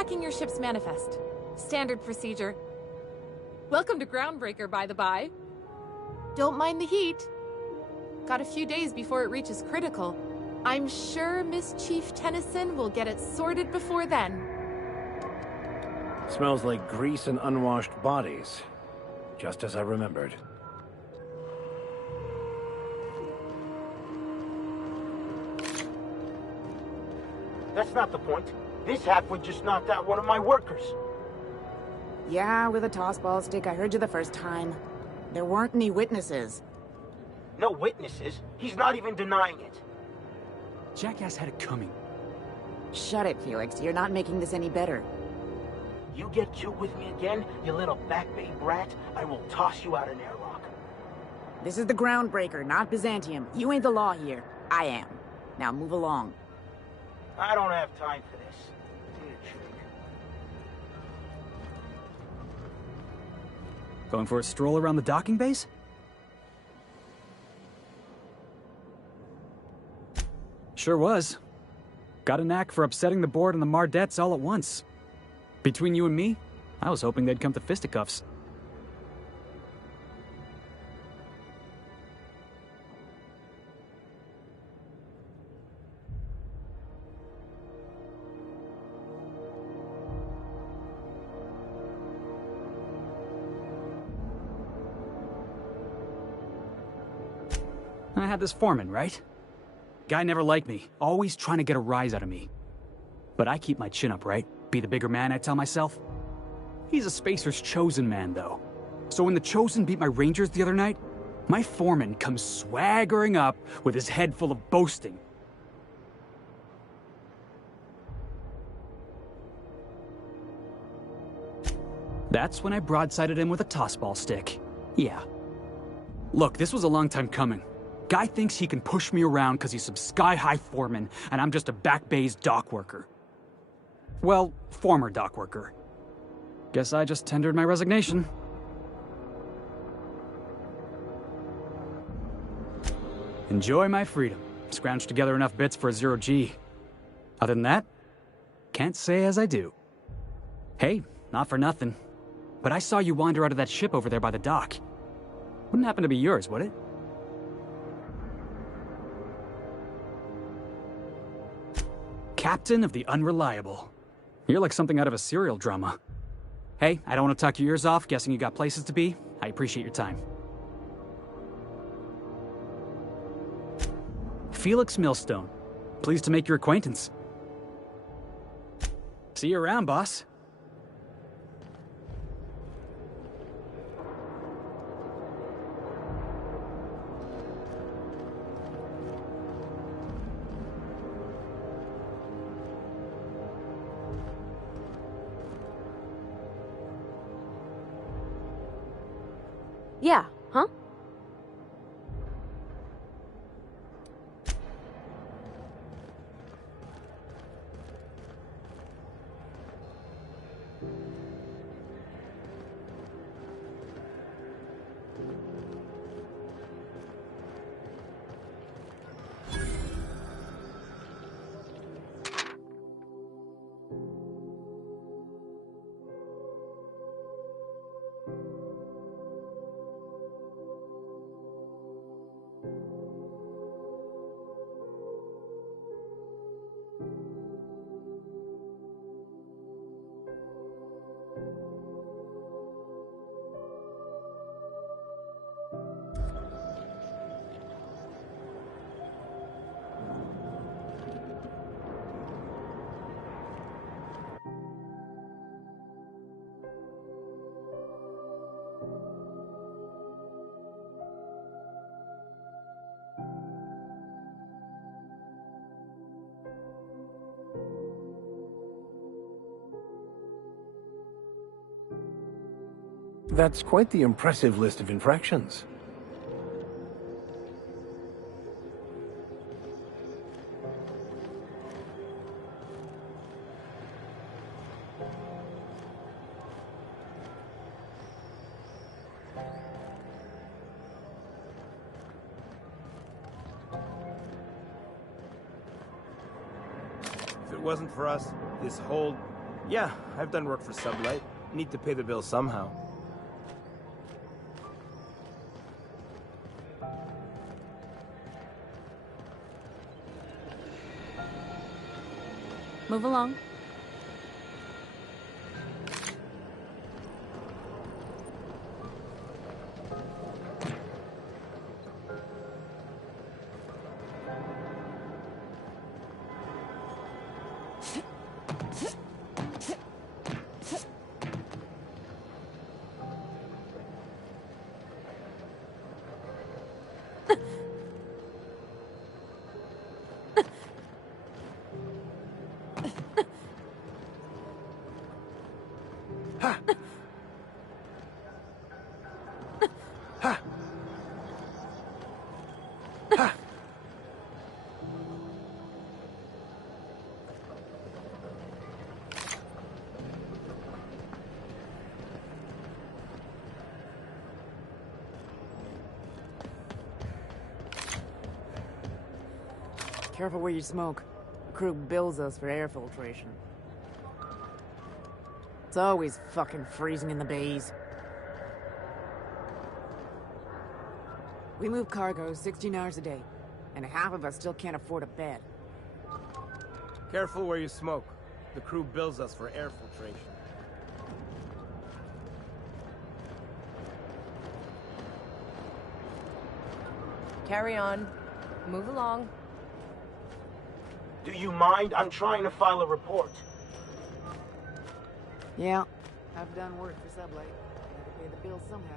checking your ship's manifest. Standard procedure. Welcome to Groundbreaker, by the by. Don't mind the heat. Got a few days before it reaches critical. I'm sure Miss Chief Tennyson will get it sorted before then. Smells like grease and unwashed bodies. Just as I remembered. That's not the point. This halfwit just knocked out one of my workers. Yeah, with a tossball stick, I heard you the first time. There weren't any witnesses. No witnesses. He's not even denying it. Jackass had it coming. Shut it, Felix. You're not making this any better. You get cute with me again, you little back bay brat, I will toss you out an airlock. This is the Groundbreaker, not Byzantium. You ain't the law here. I am. Now move along. I don't have time for this. Do your trick. Going for a stroll around the docking base? Sure was. Got a knack for upsetting the board and the Mardettes all at once. Between you and me, I was hoping they'd come to fisticuffs. I had this foreman, right? Guy never liked me, always trying to get a rise out of me. But I keep my chin up, right? Be the bigger man, I tell myself. He's a Spacer's chosen man, though. So when the Chosen beat my Rangers the other night, my foreman comes swaggering up with his head full of boasting. That's when I broadsided him with a tossball stick. Yeah. Look, this was a long time coming. Guy thinks he can push me around because he's some sky-high foreman, and I'm just a back bay's dock worker. Well, former dock worker. Guess I just tendered my resignation. Enjoy my freedom. Scrounged together enough bits for a 0G. Other than that, can't say as I do. Hey, not for nothing, but I saw you wander out of that ship over there by the dock. Wouldn't happen to be yours, would it? Captain of the Unreliable. You're like something out of a serial drama. Hey, I don't want to talk your ears off, guessing you got places to be. I appreciate your time. Felix Millstone. Pleased to make your acquaintance. See you around, boss. Yeah, huh? That's quite the impressive list of infractions. If it wasn't for us, this whole Yeah, I've done work for Sublight. Need to pay the bill somehow. Move along. Careful where you smoke. The crew bills us for air filtration. It's always fucking freezing in the bays. We move cargo 16 hours a day, and half of us still can't afford a bed. Careful where you smoke. The crew bills us for air filtration. Carry on. Move along. Do you mind? I'm trying to file a report. Yeah, I've done work for Sublight. I had to pay the bills somehow.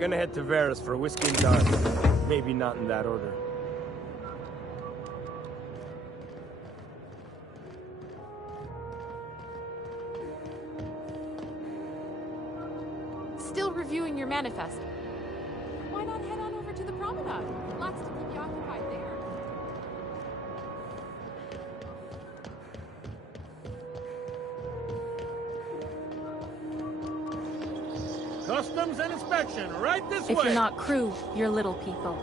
Gonna head to Varus for whiskey and dark. Maybe not in that order. Still reviewing your manifest. Why not head on over to the promenade? Lots to keep you occupied there. Customs and inspection, right this way! If you're not crew, you're little people.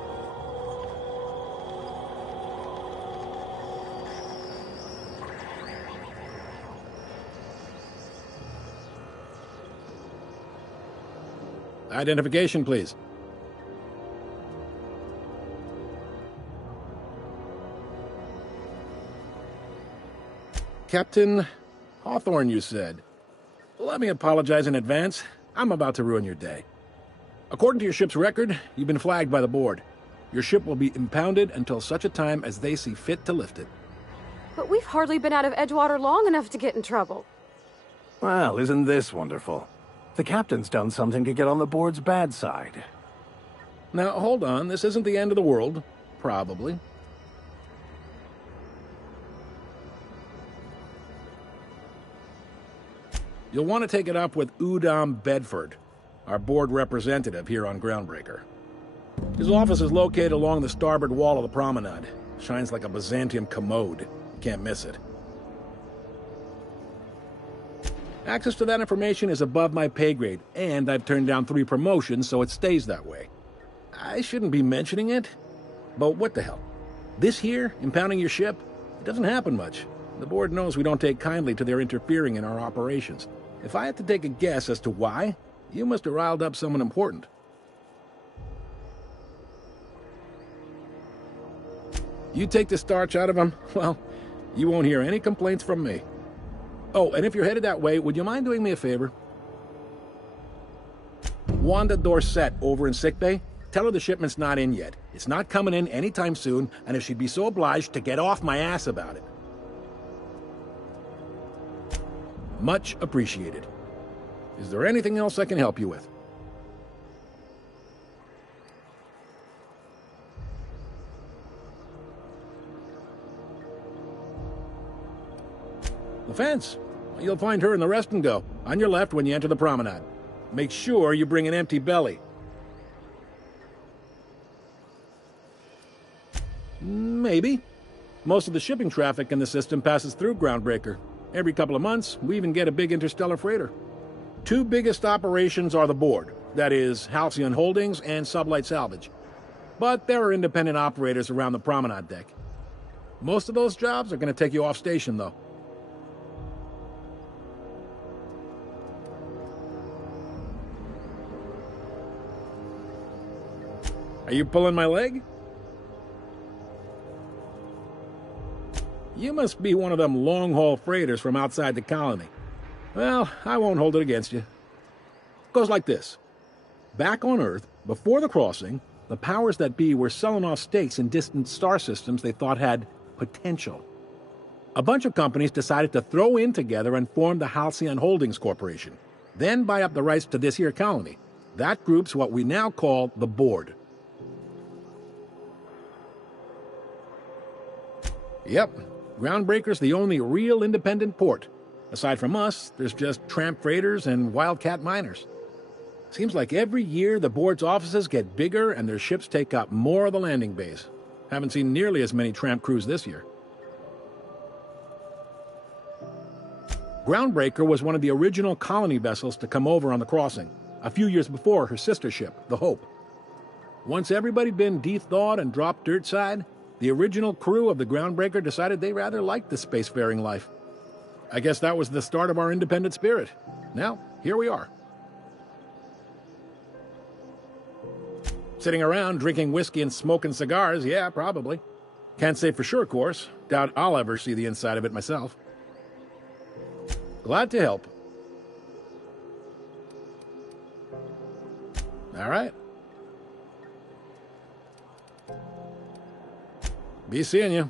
Identification, please. Captain Hawthorne, you said. Let me apologize in advance. I'm about to ruin your day. According to your ship's record, you've been flagged by the board. Your ship will be impounded until such a time as they see fit to lift it. But we've hardly been out of Edgewater long enough to get in trouble. Well, isn't this wonderful? The captain's done something to get on the board's bad side. Now, hold on. This isn't the end of the world. Probably. You'll want to take it up with Udom Bedford, our board representative here on Groundbreaker. His office is located along the starboard wall of the promenade. Shines like a Byzantium commode. You can't miss it. Access to that information is above my pay grade, and I've turned down 3 promotions, so it stays that way. I shouldn't be mentioning it, but what the hell? This here, impounding your ship, it doesn't happen much. The board knows we don't take kindly to their interfering in our operations. If I had to take a guess as to why, you must have riled up someone important. You take the starch out of them, well, you won't hear any complaints from me. Oh, and if you're headed that way, would you mind doing me a favor? Wanda Dorset over in sickbay, tell her the shipment's not in yet. It's not coming in anytime soon, and if she'd be so obliged to get off my ass about it. Much appreciated. Is there anything else I can help you with? The fence. You'll find her in the rest and go, on your left when you enter the promenade. Make sure you bring an empty belly. Maybe. Most of the shipping traffic in the system passes through Groundbreaker. Every couple of months, we even get a big interstellar freighter. Two biggest operations are the board, that is, Halcyon Holdings and Sublight Salvage. But there are independent operators around the promenade deck. Most of those jobs are going to take you off station, though. Are you pulling my leg? You must be one of them long-haul freighters from outside the colony. Well, I won't hold it against you. Goes like this. Back on Earth, before the crossing, the powers that be were selling off stakes in distant star systems they thought had potential. A bunch of companies decided to throw in together and form the Halcyon Holdings Corporation, then buy up the rights to this here colony. That group's what we now call the Board. Yep, Groundbreaker's the only real independent port. Aside from us, there's just tramp freighters and wildcat miners. Seems like every year the board's offices get bigger and their ships take up more of the landing bays. Haven't seen nearly as many tramp crews this year. Groundbreaker was one of the original colony vessels to come over on the crossing, a few years before her sister ship, the Hope. Once everybody'd been de-thawed and dropped dirtside, the original crew of the Groundbreaker decided they rather liked the spacefaring life. I guess that was the start of our independent spirit. Now, here we are. Sitting around drinking whiskey and smoking cigars, yeah, probably. Can't say for sure, of course. Doubt I'll ever see the inside of it myself. Glad to help. All right. Be seeing you.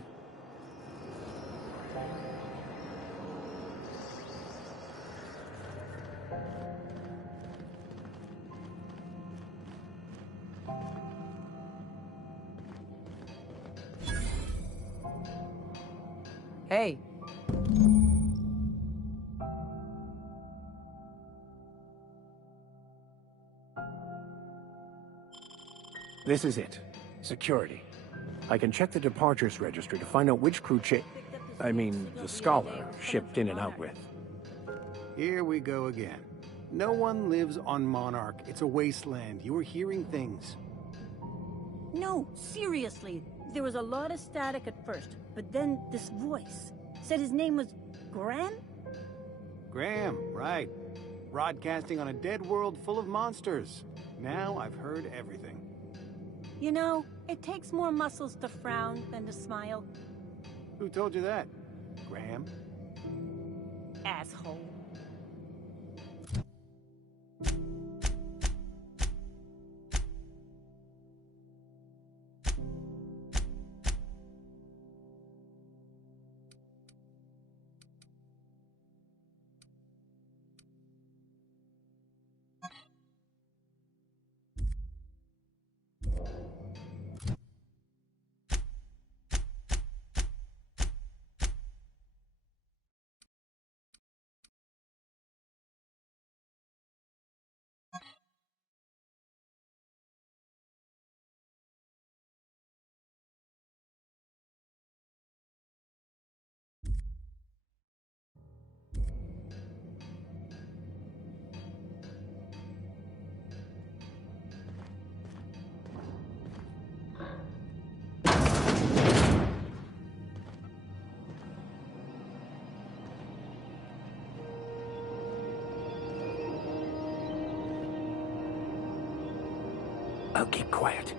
Hey. This is it. Security. I can check the departures registry to find out which crew the Scholar shipped in and out with. Here we go again. No one lives on Monarch. It's a wasteland. You were hearing things. No, seriously. There was a lot of static at first, but then this voice said his name was Graham? Graham, right. Broadcasting on a dead world full of monsters. Now I've heard everything. You know, it takes more muscles to frown than to smile. Who told you that? Graham? Asshole. I'll keep quiet.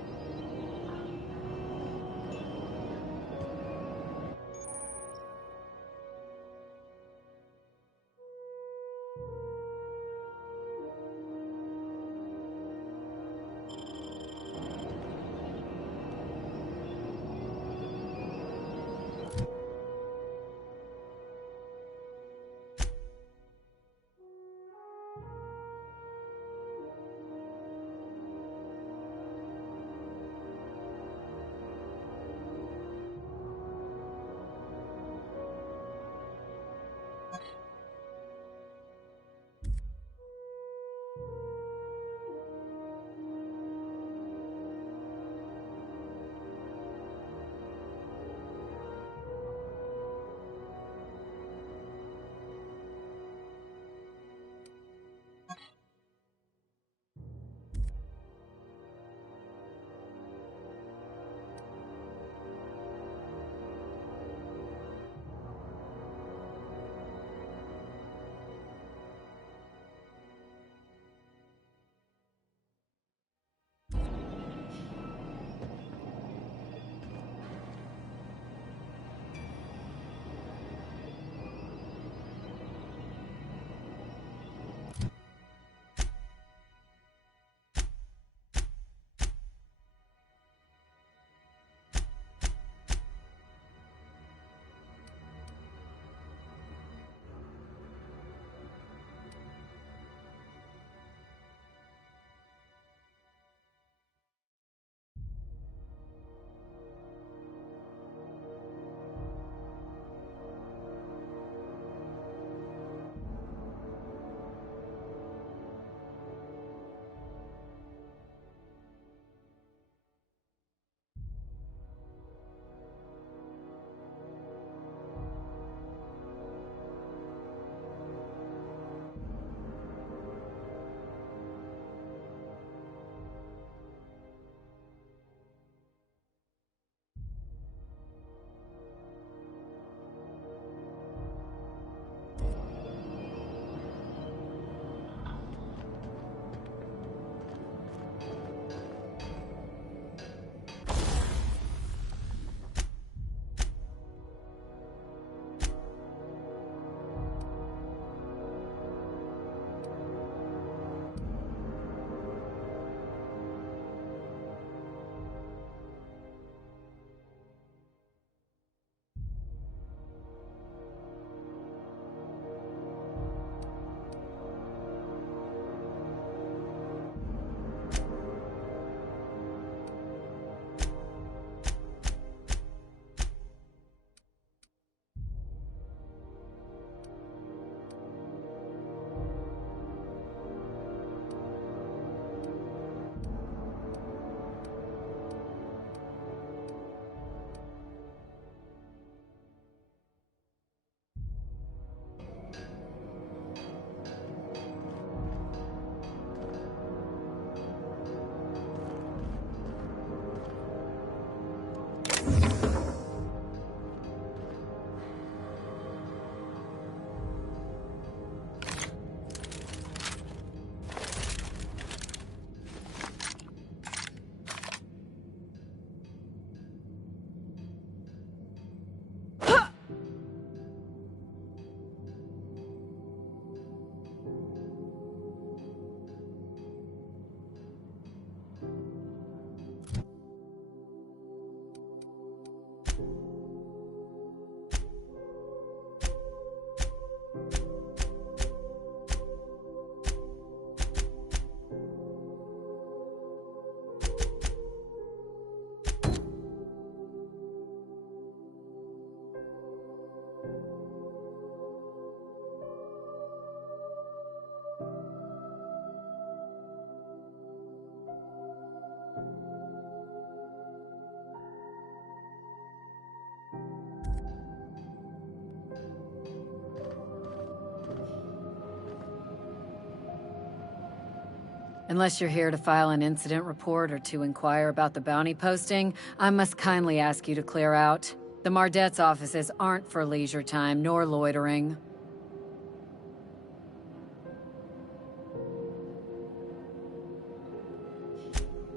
Unless you're here to file an incident report or to inquire about the bounty posting, I must kindly ask you to clear out. The Mardet's offices aren't for leisure time nor loitering.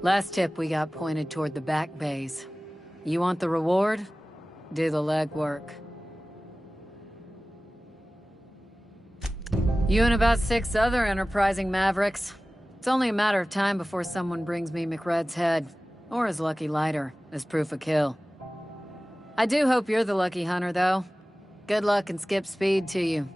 Last tip we got pointed toward the back bays. You want the reward? Do the legwork. You and about 6 other enterprising mavericks. It's only a matter of time before someone brings me McRed's head, or his lucky lighter, as proof of kill. I do hope you're the lucky hunter, though. Good luck and skip speed to you.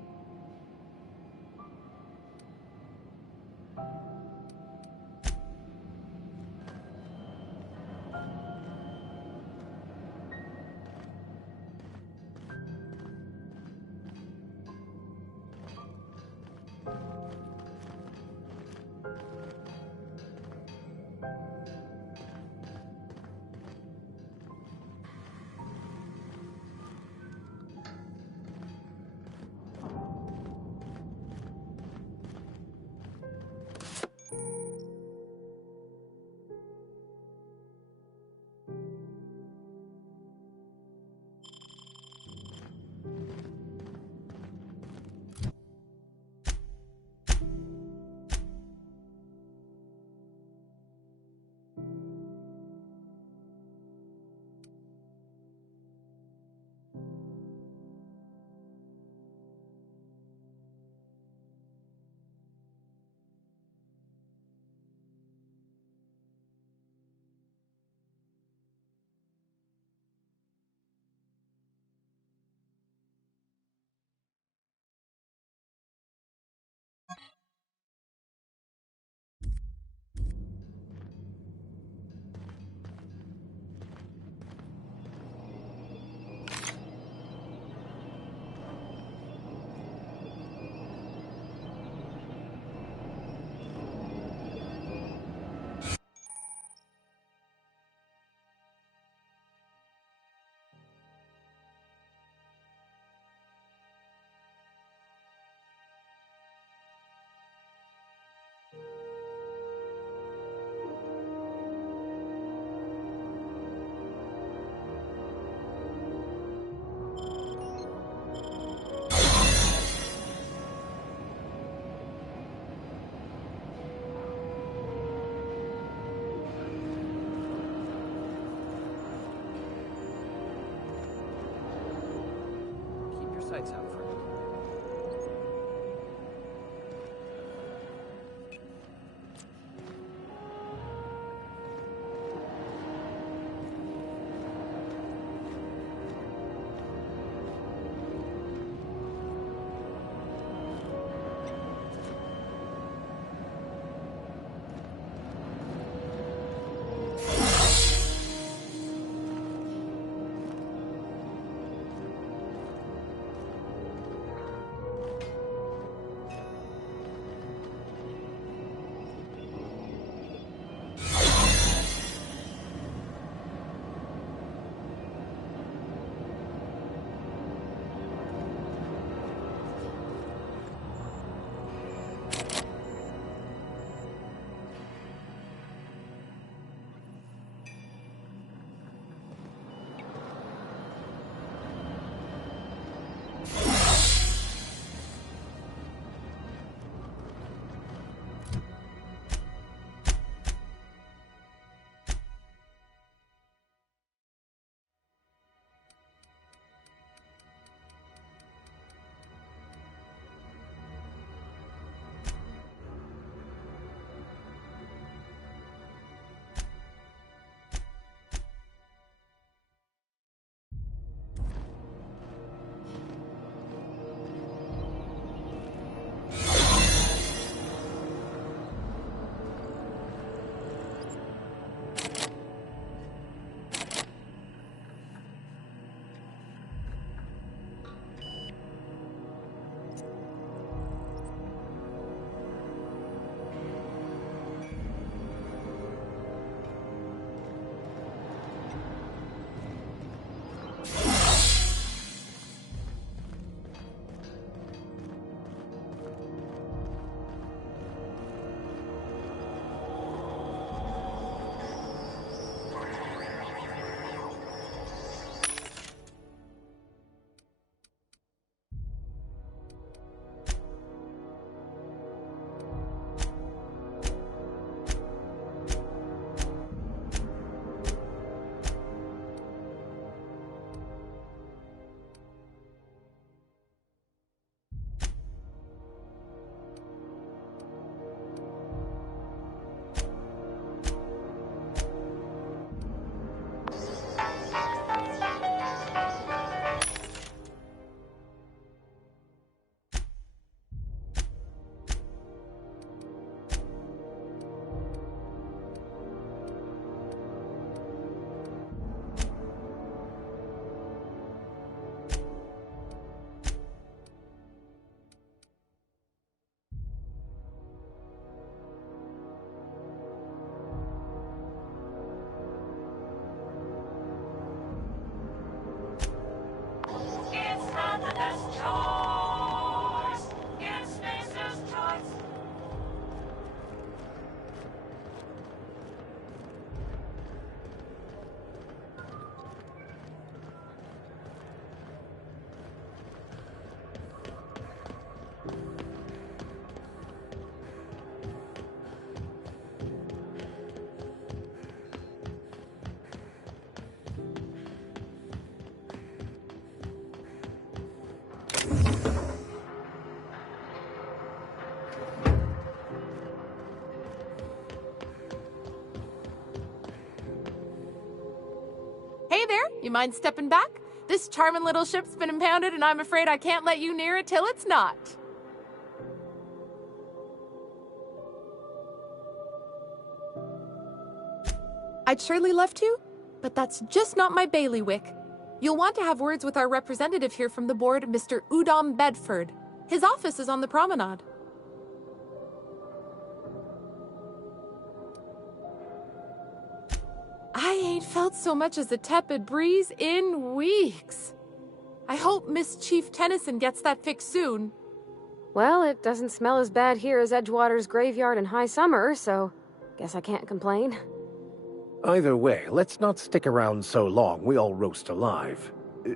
Sights out for it. Hey there, you mind stepping back? This charming little ship's been impounded and I'm afraid I can't let you near it till it's not. I'd surely love to, but that's just not my bailiwick. You'll want to have words with our representative here from the board, Mr. Udom Bedford. His office is on the promenade. I ain't felt so much as a tepid breeze in weeks. I hope Miss Chief Tennyson gets that fixed soon. Well, it doesn't smell as bad here as Edgewater's graveyard in high summer, so guess I can't complain. Either way, let's not stick around so long we all roast alive.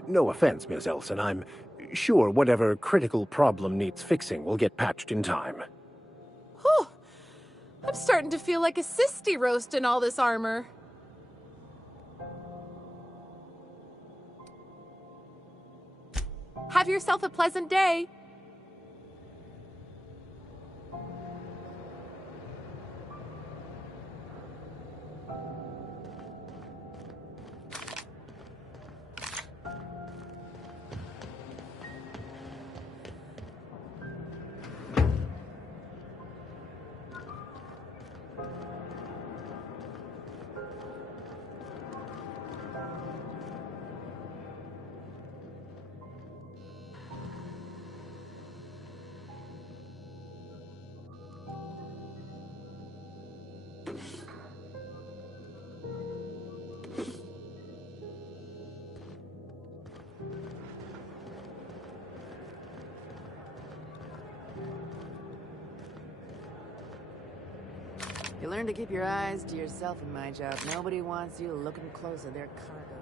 No offense, Miss Elson, I'm sure whatever critical problem needs fixing will get patched in time. Whew. I'm starting to feel like a sisty roast in all this armor. Have yourself a pleasant day. You learn to keep your eyes to yourself in my job. Nobody wants you looking close at their cargo.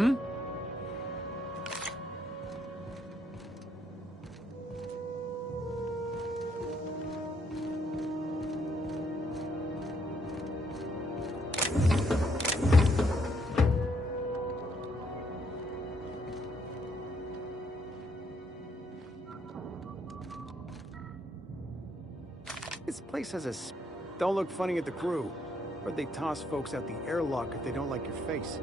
Hmm? This place has a don't look funny at the crew. Or they toss folks out the airlock if they don't like your face.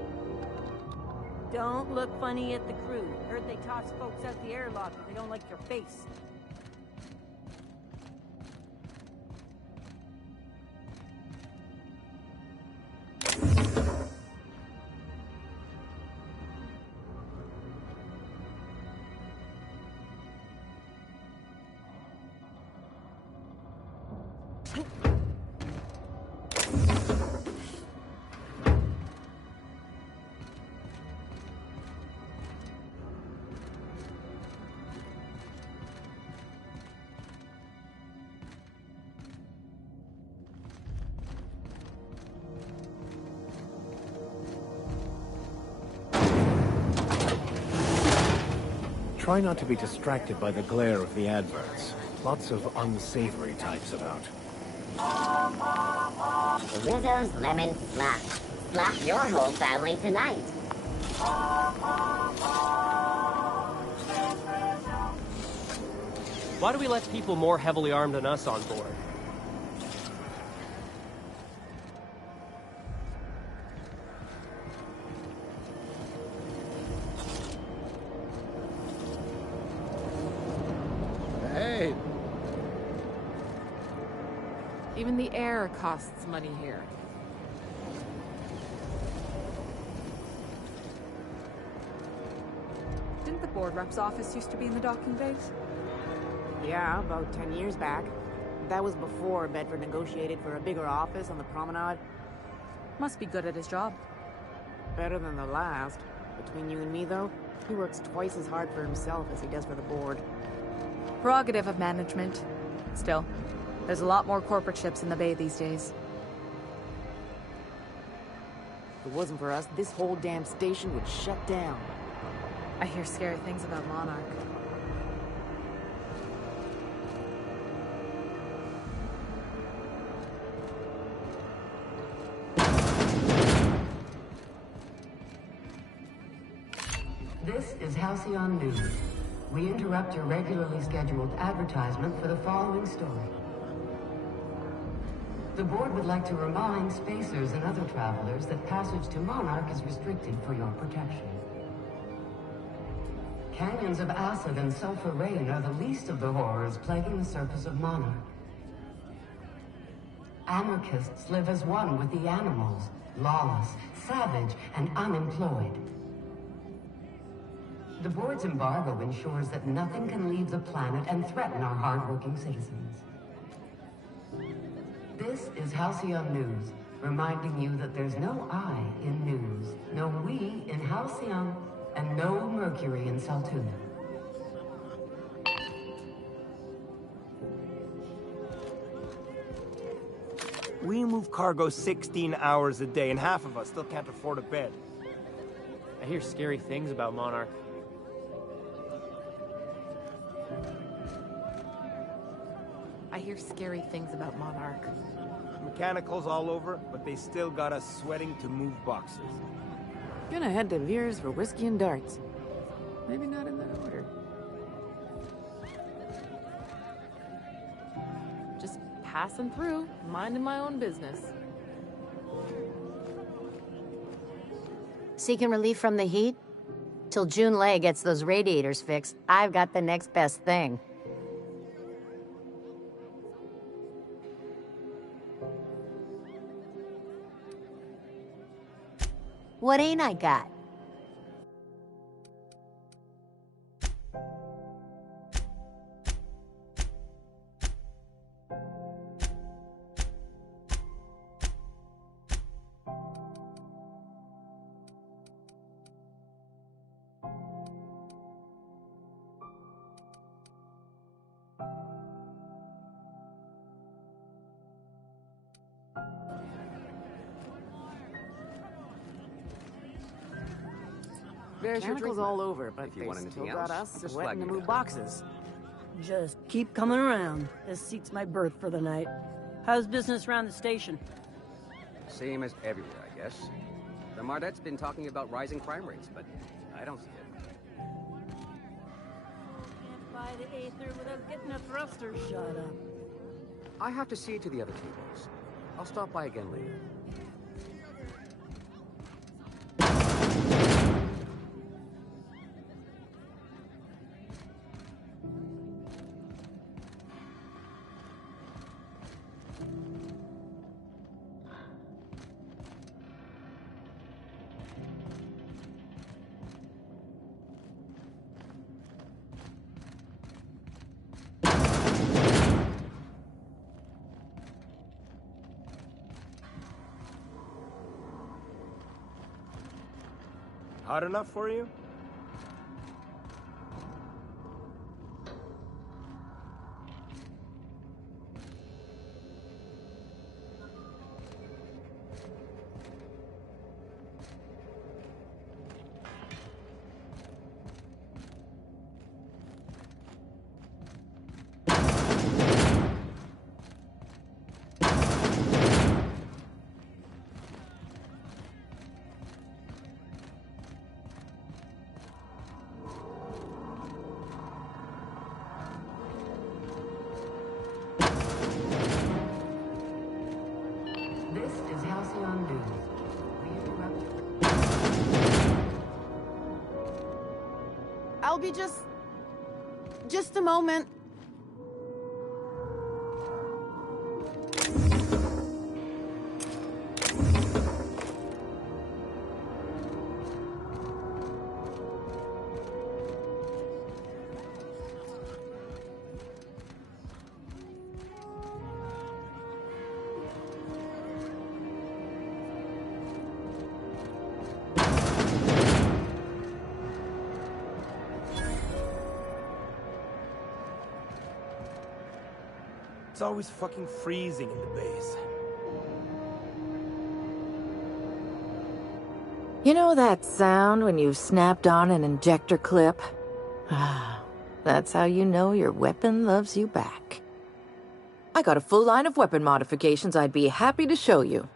Don't look funny at the crew. Heard they toss folks out the airlock if they don't like your face. try not to be distracted by the glare of the adverts. Lots of unsavory types about. Rizzo's Lemon Fluff. Fluff your whole family tonight. Why do we let people more heavily armed than us on board? Hey! Even the air costs money here. Didn't the board rep's office used to be in the docking bays? Yeah, about 10 years back. That was before Bedford negotiated for a bigger office on the promenade. Must be good at his job. Better than the last. Between you and me, though, he works twice as hard for himself as he does for the board. Prerogative of management. Still, there's a lot more corporate ships in the bay these days. If it wasn't for us, this whole damn station would shut down. I hear scary things about Monarch. This is Halcyon News. We interrupt your regularly scheduled advertisement for the following story. The board would like to remind spacers and other travelers that passage to Monarch is restricted for your protection. Canyons of acid and sulfur rain are the least of the horrors plaguing the surface of Monarch. Anarchists live as one with the animals, lawless, savage, and unemployed. The board's embargo ensures that nothing can leave the planet and threaten our hardworking citizens. This is Halcyon News, reminding you that there's no I in news, no we in Halcyon, and no Mercury in Saltuna. We move cargo 16 hours a day, and half of us still can't afford a bed. I hear scary things about Monarch. I hear scary things about Monarch. Mechanicals all over, but they still got us sweating to move boxes. Gonna head to Veers for whiskey and darts. Maybe not in that order. Just passing through, minding my own business. Seeking relief from the heat? Till June Lay gets those radiators fixed, I've got the next best thing. What ain't I got? Mechanicals all over, but they still got us sweating to move boxes. Just keep coming around. This seats my berth for the night. How's business around the station? Same as everywhere, I guess. The Mardette's been talking about rising crime rates, but I don't see it. Can't buy the Aether without getting a thruster shot up. I have to see to the other tables. I'll stop by again later. Hot enough for you? I'll be just a moment. It's always fucking freezing in the base. You know that sound when you've snapped on an injector clip? Ah, that's how you know your weapon loves you back. I got a full line of weapon modifications I'd be happy to show you.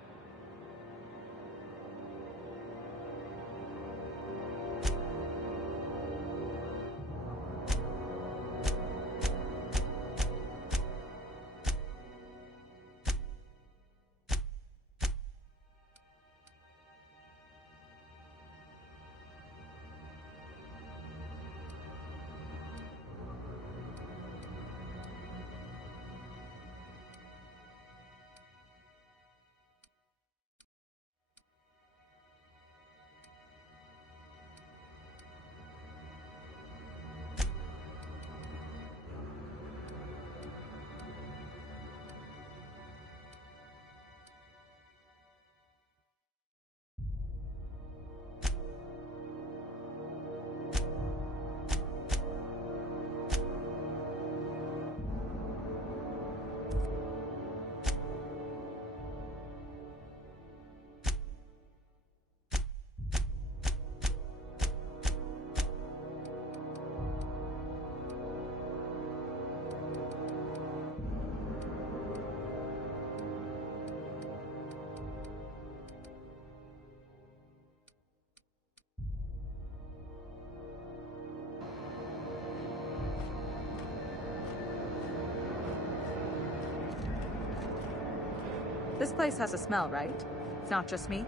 This place has a smell, right? It's not just me?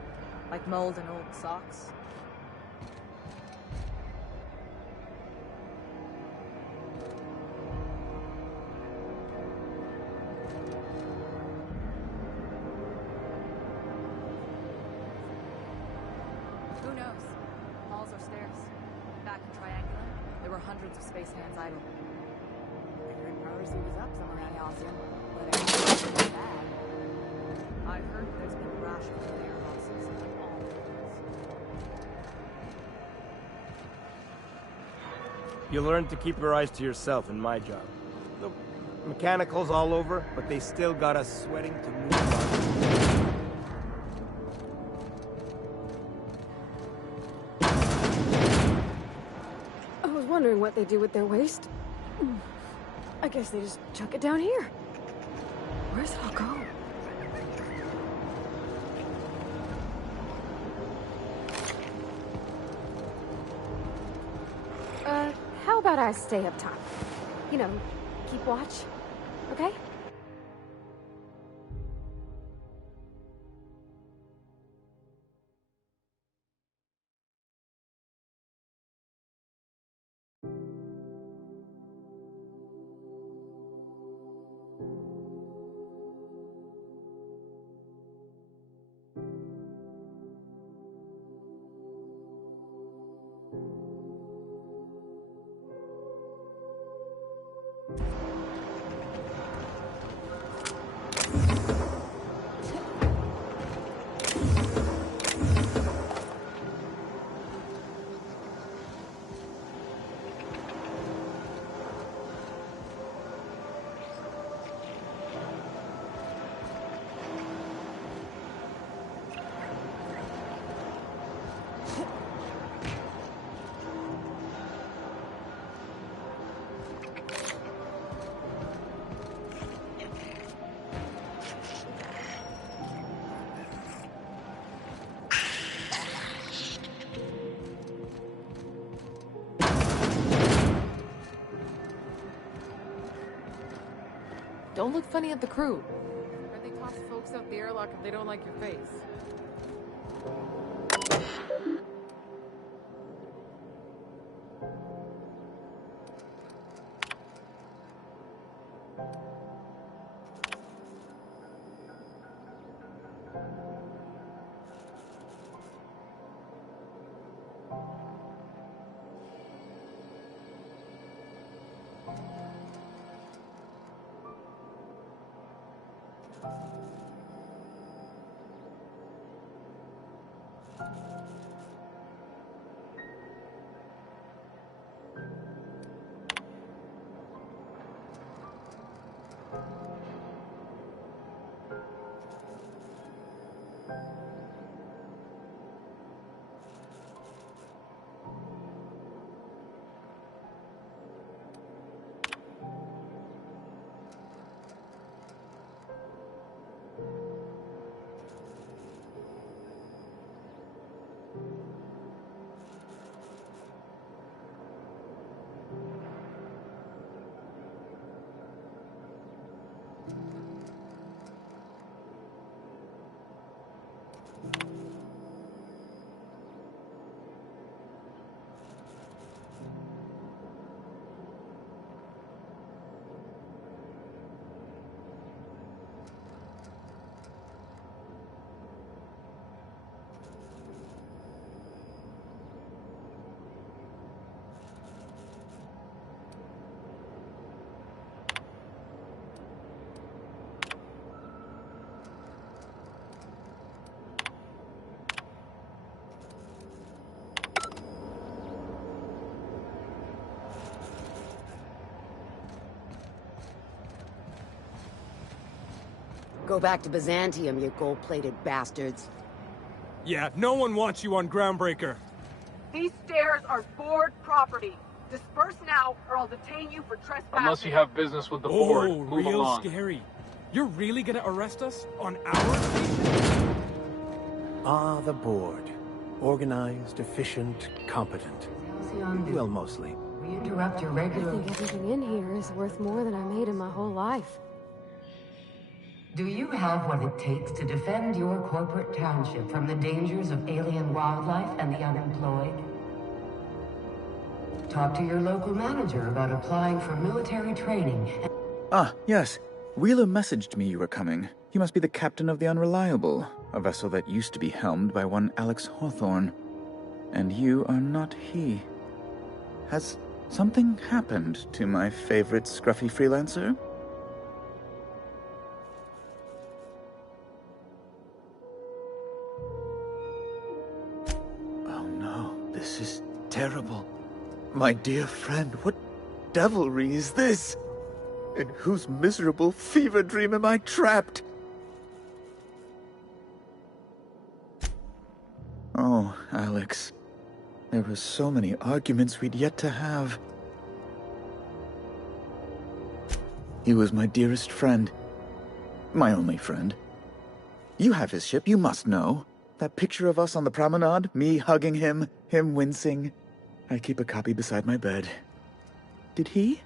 Like mold and old socks? Who knows? Halls or stairs. Back in Triangulum, there were hundreds of space hands idle. Figured piracy was up somewhere around Halcyon, but I heard there's been a rash of layer losses in all areas. You learn to keep your eyes to yourself in my job. The mechanicals all over, but they still got us sweating to move on. I was wondering what they do with their waste. I guess they just chuck it down here. Where's it all go? How about I stay up top? You know, keep watch, okay? Don't look funny at the crew. Or they toss folks out the airlock if they don't like your face. Go back to Byzantium, you gold-plated bastards. Yeah, no one wants you on Groundbreaker. These stairs are board property. Disperse now, or I'll detain you for trespassing. Unless you have business with the board, Oh, move real along. scary. You're really gonna arrest us on our station? Ah, the board. Organized, efficient, competent. Well, mostly. We interrupt your regular... I think everything in here is worth more than I made in my whole life. Do you have what it takes to defend your corporate township from the dangers of alien wildlife and the unemployed? Talk to your local manager about applying for military training. Ah, yes. Wheeler messaged me you were coming. He must be the captain of the Unreliable, a vessel that used to be helmed by one Alex Hawthorne. And you are not he. Has something happened to my favorite scruffy freelancer? Oh no, this is terrible. My dear friend, what devilry is this? In whose miserable fever dream am I trapped? Oh, Alex. There were so many arguments we'd yet to have. He was my dearest friend. My only friend. You have his ship, you must know. That picture of us on the promenade, me hugging him, him wincing. I keep a copy beside my bed. Did he?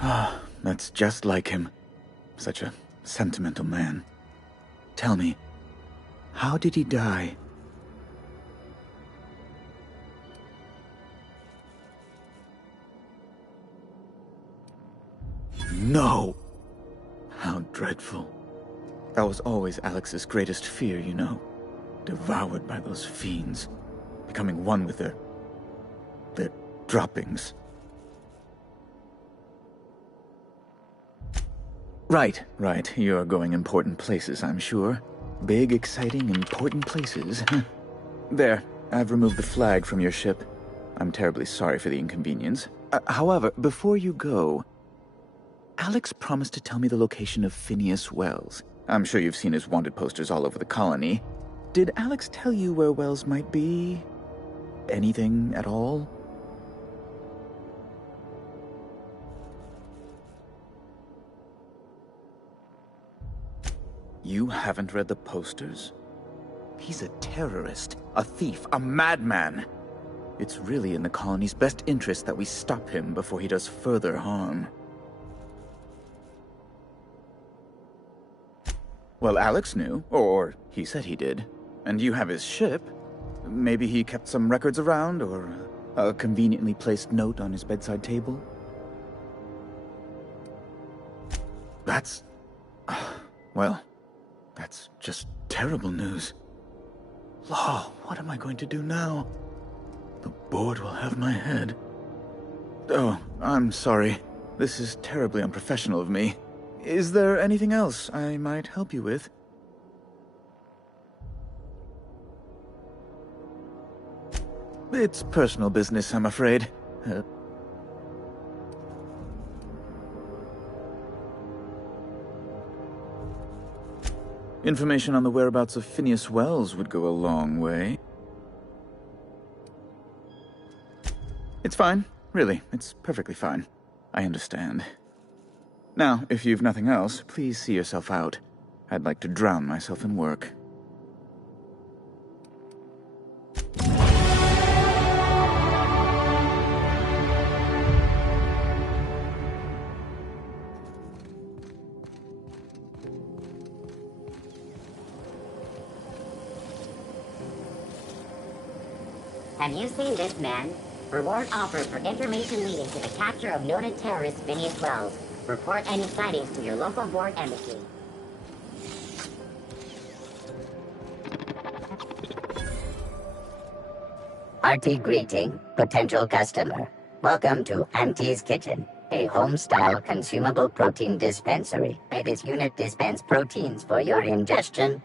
Ah, that's just like him. Such a sentimental man. Tell me, how did he die? No! How dreadful. That was always Alex's greatest fear, you know. Devoured by those fiends. Becoming one with their droppings. Right. You're going important places, I'm sure. Big, exciting, important places. There, I've removed the flag from your ship. I'm terribly sorry for the inconvenience. However, before you go, Alex promised to tell me the location of Phineas Wells. I'm sure you've seen his wanted posters all over the colony. Did Alex tell you where Wells might be? Anything at all? You haven't read the posters? He's a terrorist, a thief, a madman. It's really in the colony's best interest that we stop him before he does further harm. Well, Alex knew, or he said he did. And you have his ship. Maybe he kept some records around, or a conveniently placed note on his bedside table. Well, that's just terrible news. Law, what am I going to do now? The board will have my head. Oh, I'm sorry. This is terribly unprofessional of me. Is there anything else I might help you with? It's personal business, I'm afraid. Information on the whereabouts of Phineas Wells would go a long way. It's fine. Really, it's perfectly fine. I understand. Now, if you've nothing else, please see yourself out. I'd like to drown myself in work. Have you seen this man? Reward offered for information leading to the capture of noted terrorist Phineas Wells. Report any sightings to your local board embassy. Hearty greeting, potential customer. Welcome to Auntie's Kitchen, a home-style consumable protein dispensary. May this unit dispense proteins for your ingestion.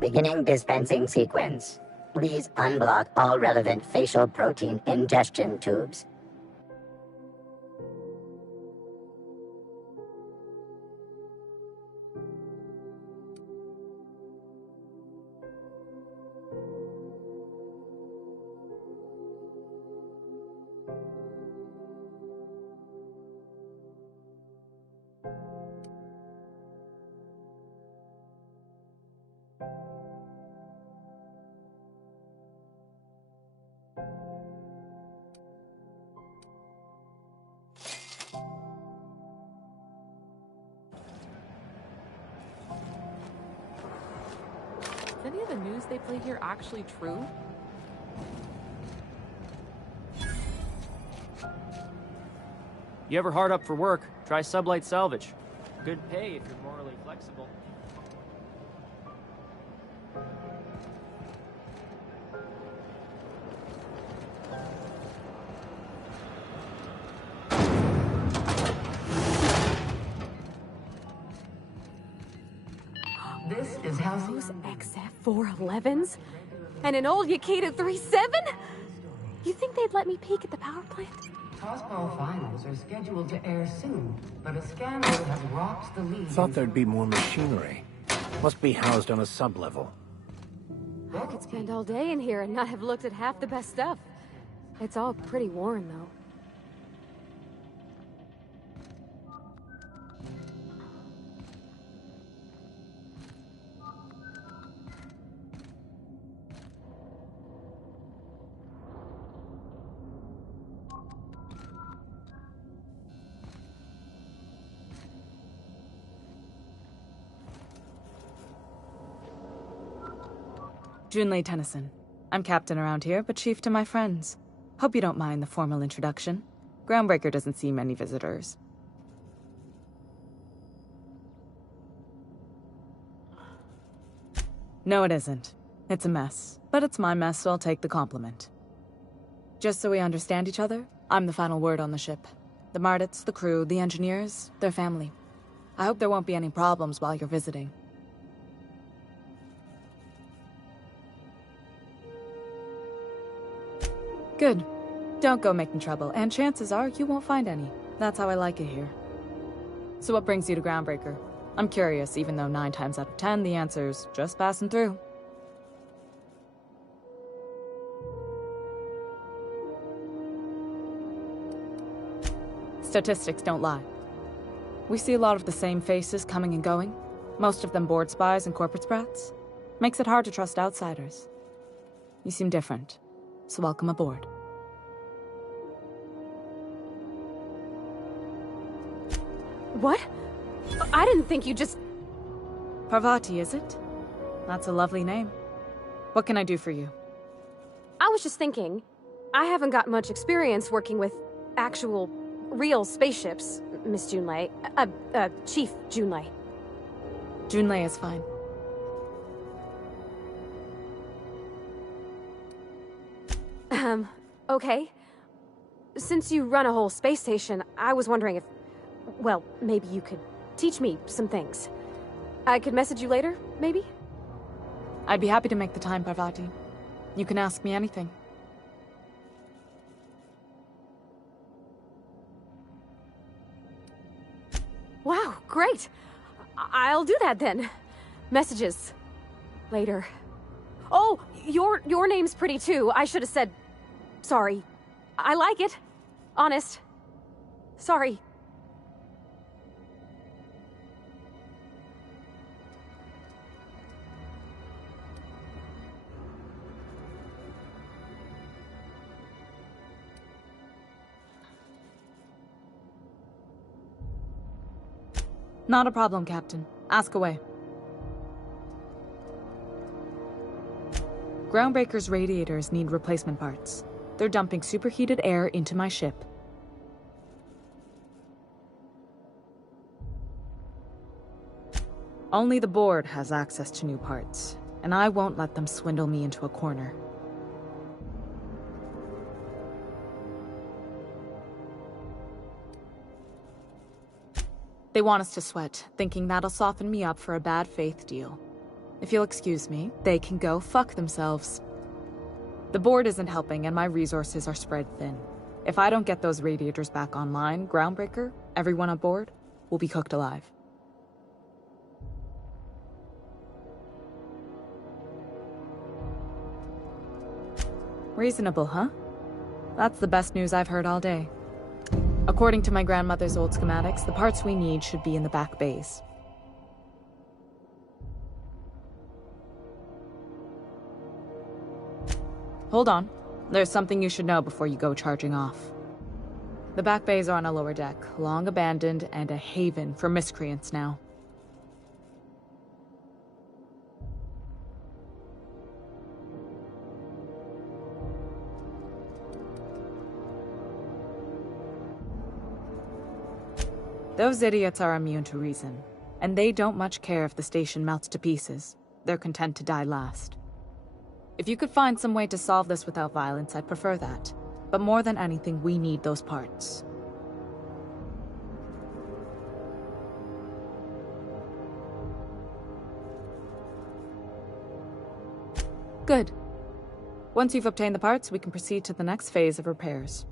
Beginning dispensing sequence. Please unblock all relevant facial protein ingestion tubes. Is any of the news they play here actually true? You ever hard up for work, try Sublight Salvage. Good pay if you're morally flexible. This is Halcyon. Those XF411s? And an old Yakeda 37? You think they'd let me peek at the power plant? Tossball finals are scheduled to air soon, but a scandal has rocked the league. Thought there'd be more machinery. Must be housed on a sub-level. I could spend all day in here and not have looked at half the best stuff. It's all pretty worn, though. Junlei Tennyson. I'm captain around here, but chief to my friends. Hope you don't mind the formal introduction. Groundbreaker doesn't see many visitors. No, it isn't. It's a mess. But it's my mess, so I'll take the compliment. Just so we understand each other, I'm the final word on the ship. The Mardits, the crew, the engineers, their family. I hope there won't be any problems while you're visiting. Good. Don't go making trouble, and chances are you won't find any. That's how I like it here. So what brings you to Groundbreaker? I'm curious, even though 9 times out of 10 the answer's just passing through. Statistics don't lie. We see a lot of the same faces coming and going, most of them board spies and corporate sprats. Makes it hard to trust outsiders. You seem different. So welcome aboard. What? I didn't think you just... Parvati, is it? That's a lovely name. What can I do for you? I was just thinking, I haven't got much experience working with actual real spaceships, Miss Junlei. Chief Junlei. Junlei is fine. Okay. Since you run a whole space station, I was wondering if... well, maybe you could teach me some things. I could message you later, maybe? I'd be happy to make the time, Parvati. You can ask me anything. Wow, great! I'll do that then. Messages. Later. Oh, your name's pretty too. I should have said... sorry. I like it. Honest. Sorry. Not a problem, Captain. Ask away. Groundbreaker's radiators need replacement parts. They're dumping superheated air into my ship. Only the board has access to new parts, and I won't let them swindle me into a corner. They want us to sweat, thinking that'll soften me up for a bad faith deal. If you'll excuse me, they can go fuck themselves. The board isn't helping and my resources are spread thin. If I don't get those radiators back online, Groundbreaker, everyone on board, will be cooked alive. Reasonable, huh? That's the best news I've heard all day. According to my grandmother's old schematics, the parts we need should be in the back bays. Hold on. There's something you should know before you go charging off. The back bays are on a lower deck, long abandoned and a haven for miscreants now. Those idiots are immune to reason, and they don't much care if the station melts to pieces. They're content to die last. If you could find some way to solve this without violence, I'd prefer that. But more than anything, we need those parts. Good. Once you've obtained the parts, we can proceed to the next phase of repairs.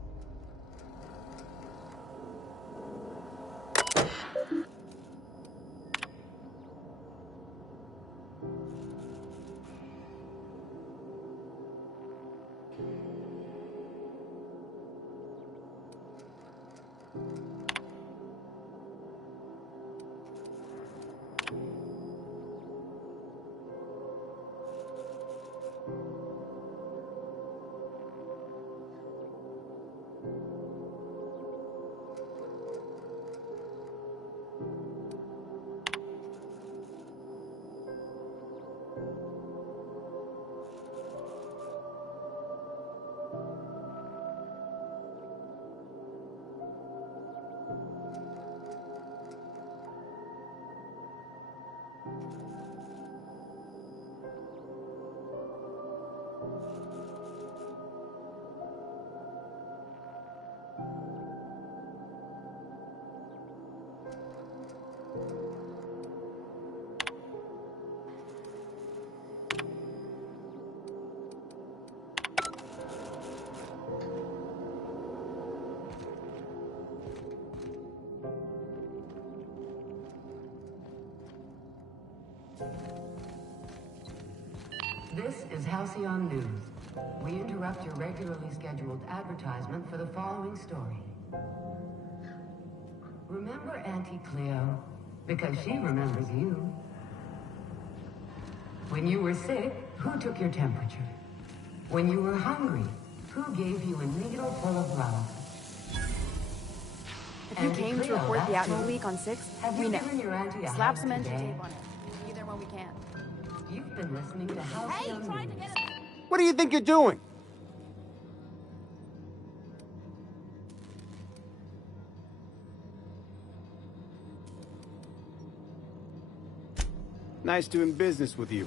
This is Halcyon News. We interrupt your regularly scheduled advertisement for the following story. Remember Auntie Cleo? Because she remembers you. When you were sick, who took your temperature? When you were hungry, who gave you a needle full of love? If you came to report the Atmo leak on 6, we know. Slap some engine today? tape on it. Be there when we can. You've been listening to Halcyon News. What do you think you're doing? Nice doing business with you.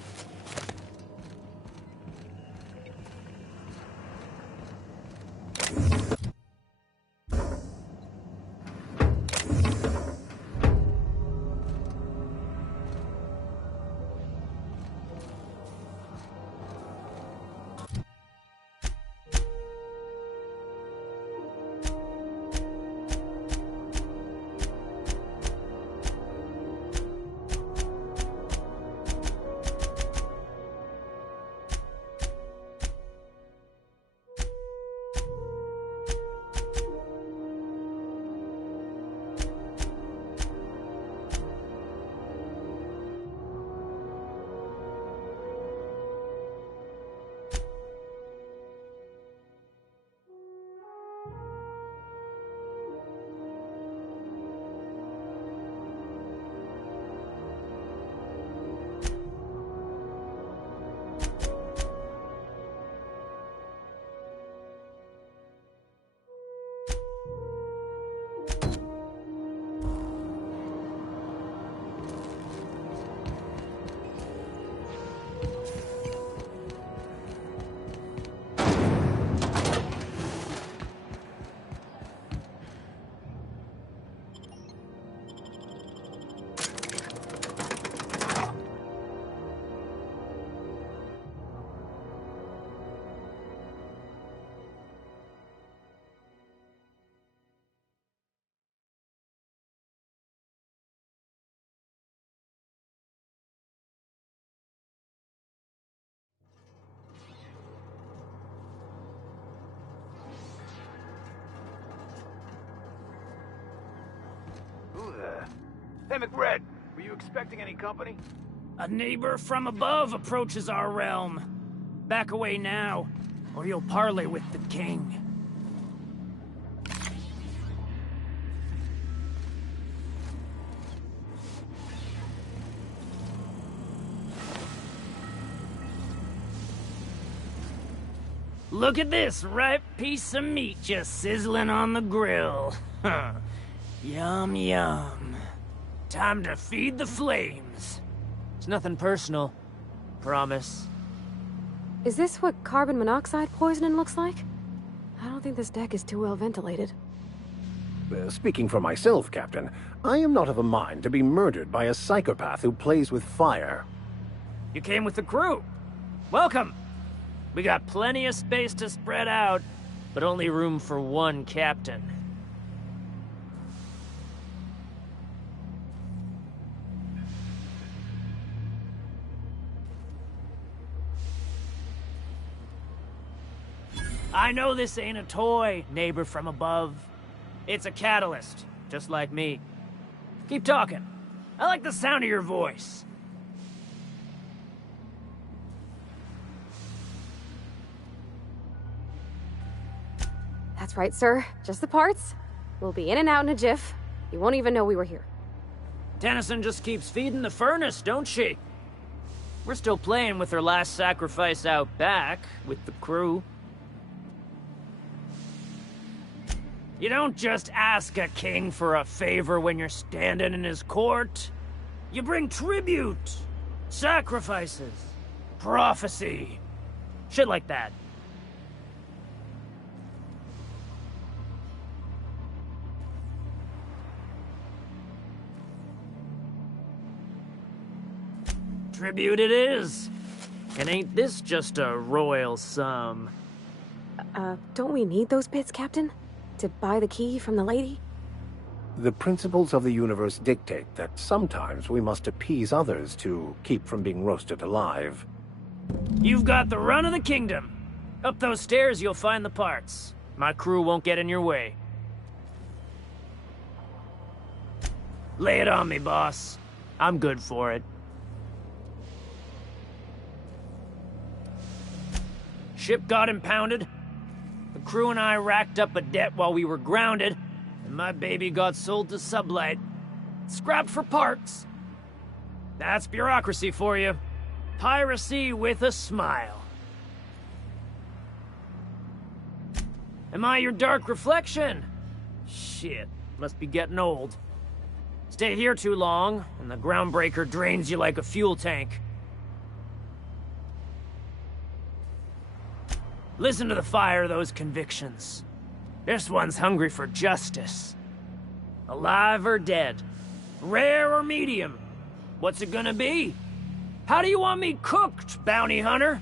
Hey, McRed, were you expecting any company? A neighbor from above approaches our realm. Back away now, or you'll parley with the king. Look at this ripe piece of meat just sizzling on the grill. Yum, yum. Time to feed the flames. It's nothing personal. Promise. Is this what carbon monoxide poisoning looks like? I don't think this deck is too well ventilated. Speaking for myself, Captain, I am not of a mind to be murdered by a psychopath who plays with fire. You came with the crew. Welcome. We got plenty of space to spread out, but only room for one captain. I know this ain't a toy, neighbor from above. It's a catalyst, just like me. Keep talking. I like the sound of your voice. That's right, sir. Just the parts. We'll be in and out in a jiff. You won't even know we were here. Tennyson just keeps feeding the furnace, don't she? We're still playing with her last sacrifice out back, with the crew. You don't just ask a king for a favor when you're standing in his court. You bring tribute, sacrifices, prophecy, shit like that. Tribute it is. And ain't this just a royal sum? Don't we need those bits, Captain? To buy the key from the lady? The principles of the universe dictate that sometimes we must appease others to keep from being roasted alive. You've got the run of the kingdom. Up those stairs you'll find the parts. My crew won't get in your way. Lay it on me, boss. I'm good for it. Ship got impounded. The crew and I racked up a debt while we were grounded, and my baby got sold to Sublight. Scrapped for parts. That's bureaucracy for you. Piracy with a smile. Am I your dark reflection? Shit, must be getting old. Stay here too long, and the Groundbreaker drains you like a fuel tank. Listen to the fire of those convictions. This one's hungry for justice. Alive or dead? Rare or medium? What's it gonna be? How do you want me cooked, bounty hunter?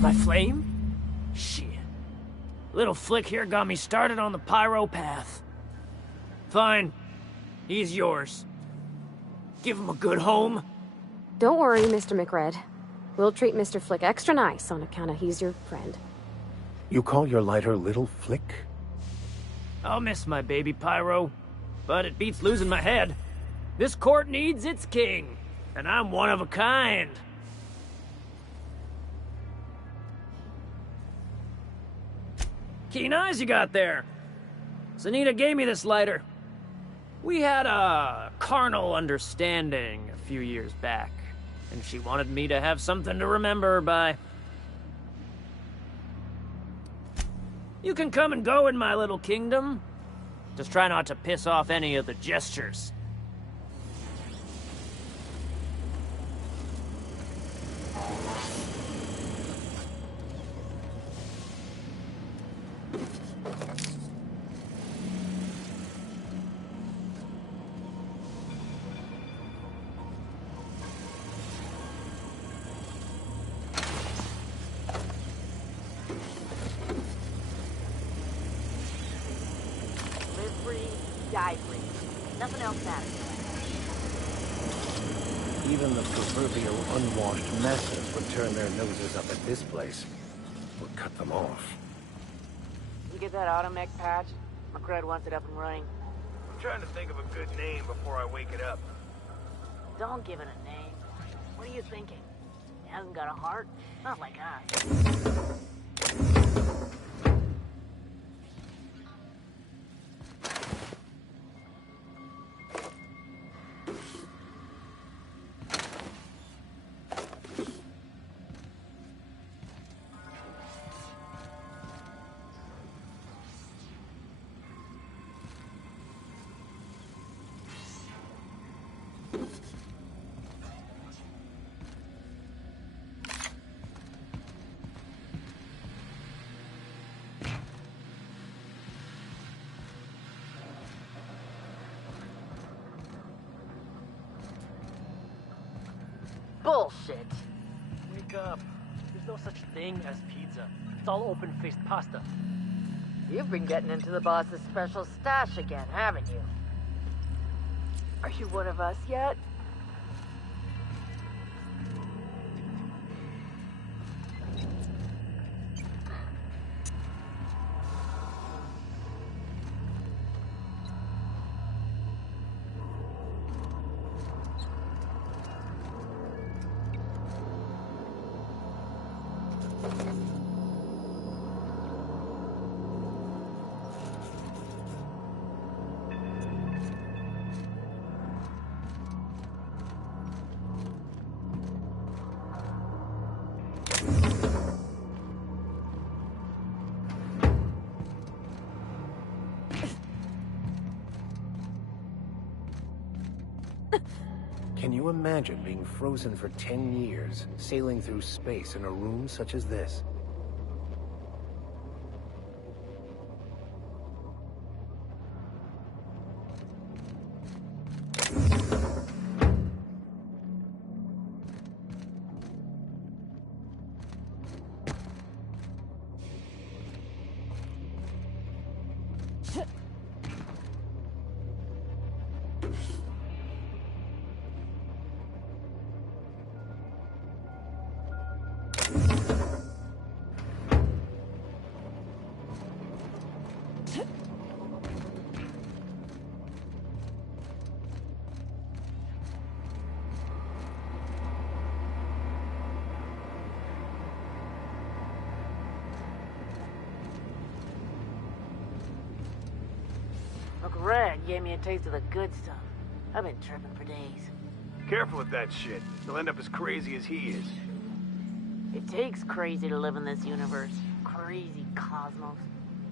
My flame? Shit. Little Flick here got me started on the pyro path. Fine. He's yours. Give him a good home. Don't worry, Mr. McRed. We'll treat Mr. Flick extra nice on account of he's your friend. You call your lighter Little Flick? I'll miss my baby Pyro, but it beats losing my head. This court needs its king, and I'm one of a kind. Keen eyes you got there. Zanita gave me this lighter. We had a carnal understanding a few years back, and she wanted me to have something to remember her by. You can come and go in my little kingdom. Just try not to piss off any of the gestures. Nothing else matters. Even the proverbial unwashed masses would turn their noses up at this place. Would cut them off. You get that automech patch? McRed wants it up and running. I'm trying to think of a good name before I wake it up. Don't give it a name. What are you thinking? It hasn't got a heart? Not like us. Bullshit. Wake up. There's no such thing as pizza. It's all open-faced pasta. You've been getting into the boss's special stash again, haven't you? Are you one of us yet? Can you imagine being frozen for 10 years, sailing through space in a room such as this? McRed gave me a taste of the good stuff. I've been tripping for days. Careful with that shit. You'll end up as crazy as he is. It takes crazy to live in this universe. Crazy cosmos.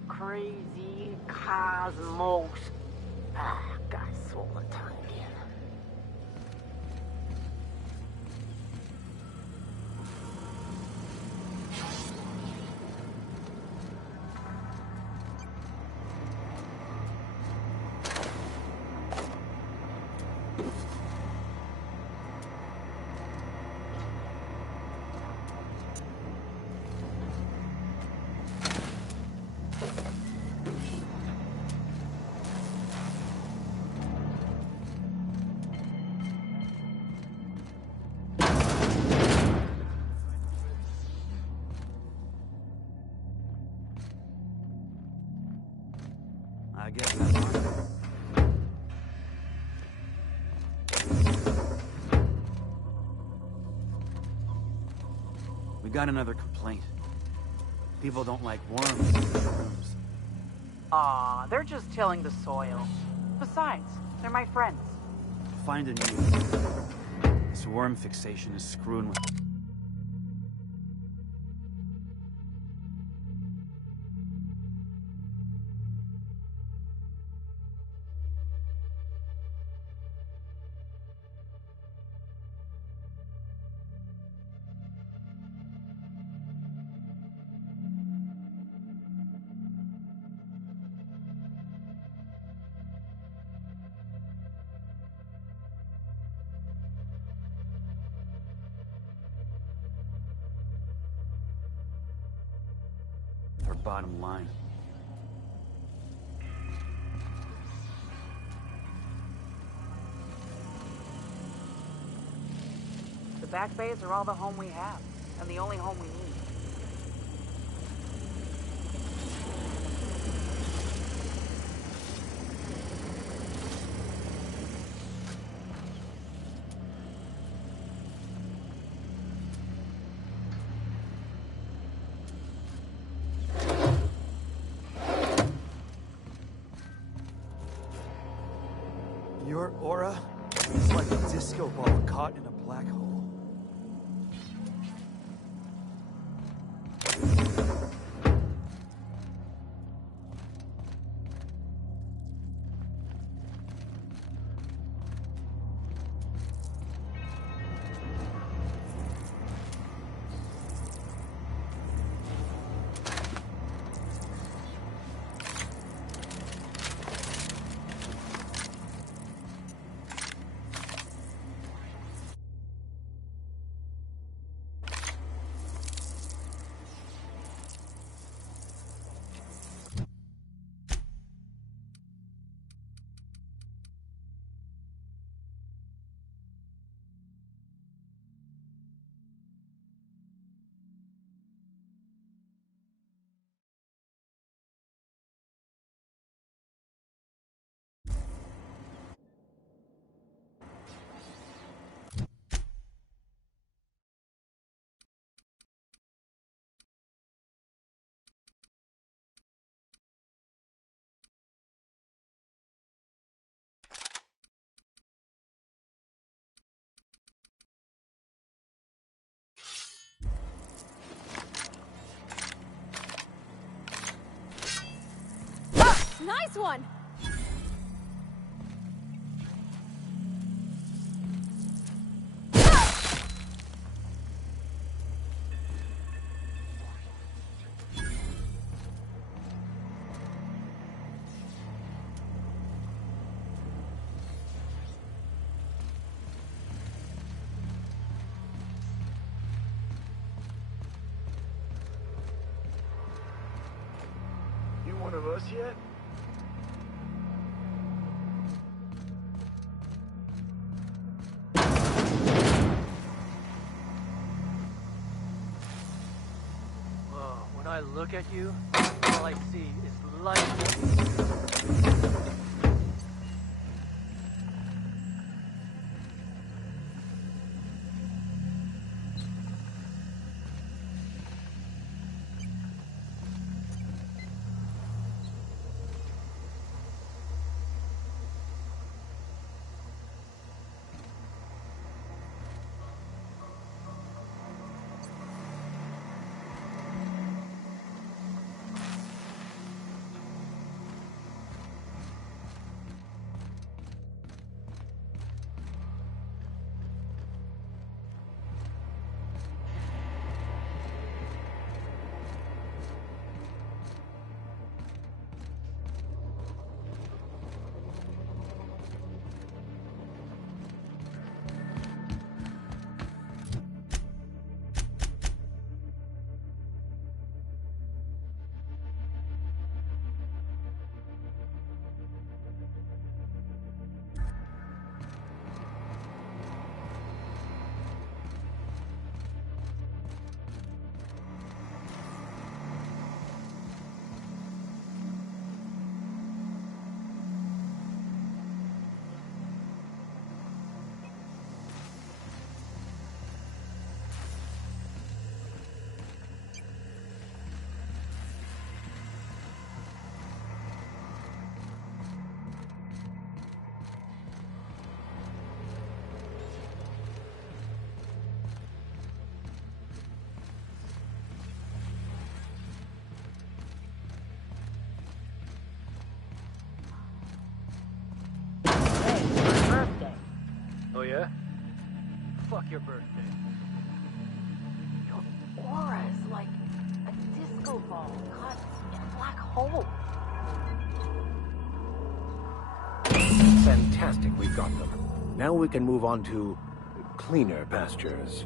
crazy cosmos. Got swollen tongue again. I guess that's fine. We got another complaint. People don't like worms and shrooms. Aw, they're just tilling the soil. Besides, they're my friends. Find a new. This worm fixation is screwing with. Her bottom line. The back bays are all the home we have, and the only home we need. Your aura is like a disco ball caught in a black hole. Nice one! You one of us yet? When I look at you, all I see is light. fuck your birthday. Your aura is like a disco ball caught in a black hole. Fantastic, we got them. Now we can move on to cleaner pastures.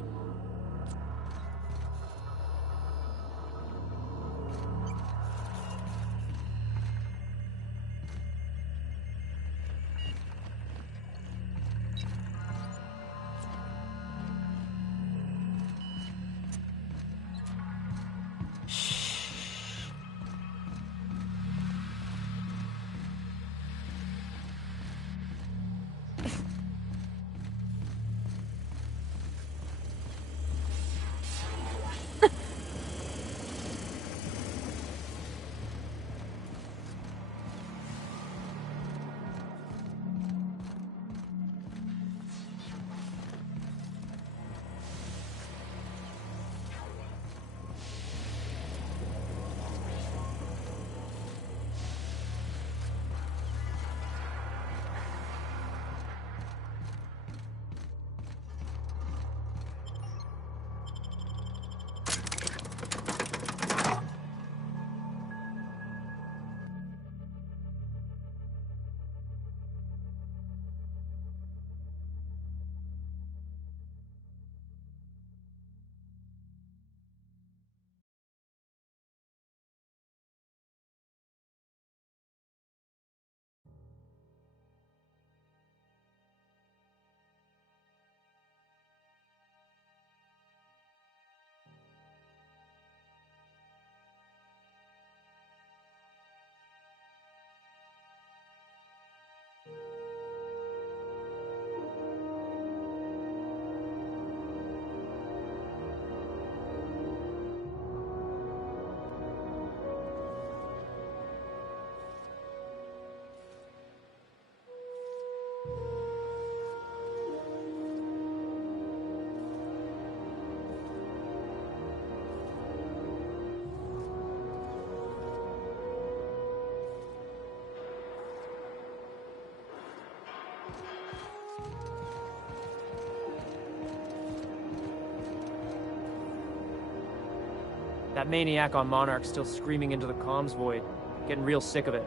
That maniac on Monarch's still screaming into the comms void. Getting real sick of it.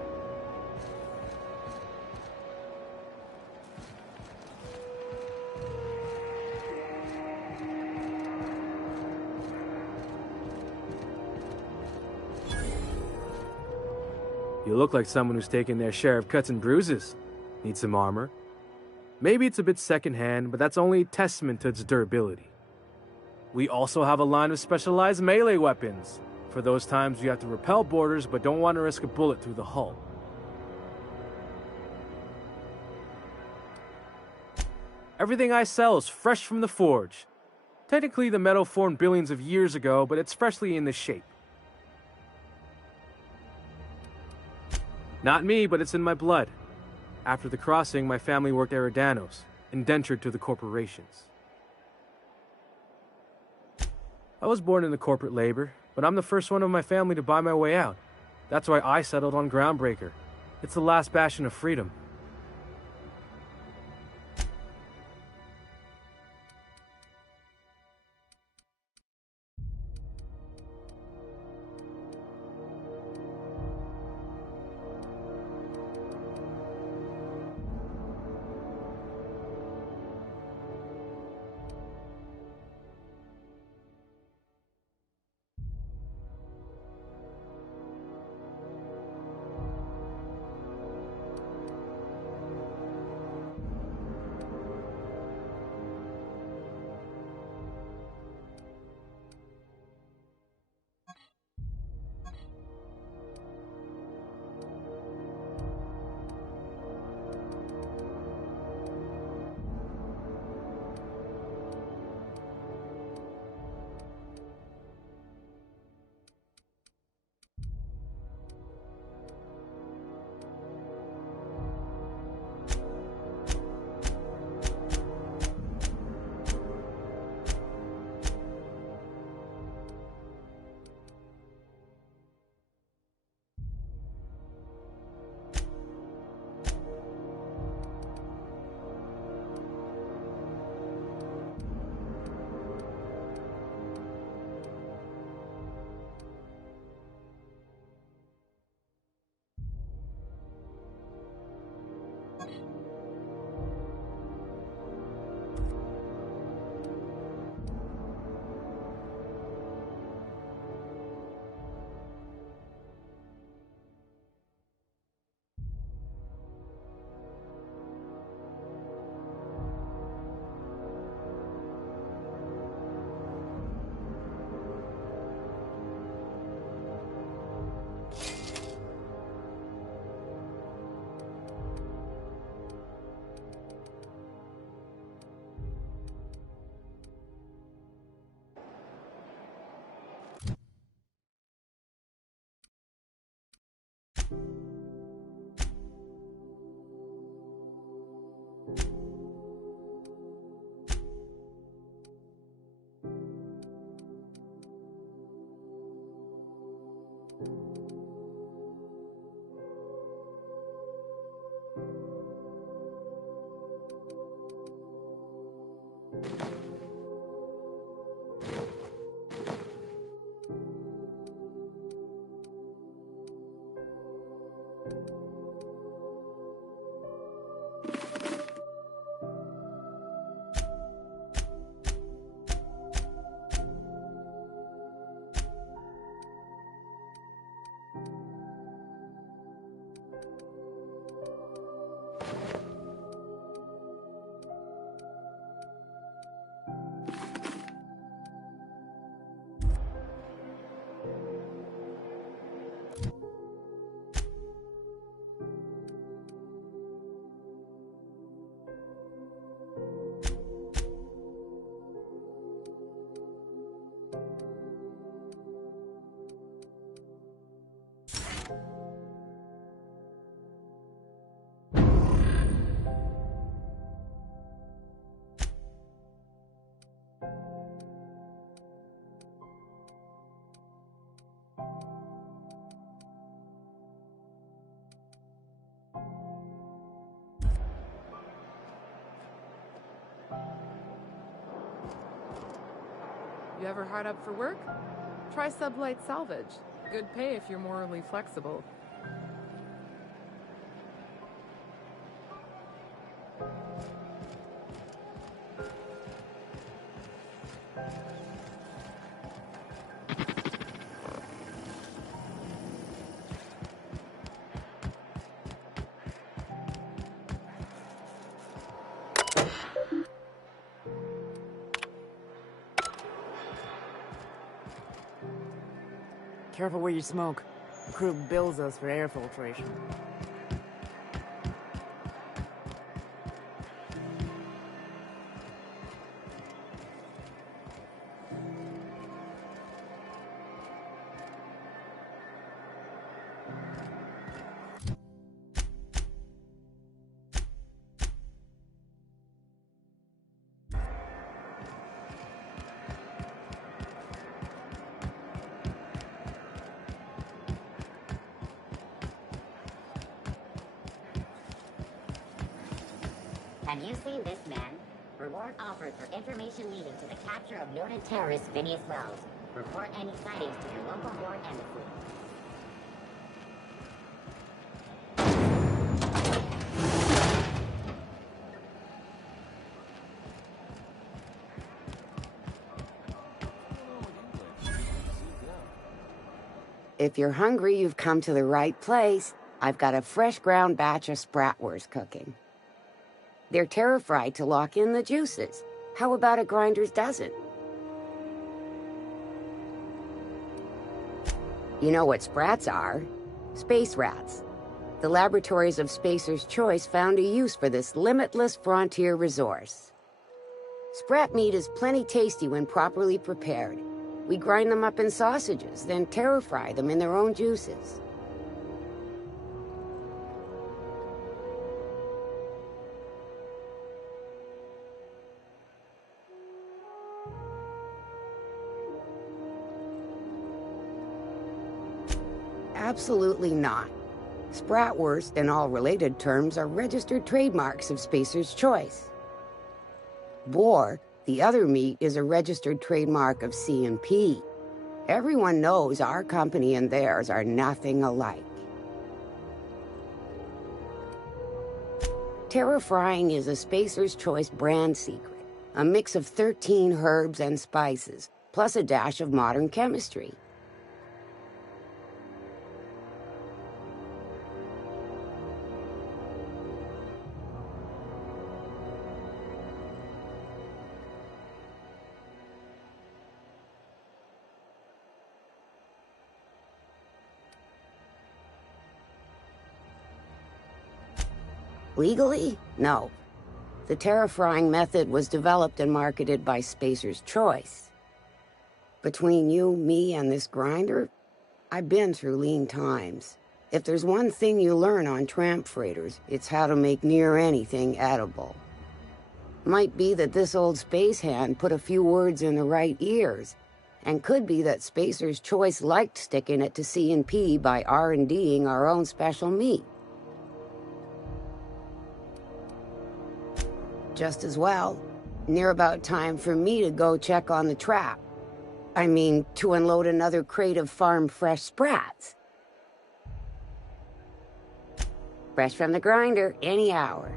You look like someone who's taken their share of cuts and bruises. Need some armor? Maybe it's a bit secondhand, but that's only a testament to its durability. We also have a line of specialized melee weapons, for those times you have to repel boarders but don't want to risk a bullet through the hull. Everything I sell is fresh from the forge. Technically, the metal formed billions of years ago, but it's freshly in this shape. Not me, but it's in my blood. After the crossing, my family worked Eridanos, indentured to the corporations. I was born into corporate labor, but I'm the first one of my family to buy my way out. That's why I settled on Groundbreaker. It's the last bastion of freedom. You ever hard up for work? Try Sublight Salvage. Good pay if you're morally flexible. Careful where you smoke. The crew bills us for air filtration. Have you seen this man? Reward offered for information leading to the capture of noted terrorist Phineas Wells. Report any sightings to your local Horde embassy. If you're hungry, you've come to the right place. I've got a fresh ground batch of Spratwurst cooking. They're terra-fried to lock in the juices. How about a grinder's dozen? You know what sprats are? Space rats. The laboratories of Spacer's Choice found a use for this limitless frontier resource. Sprat meat is plenty tasty when properly prepared. We grind them up in sausages, then terra-fry them in their own juices. Absolutely not. Spratwurst and all related terms are registered trademarks of Spacer's Choice. Boar, the other meat, is a registered trademark of C&P. Everyone knows our company and theirs are nothing alike. Terra-frying is a Spacer's Choice brand secret, a mix of 13 herbs and spices, plus a dash of modern chemistry. Legally? No. The terra-frying method was developed and marketed by Spacer's Choice. Between you, me, and this grinder, I've been through lean times. If there's one thing you learn on tramp freighters, it's how to make near anything edible. Might be that this old space hand put a few words in the right ears, and could be that Spacer's Choice liked sticking it to C&P by R&D'ing our own special meat. Just as well, near about time for me to go check on the trap. I mean, to unload another crate of farm-fresh sprats. Fresh from the grinder, any hour.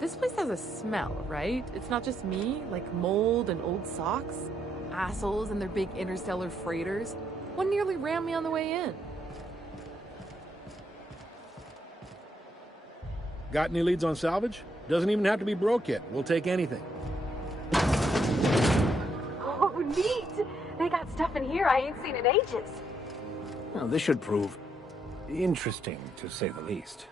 This place has a smell, right? It's not just me, like mold and old socks. Assholes and their big interstellar freighters. One nearly rammed me on the way in. Got any leads on salvage? Doesn't even have to be broke yet. We'll take anything. Oh, neat! They got stuff in here I ain't seen in ages. Well, this should prove interesting, to say the least.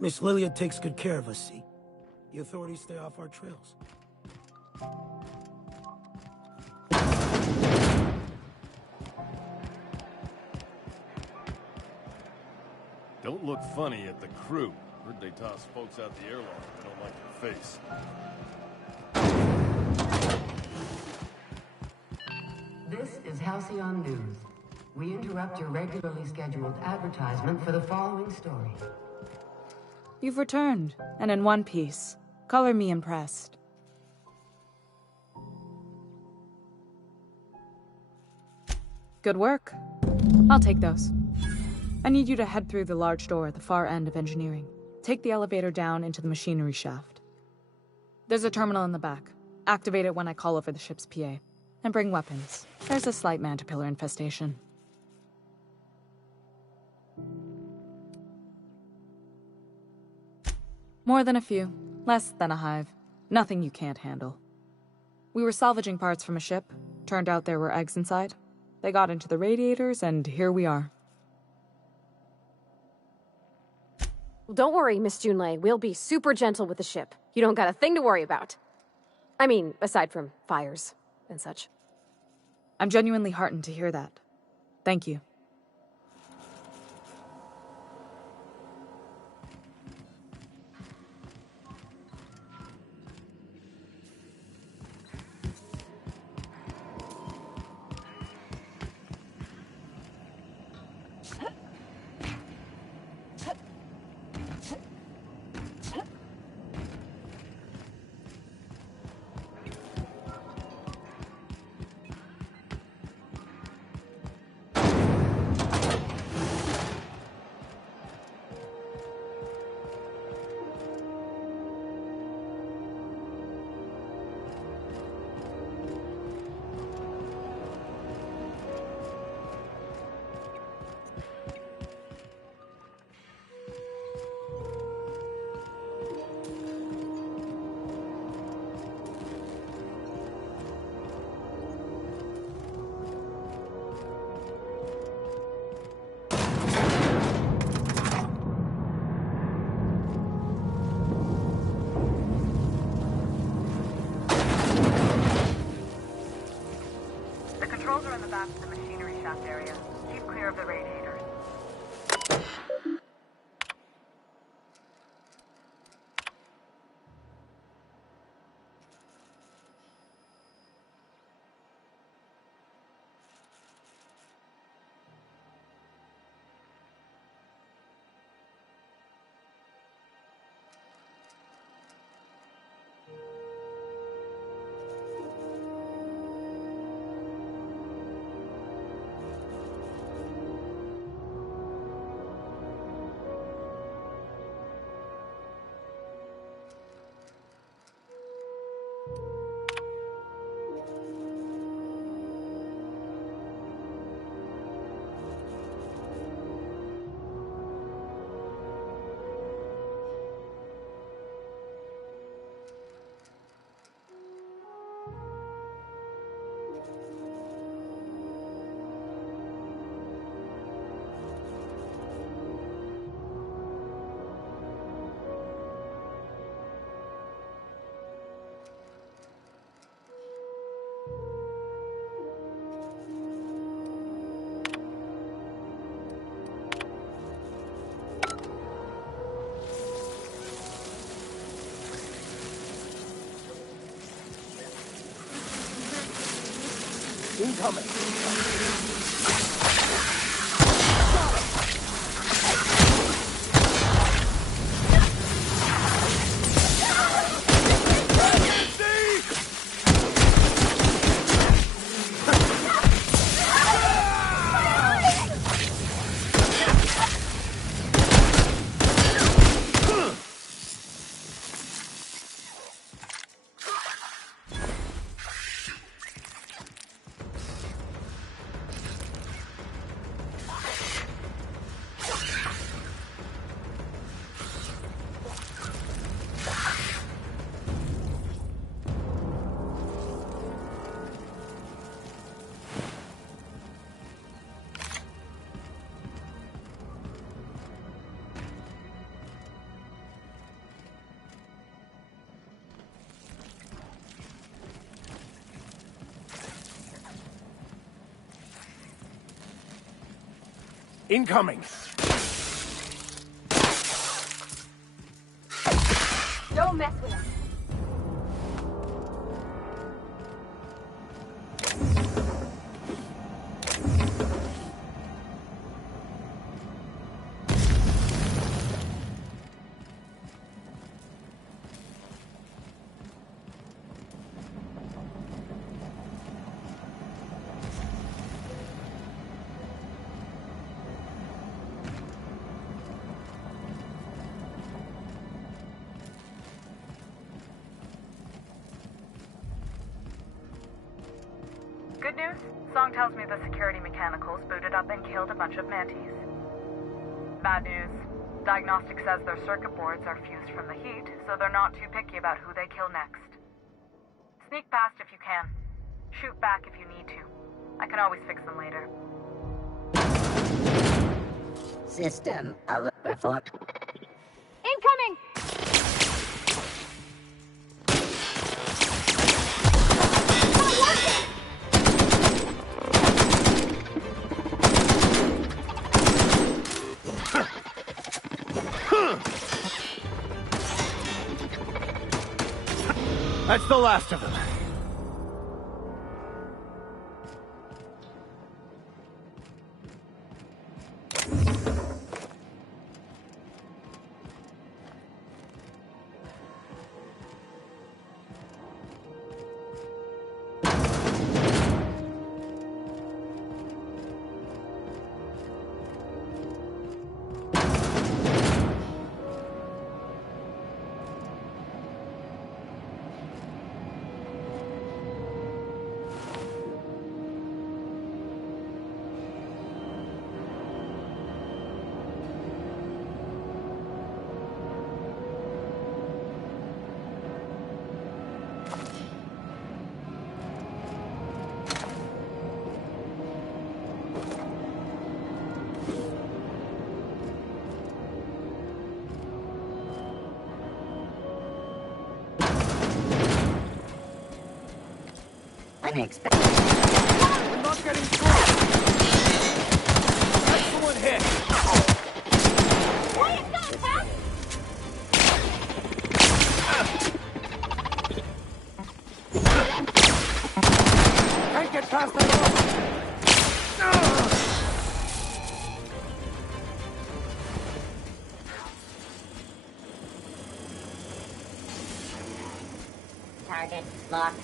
Miss Lilia takes good care of us, see? The authorities stay off our trails. Don't look funny at the crew. Heard they toss folks out the airlock if they don't like your face. This is Halcyon News. We interrupt your regularly scheduled advertisement for the following story. You've returned, and in one piece. Color me impressed. Good work. I'll take those. I need you to head through the large door at the far end of engineering. Take the elevator down into the machinery shaft. There's a terminal in the back. Activate it when I call over the ship's PA. And bring weapons. There's a slight Mantipillar infestation. More than a few. Less than a hive. Nothing you can't handle. We were salvaging parts from a ship. Turned out there were eggs inside. They got into the radiators, and here we are. Well, don't worry, Miss Junlei. We'll be super gentle with the ship. You don't got a thing to worry about. I mean, aside from fires and such. I'm genuinely heartened to hear that. Thank you. Back to the machinery shaft area. Keep clear of the radiators. Incoming! Incoming! Don't mess with us. Good news? Song tells me the security mechanicals booted up and killed a bunch of mantis. Bad news. Diagnostic says their circuit boards are fused from the heat, so they're not too picky about who they kill next. Sneak past if you can. Shoot back if you need to. I can always fix them later. System of report. Incoming! That's the last of them. Unexpected. I'm not getting through. Excellent hit. What is that, Pat? Can't get past that wall. Target locked.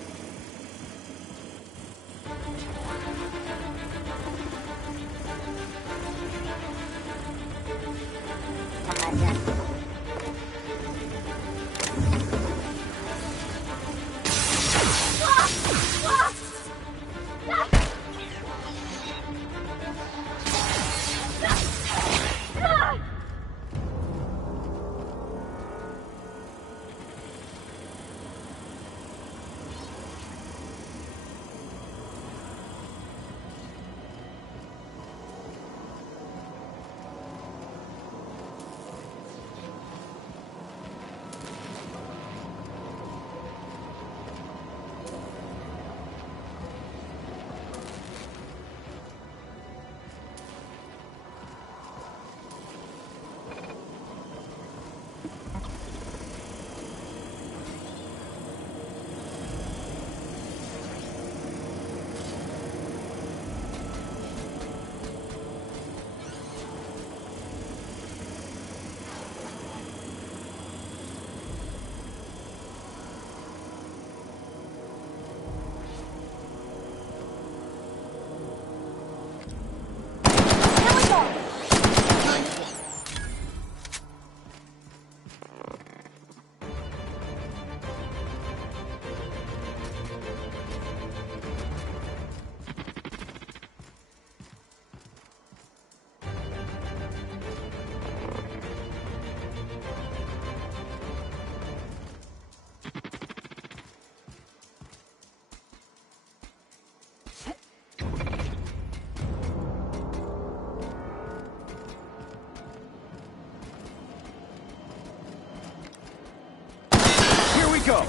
Go!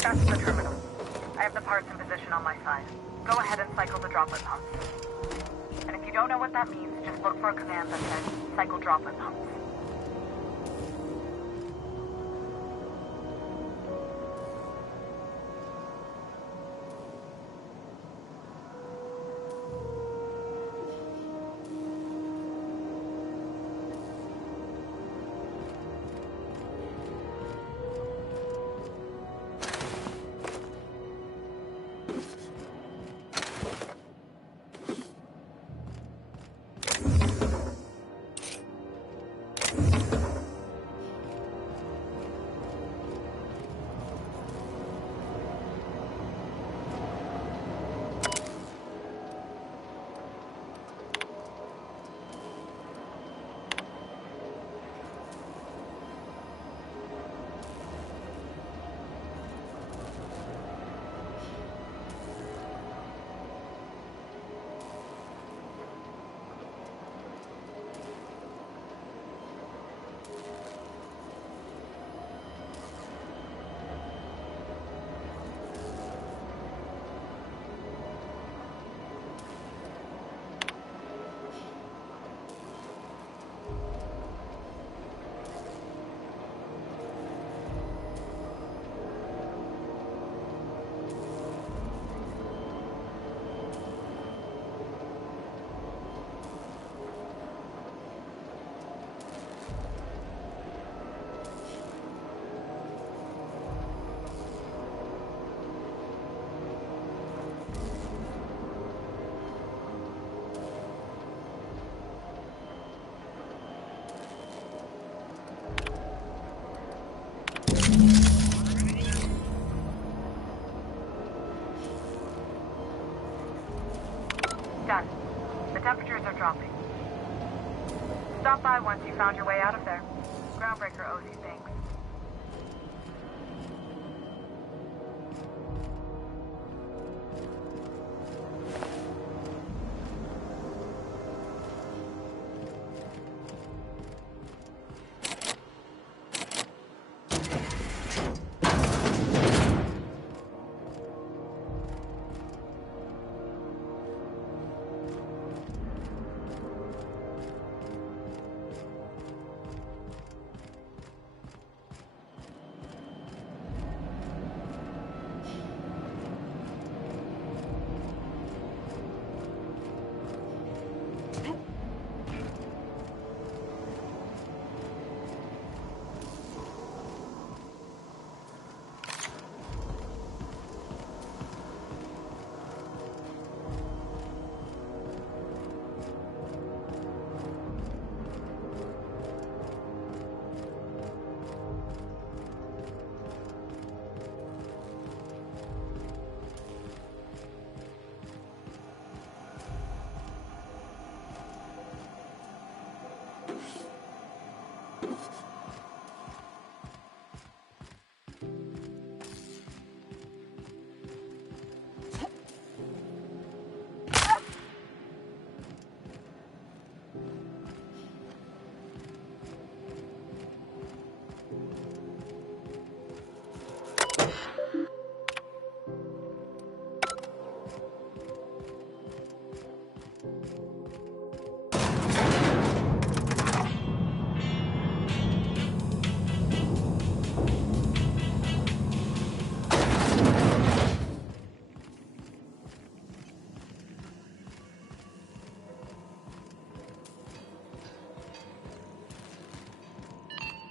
That's the terminal. I have the parts in position on my side. Go ahead and cycle the droplet pumps. And if you don't know what that means, just look for a command that says, cycle droplet pumps. Temperatures are dropping. Stop by once you found your way out of there. Groundbreaker owes you thanks.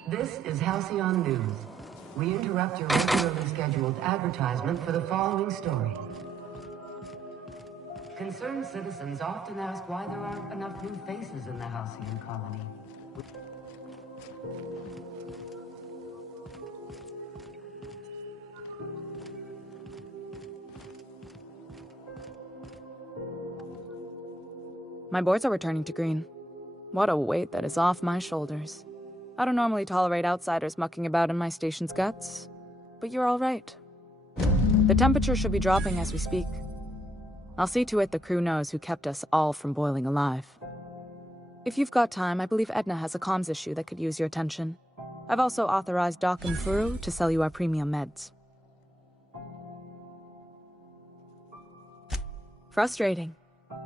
This is Halcyon News. We interrupt your regularly scheduled advertisement for the following story. Concerned citizens often ask why there aren't enough new faces in the Halcyon colony. My boards are returning to green. What a weight that is off my shoulders. I don't normally tolerate outsiders mucking about in my station's guts, but you're all right. The temperature should be dropping as we speak. I'll see to it the crew knows who kept us all from boiling alive. If you've got time, I believe Edna has a comms issue that could use your attention. I've also authorized Doc and Furu to sell you our premium meds. Frustrating.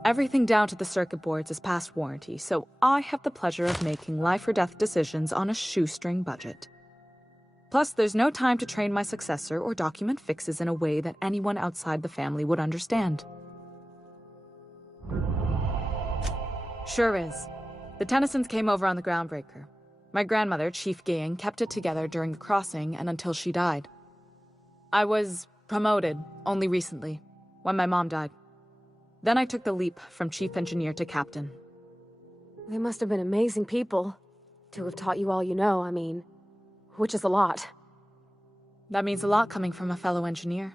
Everything down to the circuit boards is past warranty, so I have the pleasure of making life-or-death decisions on a shoestring budget. Plus, there's no time to train my successor or document fixes in a way that anyone outside the family would understand. Sure is. The Tennysons came over on the Groundbreaker. My grandmother, Chief Gaying, kept it together during the crossing and until she died. I was promoted only recently, when my mom died. Then I took the leap from chief engineer to captain. They must have been amazing people to have taught you all you know, I mean, which is a lot. That means a lot coming from a fellow engineer.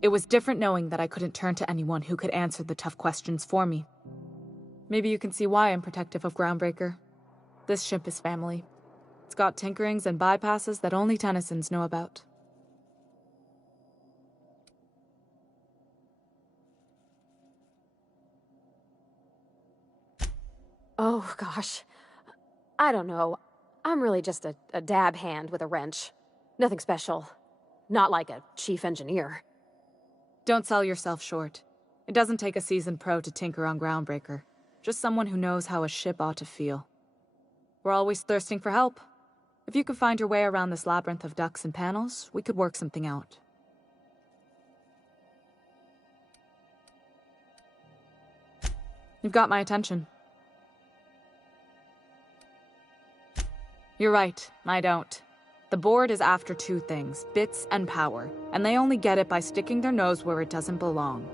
It was different knowing that I couldn't turn to anyone who could answer the tough questions for me. Maybe you can see why I'm protective of Groundbreaker. This ship is family. It's got tinkerings and bypasses that only Tennysons know about. Oh, gosh. I don't know. I'm really just a dab hand with a wrench. Nothing special. Not like a chief engineer. Don't sell yourself short. It doesn't take a seasoned pro to tinker on Groundbreaker. Just someone who knows how a ship ought to feel. We're always thirsting for help. If you could find your way around this labyrinth of ducts and panels, we could work something out. You've got my attention. You're right, I don't. The board is after two things, bits and power, and they only get it by sticking their nose where it doesn't belong.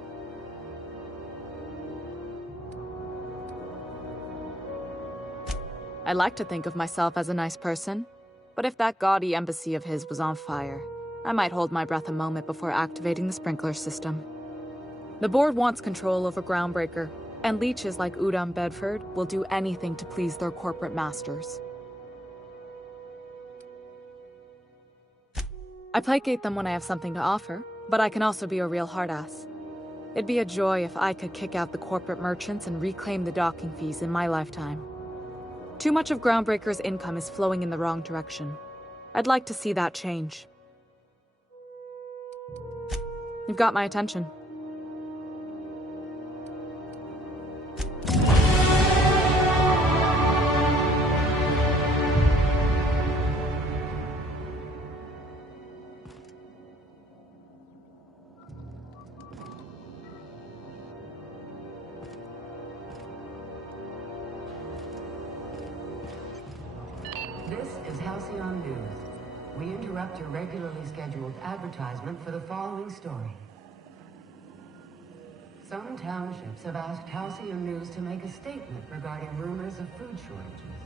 I'd like to think of myself as a nice person, But if that gaudy embassy of his was on fire, I might hold my breath a moment before activating the sprinkler system. The board wants control over Groundbreaker, and leeches like Udom Bedford will do anything to please their corporate masters. I placate them when I have something to offer, but I can also be a real hard-ass. It'd be a joy if I could kick out the corporate merchants and reclaim the docking fees in my lifetime. Too much of Groundbreaker's income is flowing in the wrong direction. I'd like to see that change. You've got my attention. This is Halcyon News. We interrupt your regularly scheduled advertisement for the following story. Some townships have asked Halcyon News to make a statement regarding rumors of food shortages.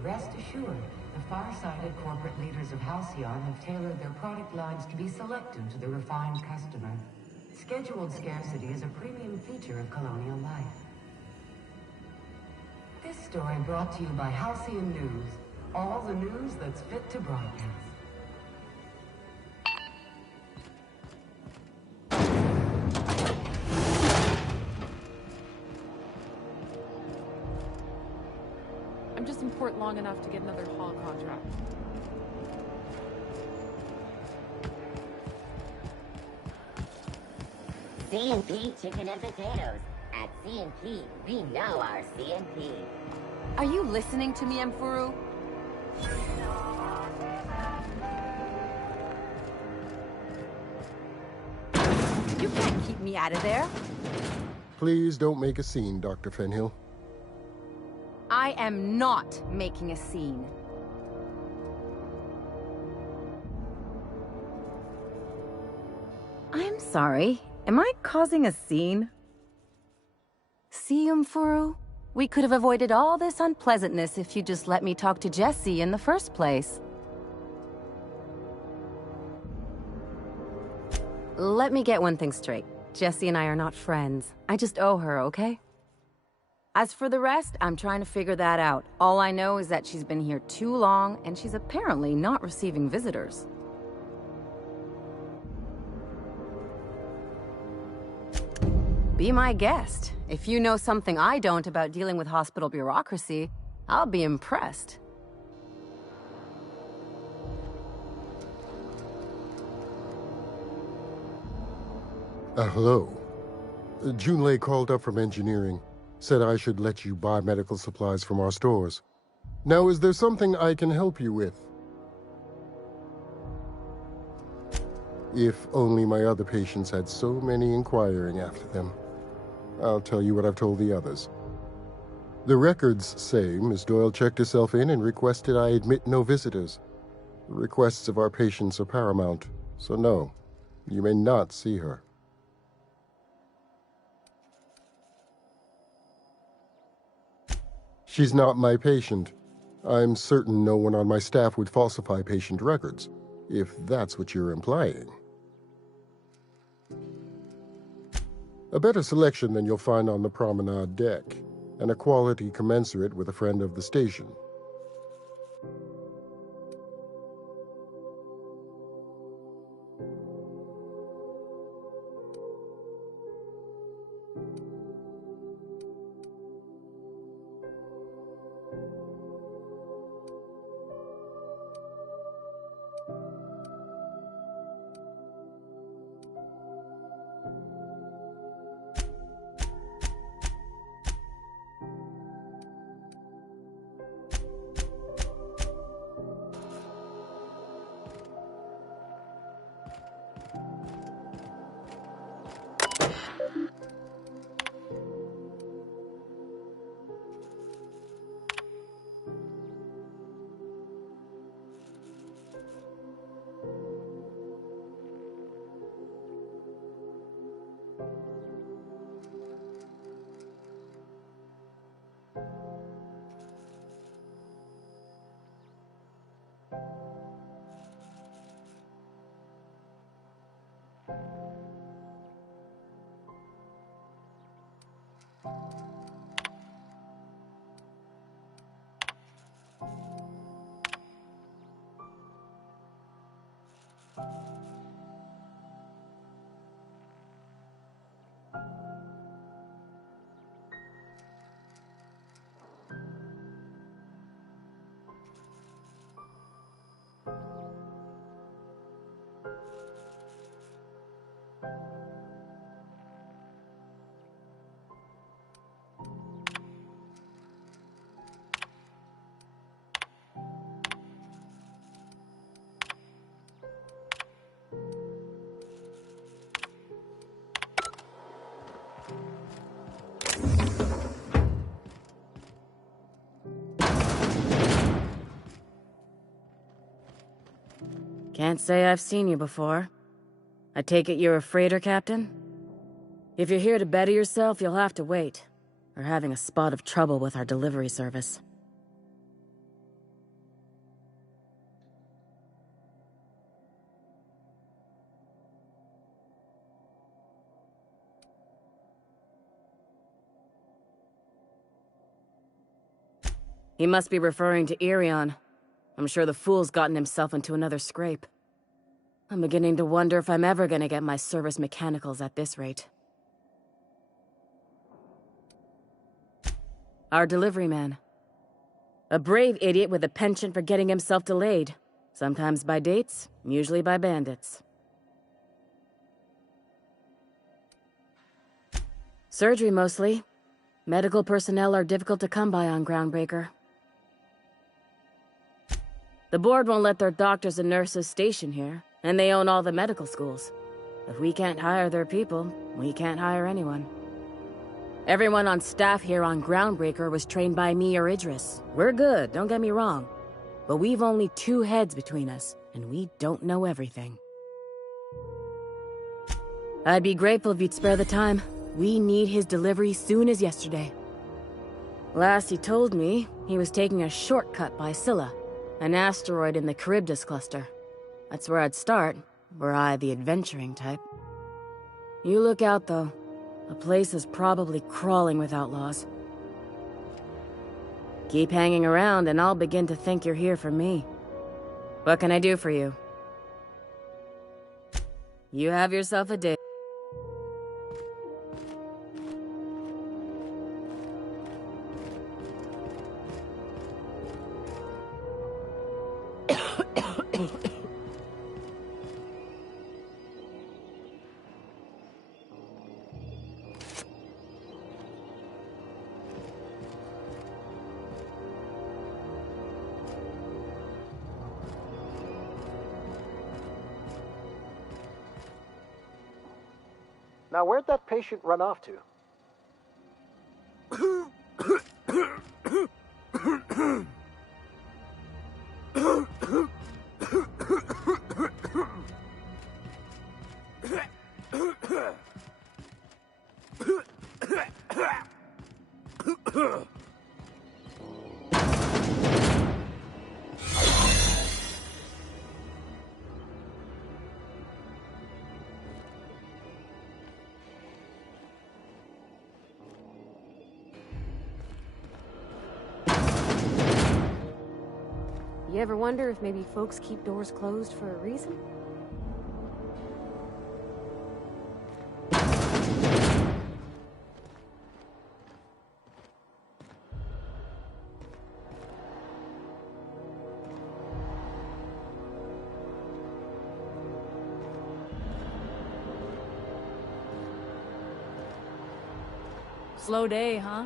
Rest assured, the far-sighted corporate leaders of Halcyon have tailored their product lines to be selective to the refined customer. Scheduled scarcity is a premium feature of colonial life. This story brought to you by Halcyon News. All the news that's fit to broadcast. I'm just in port long enough to get another haul contract. C&P chicken and potatoes. At C&P, we know our C&P. Are you listening to me, Emfuru? You can't keep me out of there. Please don't make a scene, Dr. Fenhill. I am not making a scene. I'm sorry. Am I causing a scene? See, Emfuru? We could have avoided all this unpleasantness if you just let me talk to Jessie in the first place. Let me get one thing straight. Jessie and I are not friends. I just owe her, okay? As for the rest, I'm trying to figure that out. All I know is that she's been here too long, and she's apparently not receiving visitors. Be my guest. If you know something I don't about dealing with hospital bureaucracy, I'll be impressed. Hello. Junlei called up from engineering. Said I should let you buy medical supplies from our stores. Now, is there something I can help you with? If only my other patients had so many inquiring after them. I'll tell you what I've told the others. The records say Miss Doyle checked herself in and requested I admit no visitors. The requests of our patients are paramount, so no, you may not see her. She's not my patient. I'm certain no one on my staff would falsify patient records, if that's what you're implying. A better selection than you'll find on the promenade deck, and a quality commensurate with a friend of the station. Can't say I've seen you before. I take it you're a freighter captain? If you're here to better yourself, you'll have to wait. We're having a spot of trouble with our delivery service. He must be referring to Irion. I'm sure the fool's gotten himself into another scrape. I'm beginning to wonder if I'm ever gonna get my service mechanicals at this rate. Our delivery man. A brave idiot with a penchant for getting himself delayed. Sometimes by dates, usually by bandits. Surgery mostly. Medical personnel are difficult to come by on Groundbreaker. The board won't let their doctors and nurses station here, and they own all the medical schools. If we can't hire their people, we can't hire anyone. Everyone on staff here on Groundbreaker was trained by me or Idris. We're good, don't get me wrong. But we've only 2 heads between us, and we don't know everything. I'd be grateful if you'd spare the time. We need his delivery soon as yesterday. Last he told me, he was taking a shortcut by Scylla, an asteroid in the Charybdis cluster. That's where I'd start, were I the adventuring type. You look out, though. The place is probably crawling with outlaws. Keep hanging around, and I'll begin to think you're here for me. What can I do for you? You have yourself a day. Now, where'd that patient run off to? You ever wonder if maybe folks keep doors closed for a reason? Slow day, huh?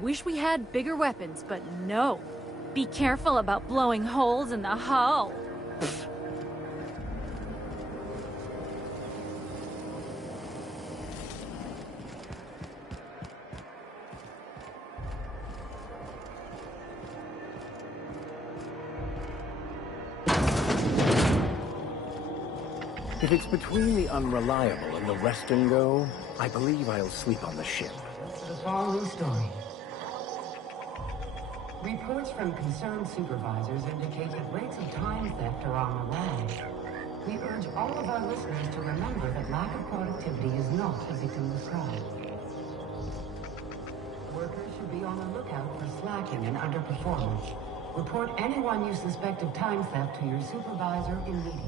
Wish we had bigger weapons, but no. Be careful about blowing holes in the hull. If it's between the Unreliable and the Rest and Go, I believe I'll sleep on the ship. The following story. Reports from concerned supervisors indicate that rates of time theft are on the rise. We urge all of our listeners to remember that lack of productivity is not a victimless crime. Workers should be on the lookout for slacking and underperformance. Report anyone you suspect of time theft to your supervisor immediately.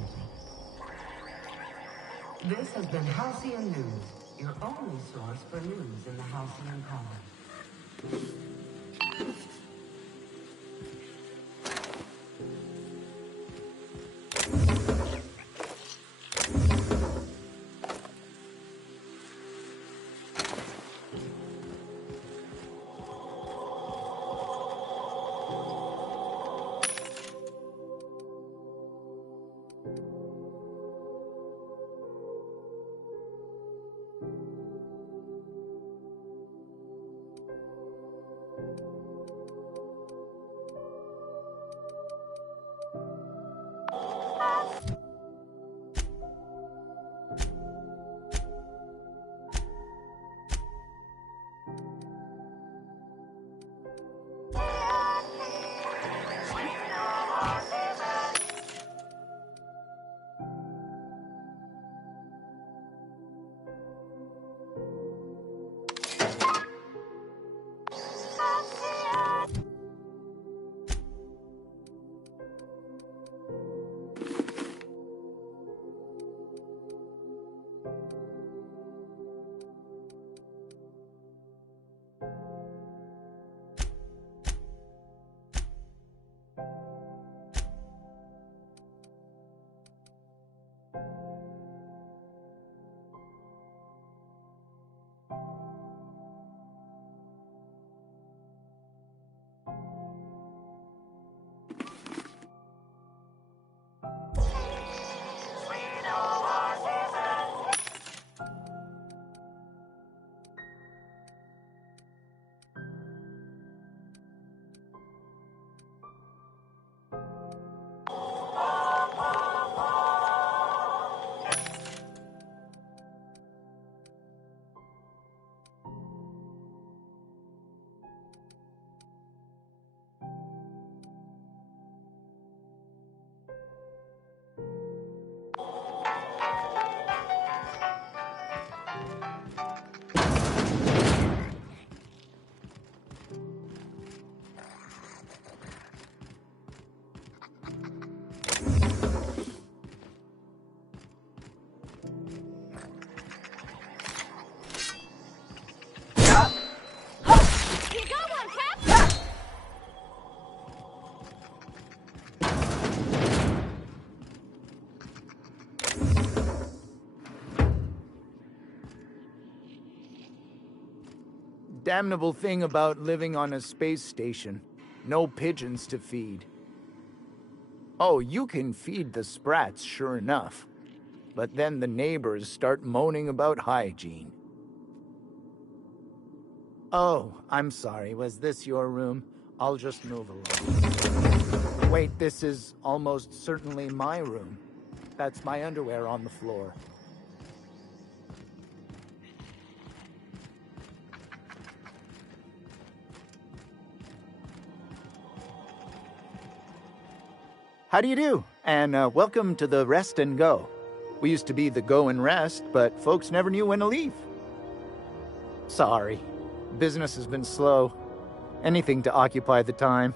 This has been Halcyon News, your only source for news in the Halcyon Colony. Damnable thing about living on a space station. No pigeons to feed. Oh, you can feed the sprats, sure enough. But then the neighbors start moaning about hygiene. Oh, I'm sorry. Was this your room? I'll just move along. Wait, this is almost certainly my room. That's my underwear on the floor. How do you do? And welcome to the Rest and Go. We used to be the Go and Rest, but folks never knew when to leave. Sorry. Business has been slow. Anything to occupy the time.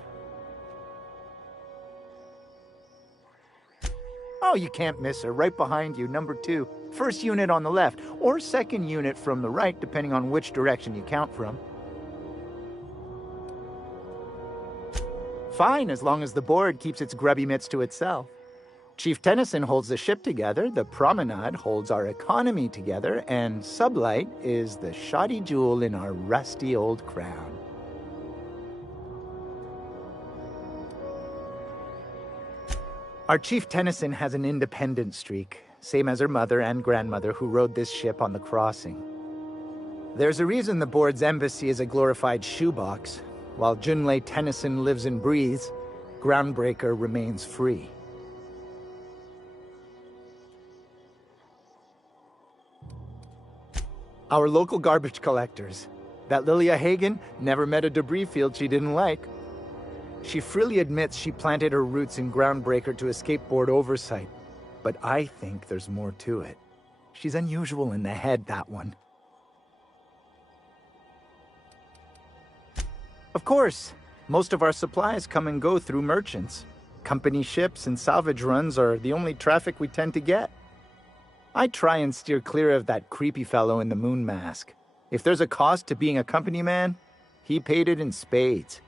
Oh, you can't miss her. Right behind you, number 2. First unit on the left, or second unit from the right, depending on which direction you count from. Fine, as long as the board keeps its grubby mitts to itself. Chief Tennyson holds the ship together, the Promenade holds our economy together, and Sublight is the shoddy jewel in our rusty old crown. Our Chief Tennyson has an independent streak, same as her mother and grandmother who rode this ship on the crossing. There's a reason the board's embassy is a glorified shoebox. While Junlei Tennyson lives and breathes, Groundbreaker remains free. Our local garbage collectors. That Lilia Hagen never met a debris field she didn't like. She freely admits she planted her roots in Groundbreaker to escape board oversight. But I think there's more to it. She's unusual in the head, that one. Of course, most of our supplies come and go through merchants. Company ships and salvage runs are the only traffic we tend to get. I try and steer clear of that creepy fellow in the moon mask. If there's a cost to being a company man, he paid it in spades.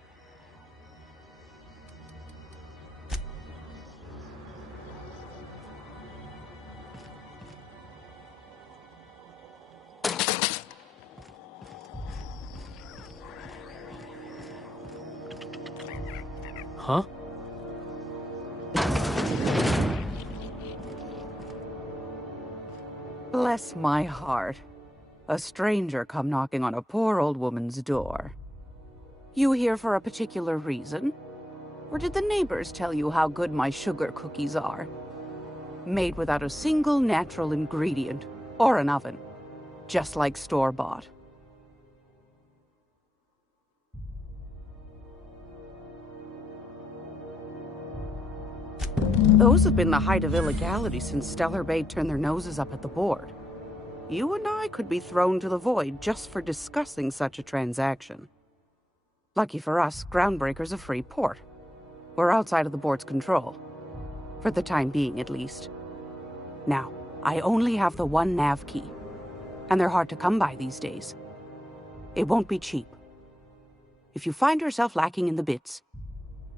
Huh? Bless my heart. A stranger come knocking on a poor old woman's door. You here for a particular reason? Or did the neighbors tell you how good my sugar cookies are? Made without a single natural ingredient, or an oven. Just like store-bought. Those have been the height of illegality since Stellar Bay turned their noses up at the board. You and I could be thrown to the void just for discussing such a transaction. Lucky for us, Groundbreaker's a free port. We're outside of the board's control. For the time being, at least. Now, I only have the one nav key. And they're hard to come by these days. It won't be cheap. If you find yourself lacking in the bits,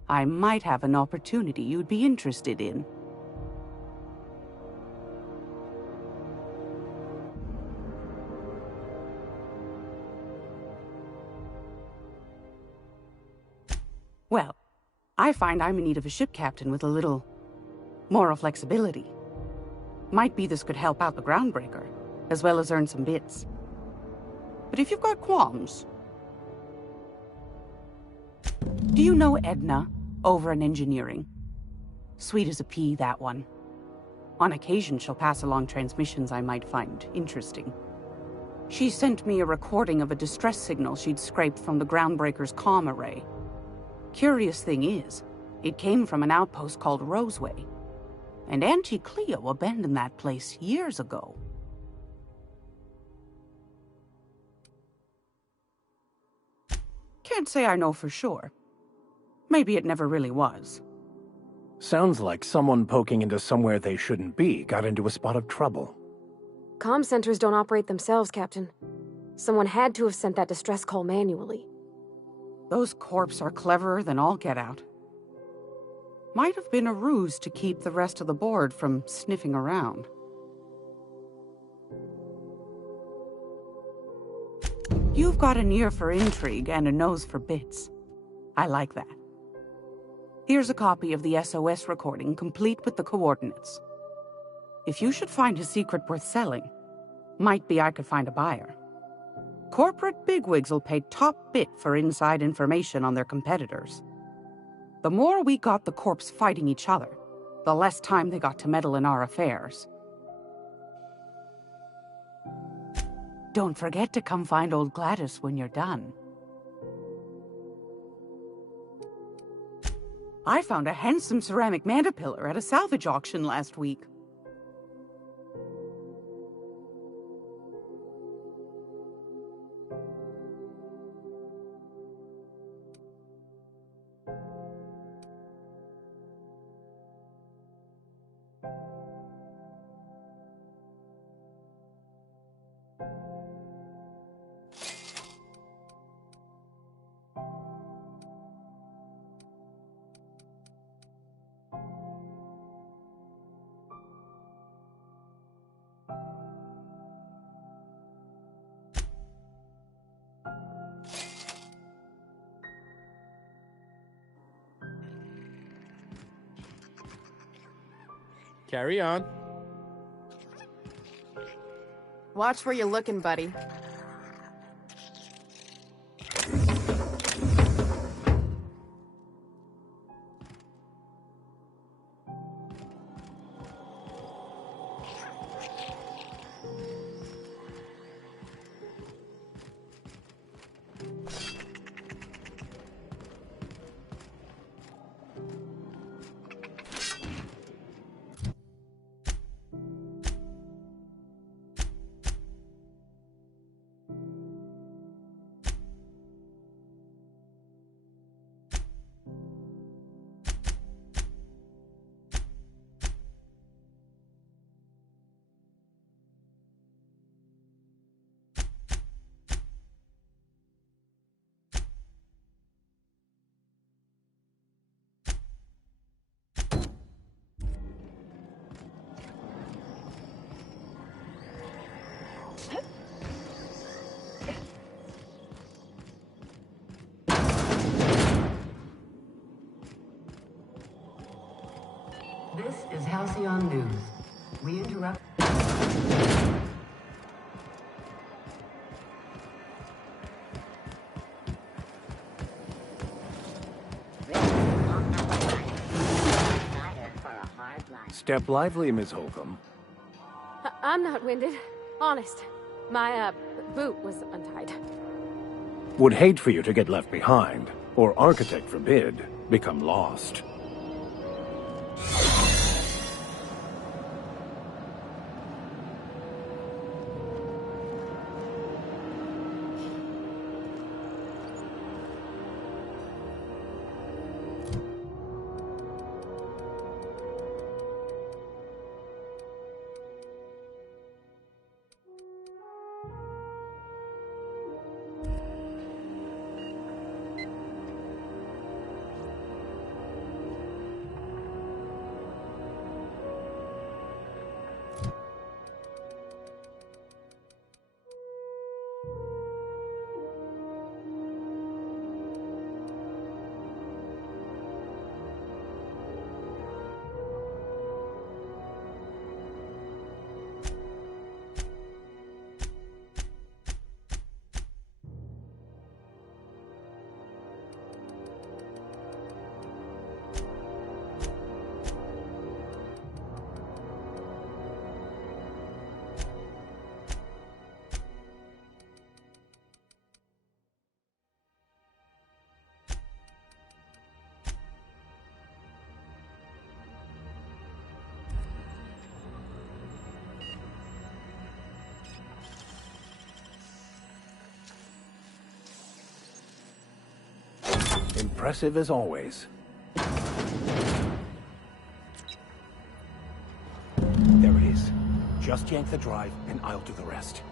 I might have an opportunity you'd be interested in. Well, I find I'm in need of a ship captain with a little moral flexibility. Might be this could help out the Groundbreaker, as well as earn some bits. But if you've got qualms... Do you know Edna, over in engineering? Sweet as a pea, that one. On occasion, she'll pass along transmissions I might find interesting. She sent me a recording of a distress signal she'd scraped from the Groundbreaker's comm array. Curious thing is, it came from an outpost called Roseway. And Auntie Cleo abandoned that place years ago. Can't say I know for sure. Maybe it never really was. Sounds like someone poking into somewhere they shouldn't be got into a spot of trouble. Comm centers don't operate themselves, Captain. Someone had to have sent that distress call manually. Those corps are cleverer than all get out. Might have been a ruse to keep the rest of the board from sniffing around. You've got an ear for intrigue and a nose for bits. I like that. Here's a copy of the SOS recording, complete with the coordinates. If you should find a secret worth selling, might be I could find a buyer. Corporate bigwigs will pay top bit for inside information on their competitors. The more we got the corps fighting each other, the less time they got to meddle in our affairs. Don't forget to come find old Gladys when you're done. I found a handsome ceramic mandapillar at a salvage auction last week. Carry on. Watch where you're looking, buddy. Halcyon News. We interrupt. Step lively, Miss Holcomb. I'm not winded. Honest. My, boot was untied. Would hate for you to get left behind, or architect forbid, become lost. Impressive as always. There it is. Just yank the drive, and I'll do the rest.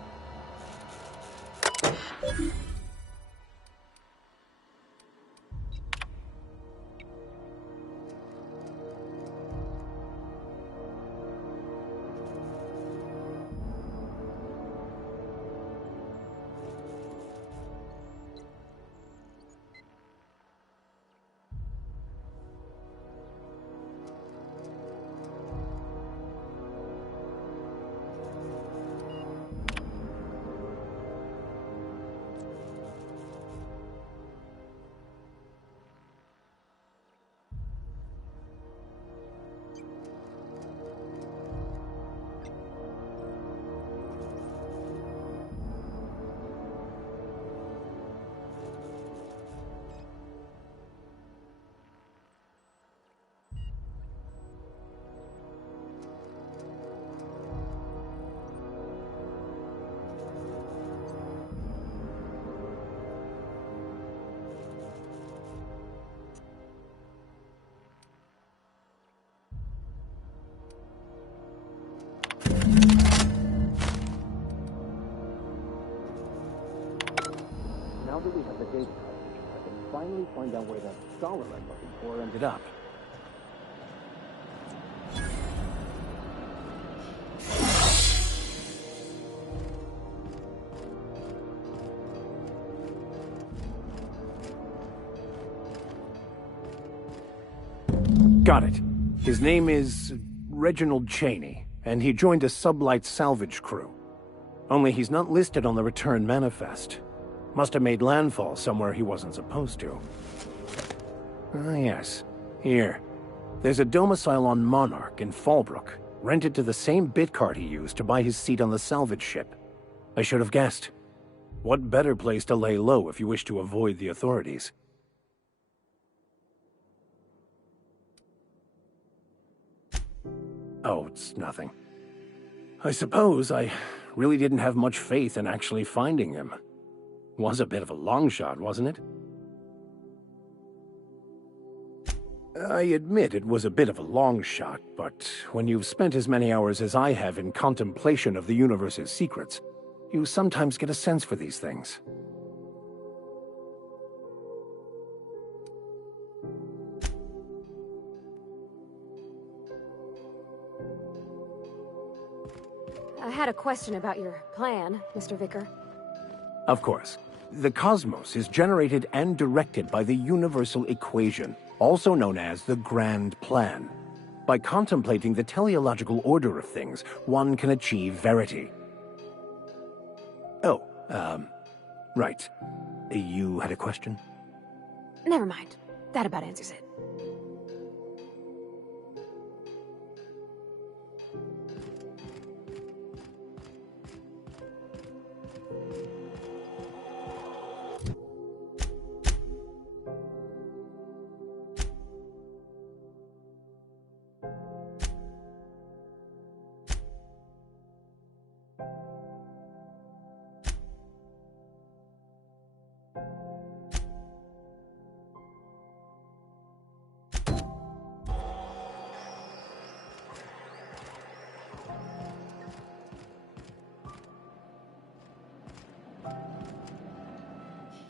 Now that we have the data cartridge, I can finally find out where that scholar I'm looking for ended up. Got it. His name is Reginald Cheney, and he joined a sublight salvage crew. Only he's not listed on the return manifest. Must have made landfall somewhere he wasn't supposed to. Ah, yes. Here. There's a domicile on Monarch in Fallbrook, rented to the same bit card he used to buy his seat on the salvage ship. I should have guessed. What better place to lay low if you wish to avoid the authorities? Oh, it's nothing. I suppose I really didn't have much faith in actually finding him. Was a bit of a long shot, wasn't it? I admit it was a bit of a long shot, but when you've spent as many hours as I have in contemplation of the universe's secrets, you sometimes get a sense for these things. I had a question about your plan, Mr. Vicar. Of course. The cosmos is generated and directed by the universal equation, also known as the Grand Plan. By contemplating the teleological order of things, one can achieve verity. Oh, right. You had a question? Never mind. That about answers it.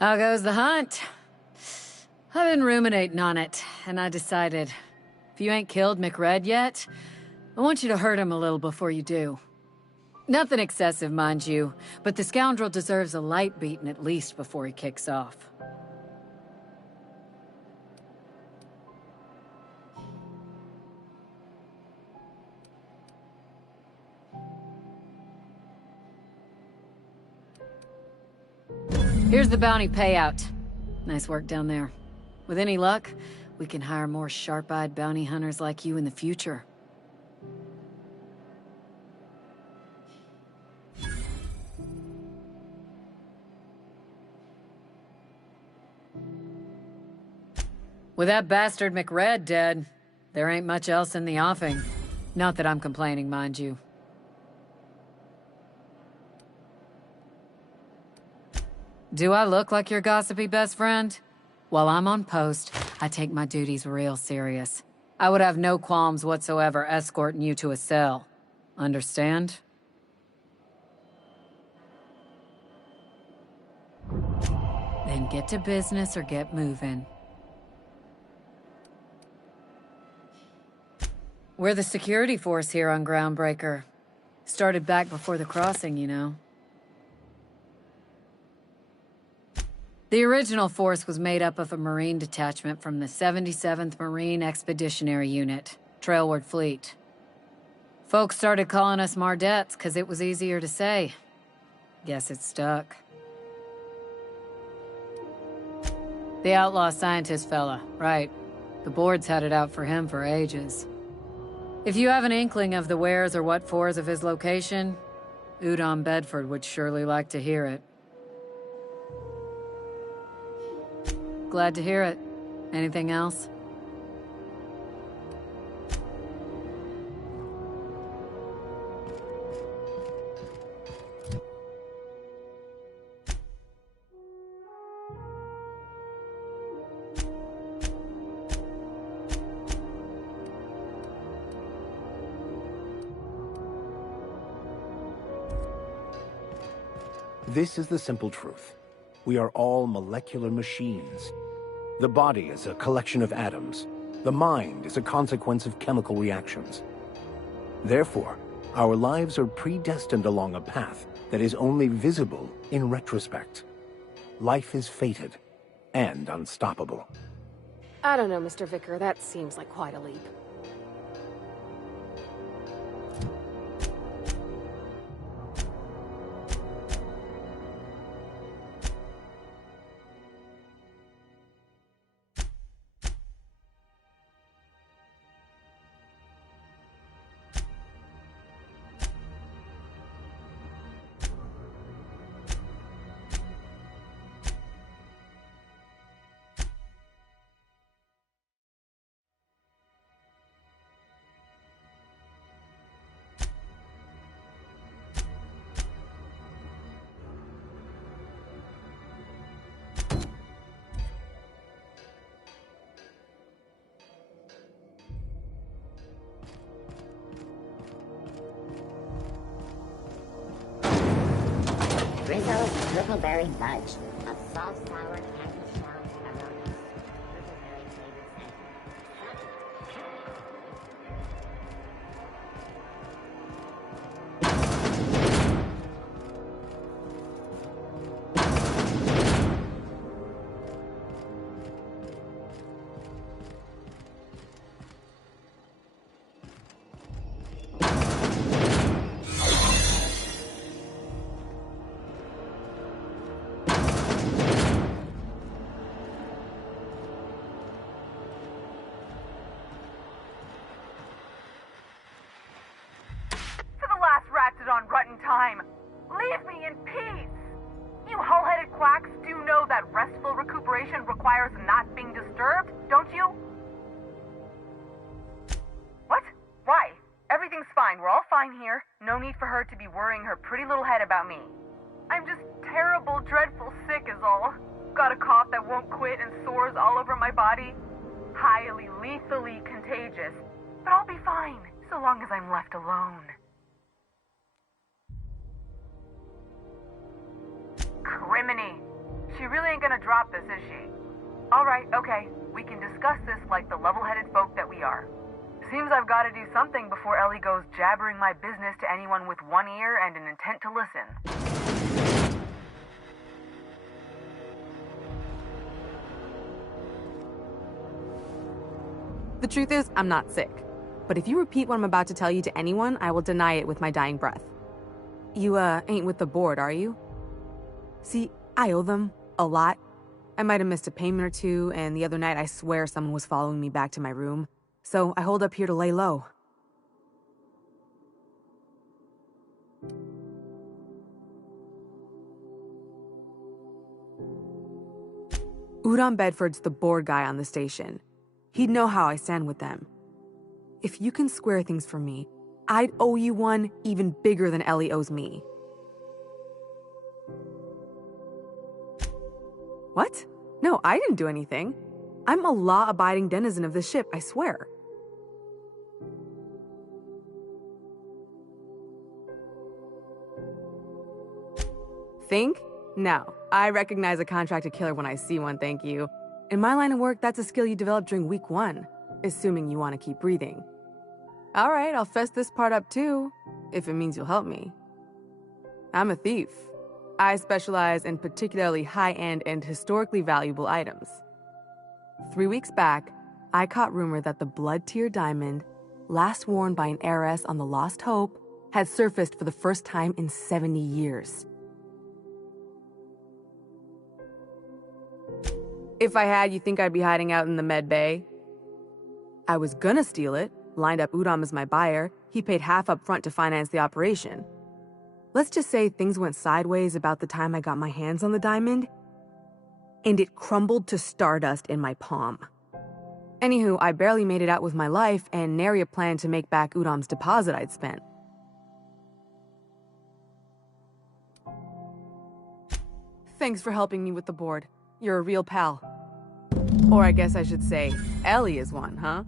How goes the hunt? I've been ruminating on it, and I decided, if you ain't killed McRed yet, I want you to hurt him a little before you do. Nothing excessive, mind you, but the scoundrel deserves a light beating at least before he kicks off. Here's the bounty payout. Nice work down there. With any luck, we can hire more sharp-eyed bounty hunters like you in the future. With that bastard McRed dead, there ain't much else in the offing. Not that I'm complaining, mind you. Do I look like your gossipy best friend? While I'm on post, I take my duties real serious. I would have no qualms whatsoever escorting you to a cell. Understand? Then get to business or get moving. We're the security force here on Groundbreaker. Started back before the crossing, you know. The original force was made up of a Marine detachment from the 77th Marine Expeditionary Unit, Trailward Fleet. Folks started calling us Mardettes because it was easier to say. Guess it stuck. The outlaw scientist fella, right. The board's had it out for him for ages. If you have an inkling of the wheres or what-fors of his location, Udon Bedford would surely like to hear it. Glad to hear it. Anything else? This is the simple truth. We are all molecular machines. The body is a collection of atoms. The mind is a consequence of chemical reactions. Therefore, our lives are predestined along a path that is only visible in retrospect. Life is fated and unstoppable. I don't know, Mr. Vicar. That seems like quite a leap. Rizzo's Brickleberry Fudge, a soft, sour candy shell aroma. Brickleberry flavored broody little head about me. I'm just terrible, dreadful sick is all. Got a cough that won't quit and sores all over my body. Highly, lethally contagious. But I'll be fine, so long as I'm left alone. Criminy. She really ain't gonna drop this, is she? Alright, okay. We can discuss this like the level-headed folk that we are. Seems I've got to do something before Ellie goes jabbering my business to anyone with one ear and an intent to listen. The truth is, I'm not sick. But if you repeat what I'm about to tell you to anyone, I will deny it with my dying breath. You, ain't with the board, are you? See, I owe them a lot. I might have missed a payment or two, and the other night I swear someone was following me back to my room. So I hold up here to lay low. Udom Bedford's the board guy on the station. He'd know how I stand with them. If you can square things for me, I'd owe you one even bigger than Ellie owes me. What? No, I didn't do anything. I'm a law-abiding denizen of this ship, I swear. Think? No. I recognize a contracted killer when I see one, thank you. In my line of work, that's a skill you develop during week 1, assuming you want to keep breathing. All right, I'll fess this part up too, if it means you'll help me. I'm a thief. I specialize in particularly high-end and historically valuable items. 3 weeks back, I caught rumor that the blood-tier diamond, last worn by an heiress on the Lost Hope, had surfaced for the first time in 70 years. If I had, you think I'd be hiding out in the Med Bay? I was gonna steal it, lined up Udom as my buyer. He paid half up front to finance the operation. Let's just say things went sideways about the time I got my hands on the diamond, and it crumbled to stardust in my palm. Anywho, I barely made it out with my life, and nary a plan to make back Udom's deposit I'd spent. Thanks for helping me with the board. You're a real pal. Or I guess I should say, Ellie is one, huh?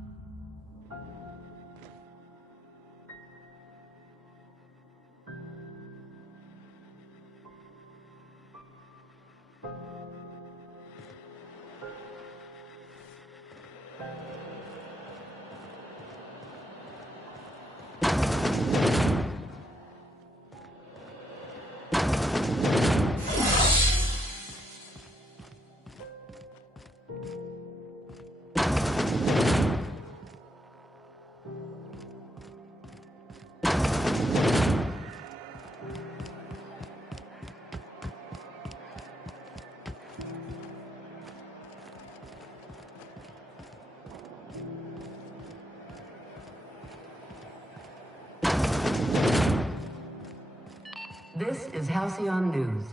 This is Halcyon News.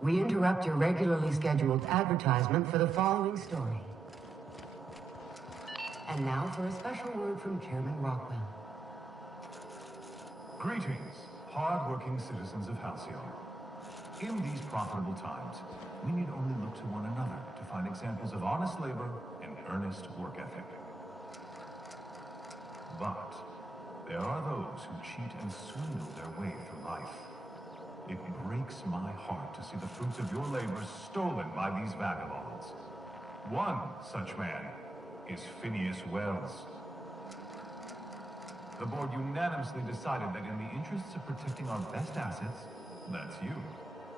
We interrupt your regularly scheduled advertisement for the following story. And now for a special word from Chairman Rockwell. Greetings, hard-working citizens of Halcyon. In these profitable times, we need only look to one another to find examples of honest labor and earnest work ethic. But there are those who cheat and swindle their way through life. It breaks my heart to see the fruits of your labor stolen by these vagabonds. One such man is Phineas Wells. The board unanimously decided that in the interests of protecting our best assets, that's you,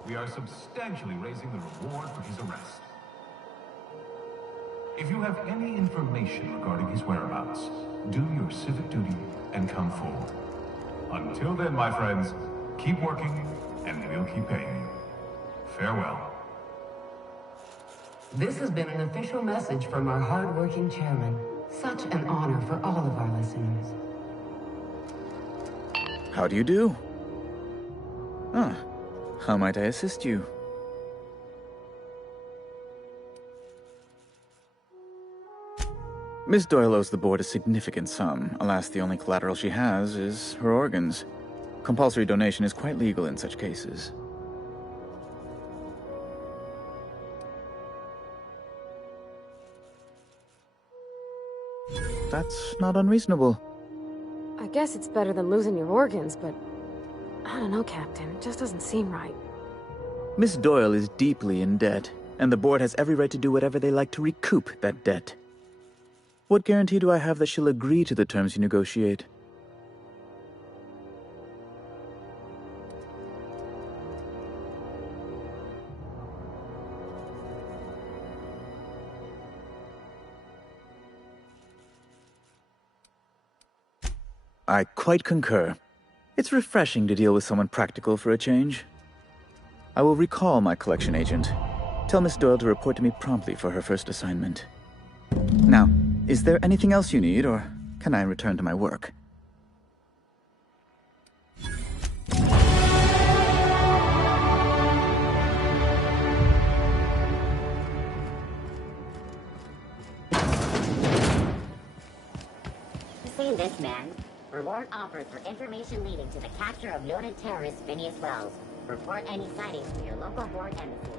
we are substantially raising the reward for his arrest. If you have any information regarding his whereabouts, do your civic duty and come forward. Until then, my friends, keep working, and we'll keep paying you. Farewell. This has been an official message from our hard-working chairman. Such an honor for all of our listeners. How do you do? Ah, how might I assist you? Miss Doyle owes the board a significant sum. Alas, the only collateral she has is her organs. Compulsory donation is quite legal in such cases. That's not unreasonable. I guess it's better than losing your organs, but I don't know, Captain. It just doesn't seem right. Miss Doyle is deeply in debt, and the board has every right to do whatever they like to recoup that debt. What guarantee do I have that she'll agree to the terms you negotiate? I quite concur. It's refreshing to deal with someone practical for a change. I will recall my collection agent. Tell Miss Doyle to report to me promptly for her first assignment. Now, is there anything else you need, or can I return to my work? Seen this man. Reward offered for information leading to the capture of noted terrorist Phineas Wells. Report any sightings to your local board embassy.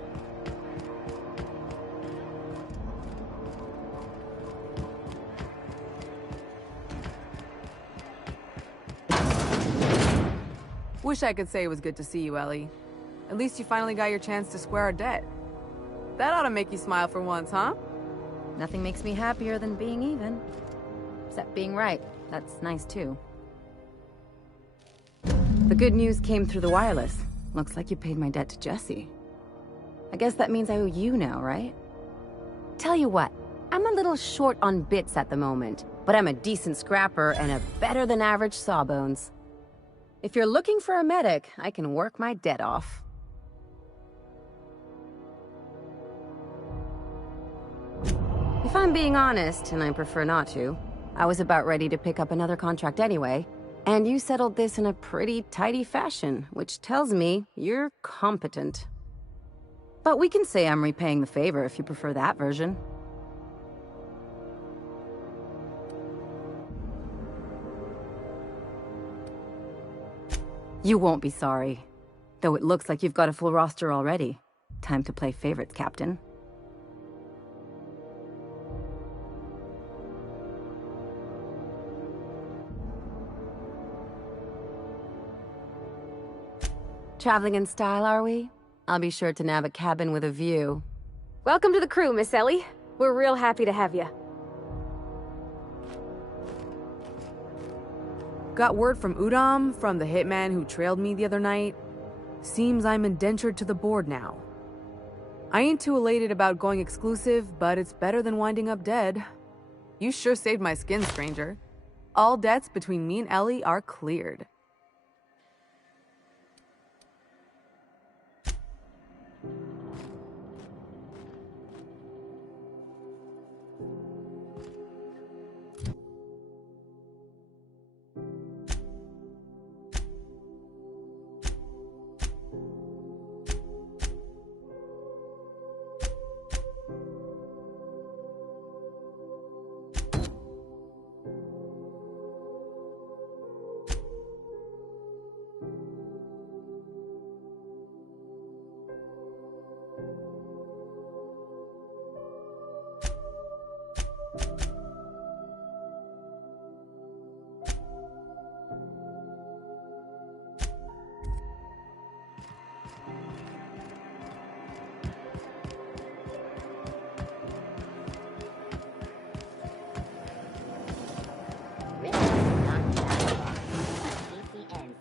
Wish I could say it was good to see you, Ellie. At least you finally got your chance to square our debt. That ought to make you smile for once, huh? Nothing makes me happier than being even. Except being right. That's nice, too. The good news came through the wireless. Looks like you paid my debt to Jesse. I guess that means I owe you now, right? Tell you what, I'm a little short on bits at the moment, but I'm a decent scrapper and a better-than-average sawbones. If you're looking for a medic, I can work my debt off. If I'm being honest, and I prefer not to, I was about ready to pick up another contract anyway, and you settled this in a pretty tidy fashion, which tells me you're competent. But we can say I'm repaying the favor if you prefer that version. You won't be sorry. Though it looks like you've got a full roster already. Time to play favorites, Captain. Traveling in style, are we? I'll be sure to nab a cabin with a view. Welcome to the crew, Miss Ellie. We're real happy to have you. Got word from Udom, from the hitman who trailed me the other night. Seems I'm indentured to the board now. I ain't too elated about going exclusive, but it's better than winding up dead. You sure saved my skin, stranger. All debts between me and Ellie are cleared.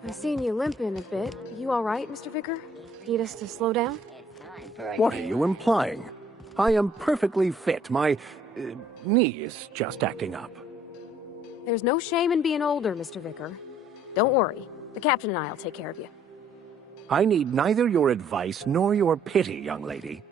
I've seen you limping a bit. You all right, Mr. Vicar? Need us to slow down? What are you implying? I am perfectly fit. My knee is just acting up. There's no shame in being older, Mr. Vicar. Don't worry. The captain and I'll take care of you. I need neither your advice nor your pity, young lady.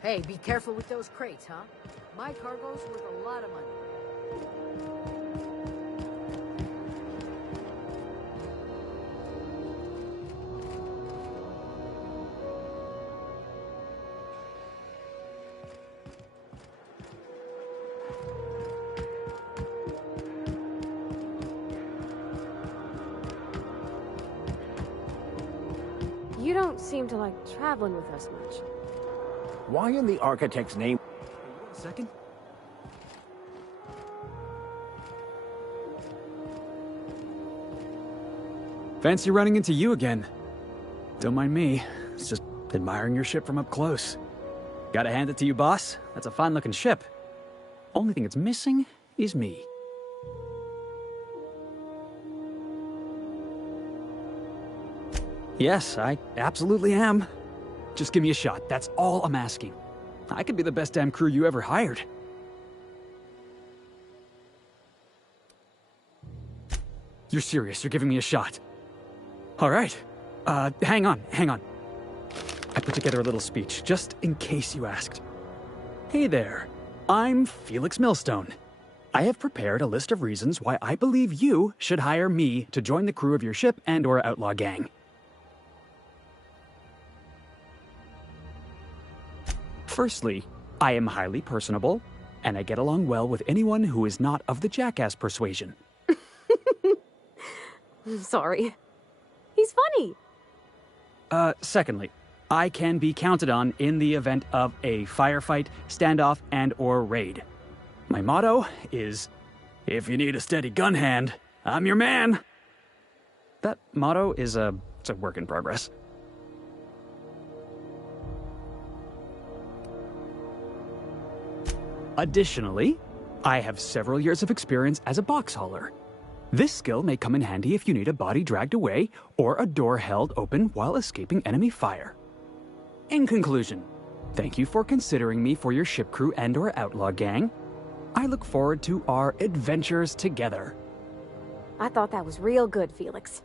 Hey, be careful with those crates, huh? My cargo's worth a lot of money. You don't seem to like traveling with us much. Why in the architect's name? One second. Fancy running into you again. Don't mind me. It's just admiring your ship from up close. Gotta hand it to you, boss. That's a fine-looking ship. Only thing it's missing is me. Yes, I absolutely am. Just give me a shot. That's all I'm asking. I could be the best damn crew you ever hired. You're serious? You're giving me a shot? All right. Hang on. I put together a little speech, just in case you asked. Hey there. I'm Felix Millstone. I have prepared a list of reasons why I believe you should hire me to join the crew of your ship and/or outlaw gang. Firstly, I am highly personable, and I get along well with anyone who is not of the jackass persuasion. Sorry. He's funny. Secondly, I can be counted on in the event of a firefight, standoff, and/or raid. My motto is, if you need a steady gun hand, I'm your man. That motto is it's a work in progress. Additionally, I have several years of experience as a box hauler. This skill may come in handy if you need a body dragged away or a door held open while escaping enemy fire. In conclusion, thank you for considering me for your ship crew and/or outlaw gang. I look forward to our adventures together. I thought that was real good, Felix.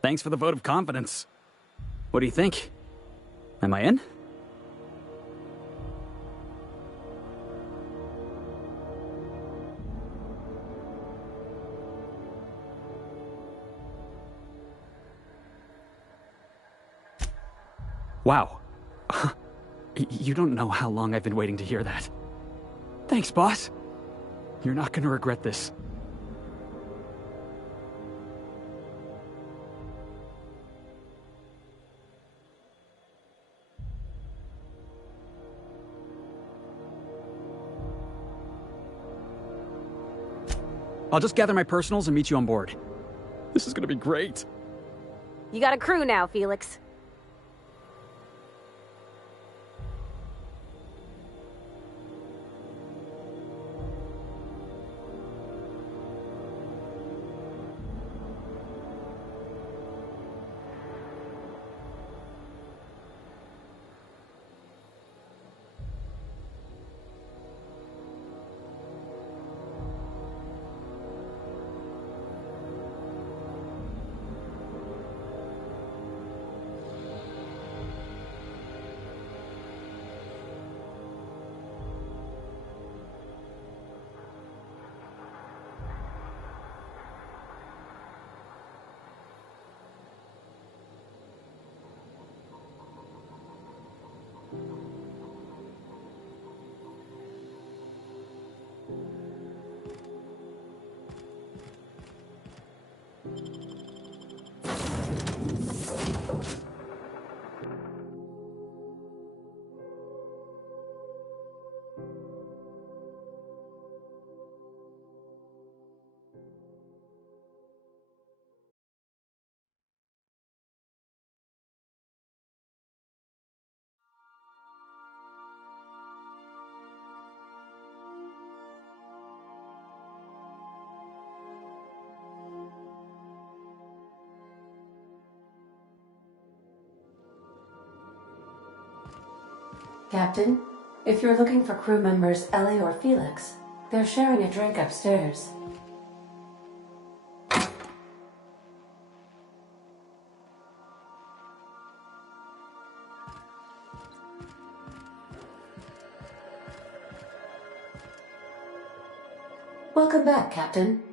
Thanks for the vote of confidence. What do you think? Am I in? Wow. You don't know how long I've been waiting to hear that. Thanks, boss. You're not gonna regret this. I'll just gather my personals and meet you on board. This is gonna be great. You got a crew now, Felix. Captain, if you're looking for crew members Ellie or Felix, they're sharing a drink upstairs. Welcome back, Captain.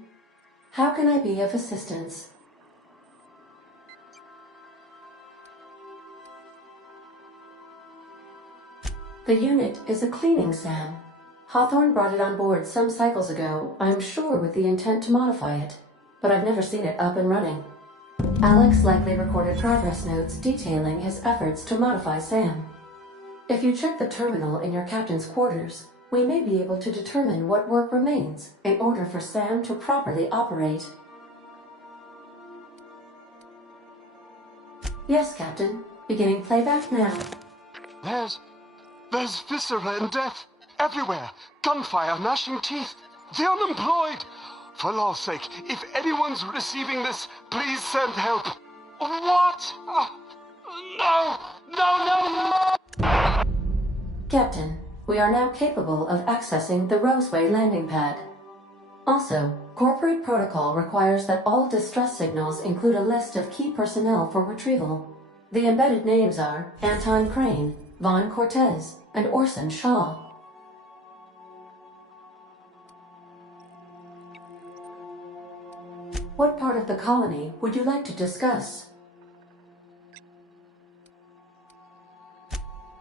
How can I be of assistance? The unit is a cleaning SAM. Hawthorne brought it on board some cycles ago, I'm sure with the intent to modify it, but I've never seen it up and running. Alex likely recorded progress notes detailing his efforts to modify SAM. If you check the terminal in your captain's quarters, we may be able to determine what work remains in order for SAM to properly operate. Yes, Captain. Beginning playback now. There's viscera and death everywhere. Gunfire, gnashing teeth. The unemployed. For law's sake, if anyone's receiving this, please send help. What? No! Captain, we are now capable of accessing the Roseway landing pad. Also, corporate protocol requires that all distress signals include a list of key personnel for retrieval. The embedded names are Anton Crane, Vaughn Cortez, and Orson Shaw. What part of the colony would you like to discuss?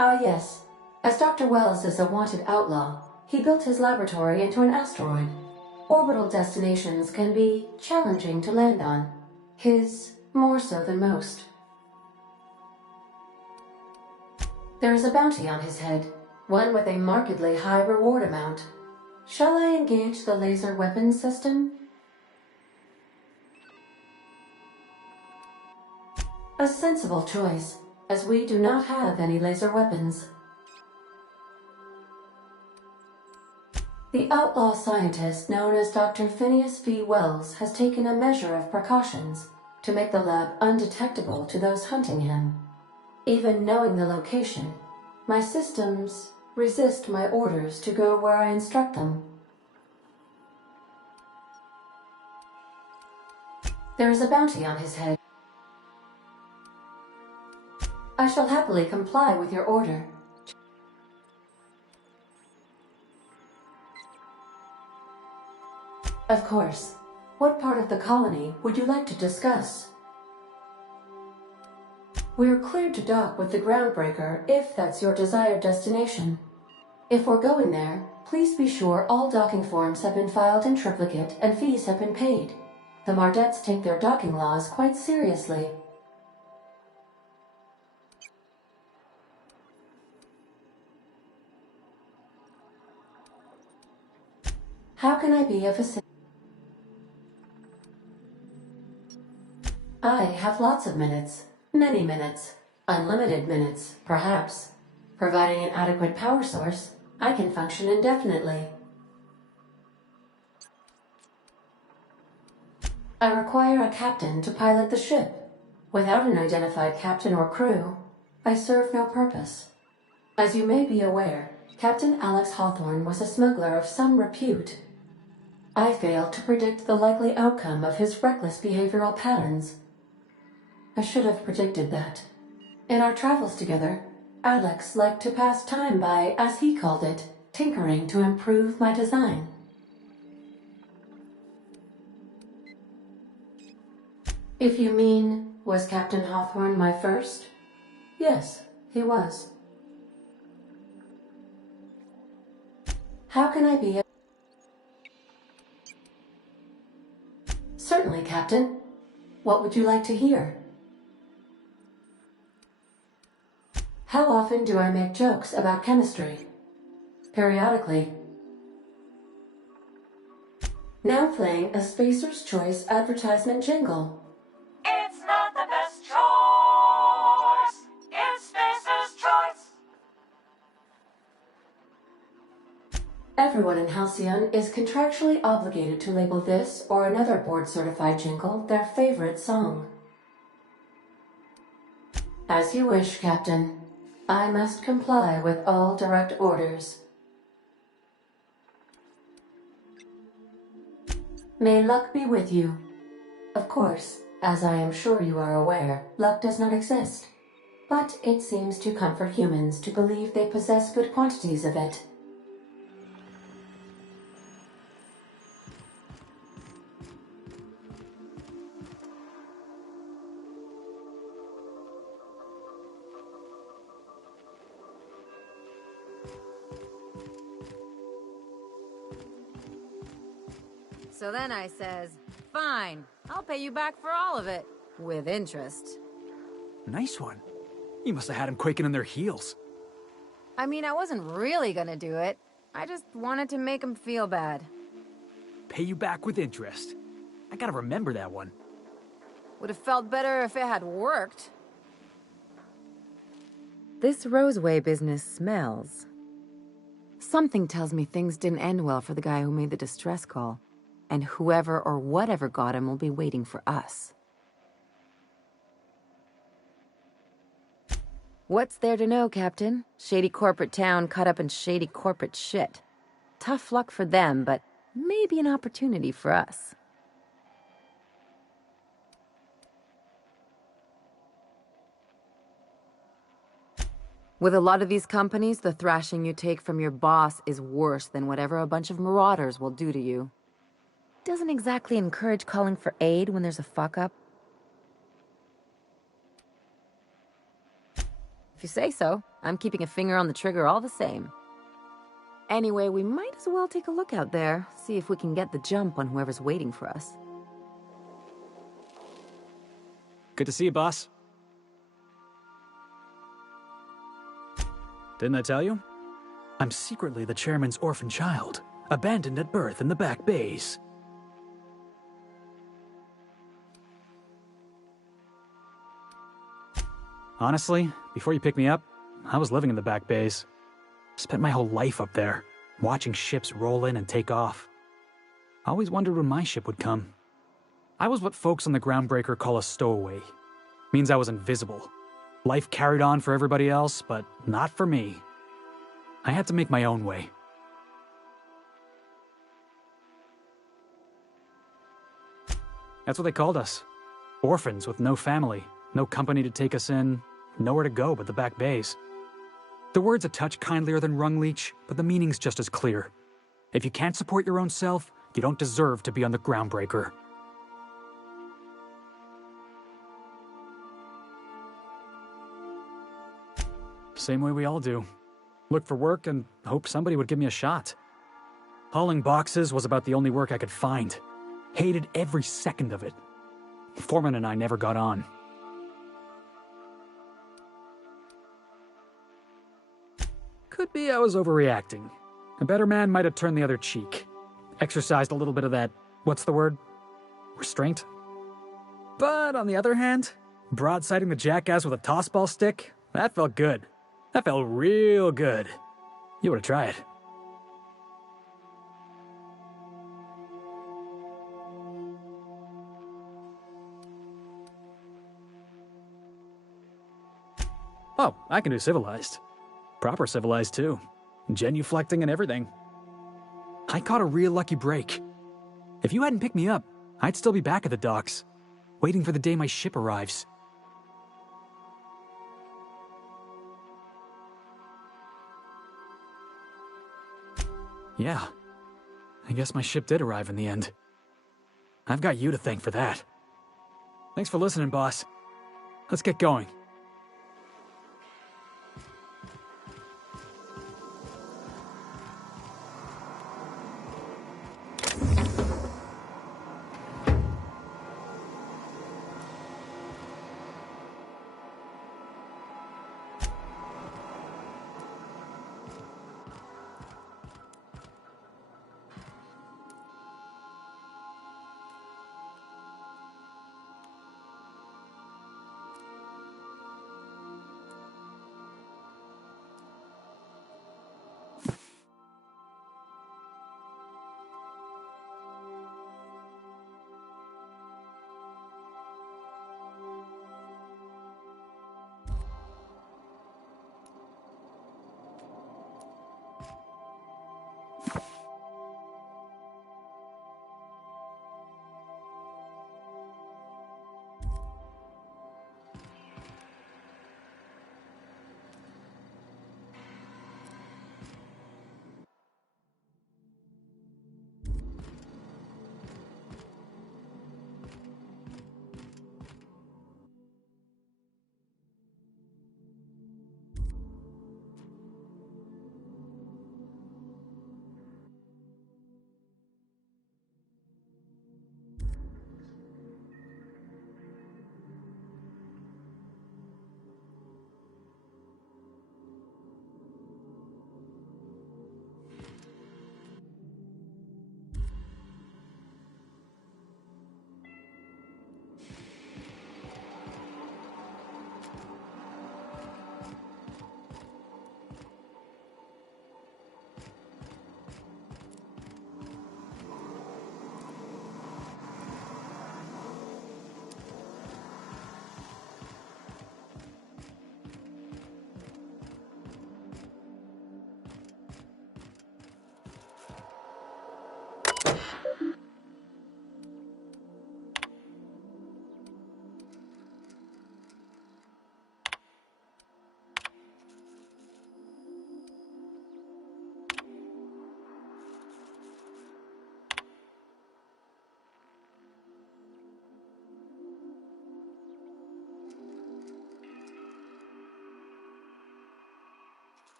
Ah, yes. As Dr. Wells is a wanted outlaw, he built his laboratory into an asteroid. Orbital destinations can be challenging to land on. His more so than most. There is a bounty on his head, one with a markedly high reward amount. Shall I engage the laser weapons system? A sensible choice, as we do not have any laser weapons. The outlaw scientist known as Dr. Phineas V. Wells has taken a measure of precautions to make the lab undetectable to those hunting him. Even knowing the location, my systems resist my orders to go where I instruct them. There is a bounty on his head. I shall happily comply with your order. Of course. What part of the colony would you like to discuss? We're cleared to dock with the Groundbreaker if that's your desired destination. If we're going there, please be sure all docking forms have been filed in triplicate and fees have been paid. The Mardettes take their docking laws quite seriously. How can I be of assistance? I have lots of minutes. Many minutes. Unlimited minutes, perhaps. Providing an adequate power source, I can function indefinitely. I require a captain to pilot the ship. Without an identified captain or crew, I serve no purpose. As you may be aware, Captain Alex Hawthorne was a smuggler of some repute. I failed to predict the likely outcome of his reckless behavioral patterns. I should have predicted that. In our travels together, Alex liked to pass time by, as he called it, tinkering to improve my design. If you mean, was Captain Hawthorne my first? Yes, he was. How can I be? Certainly, Captain. What would you like to hear? How often do I make jokes about chemistry? Periodically. Now playing a Spacer's Choice advertisement jingle. It's not the best choice. It's Spacer's Choice. Everyone in Halcyon is contractually obligated to label this or another board-certified jingle their favorite song. As you wish, Captain. I must comply with all direct orders. May luck be with you. Of course, as I am sure you are aware, luck does not exist. But it seems to comfort humans to believe they possess good quantities of it. So then I says, fine, I'll pay you back for all of it. With interest. Nice one. You must have had them quaking in their heels. I mean, I wasn't really gonna do it. I just wanted to make him feel bad. Pay you back with interest. I gotta remember that one. Would have felt better if it had worked. This Roseway business smells. Something tells me things didn't end well for the guy who made the distress call. And whoever or whatever got him will be waiting for us. What's there to know, Captain? Shady corporate town caught up in shady corporate shit. Tough luck for them, but maybe an opportunity for us. With a lot of these companies, the thrashing you take from your boss is worse than whatever a bunch of marauders will do to you. Doesn't exactly encourage calling for aid when there's a fuck-up. If you say so, I'm keeping a finger on the trigger all the same. Anyway, we might as well take a look out there, see if we can get the jump on whoever's waiting for us. Good to see you, boss. Didn't I tell you? I'm secretly the chairman's orphan child, abandoned at birth in the back bays. Honestly, before you picked me up, I was living in the back bays. Spent my whole life up there, watching ships roll in and take off. I always wondered when my ship would come. I was what folks on the Groundbreaker call a stowaway. Means I was invisible. Life carried on for everybody else, but not for me. I had to make my own way. That's what they called us. Orphans with no family, no company to take us in, nowhere to go but the back bays. The word's a touch kindlier than Rungleech, but the meaning's just as clear. If you can't support your own self, you don't deserve to be on the Groundbreaker. Same way we all do. Look for work and hope somebody would give me a shot. Hauling boxes was about the only work I could find. Hated every second of it. Foreman and I never got on. Could be I was overreacting. A better man might have turned the other cheek. Exercised a little bit of that, what's the word? Restraint? But on the other hand, broadsiding the jackass with a tossball stick, that felt good. That felt real good. You ought to try it. Oh, I can do civilized. Proper civilized, too. Genuflecting and everything. I caught a real lucky break. If you hadn't picked me up, I'd still be back at the docks, waiting for the day my ship arrives. Yeah, I guess my ship did arrive in the end. I've got you to thank for that. Thanks for listening, boss. Let's get going.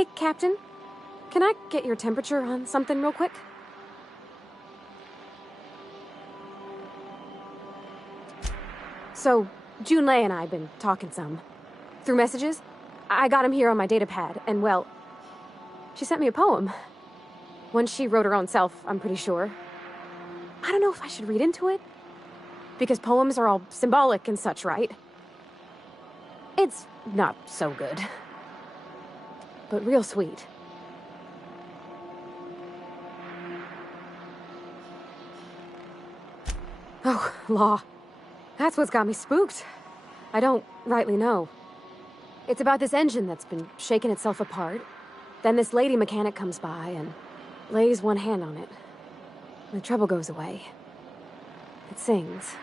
Hey, Captain. Can I get your temperature on something real quick? So, Junlei and I have been talking some. Through messages. I got him here on my datapad, and well, she sent me a poem. One she wrote her own self, I'm pretty sure. I don't know if I should read into it. Because poems are all symbolic and such, right? It's not so good. But real sweet. Oh, law. That's what's got me spooked. I don't rightly know. It's about this engine that's been shaking itself apart. Then this lady mechanic comes by and lays one hand on it. The trouble goes away. It sings.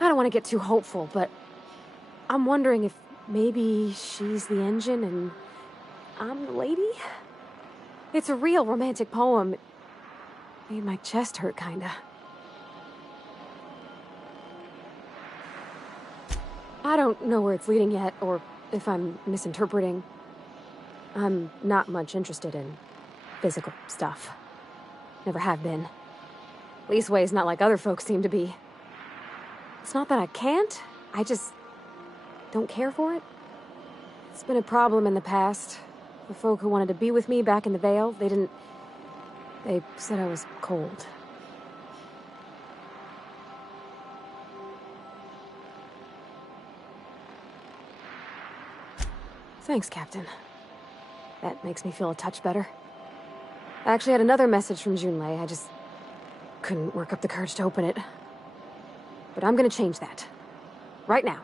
I don't want to get too hopeful, but I'm wondering if maybe she's the engine and I'm the lady? It's a real romantic poem. It made my chest hurt, kinda. I don't know where it's leading yet, or if I'm misinterpreting. I'm not much interested in physical stuff. Never have been. Leastways, not like other folks seem to be. It's not that I can't, I just don't care for it. It's been a problem in the past. The folk who wanted to be with me back in the Vale, they said I was cold. Thanks, Captain. That makes me feel a touch better. I actually had another message from Junlei. I just couldn't work up the courage to open it. But I'm gonna change that. Right now.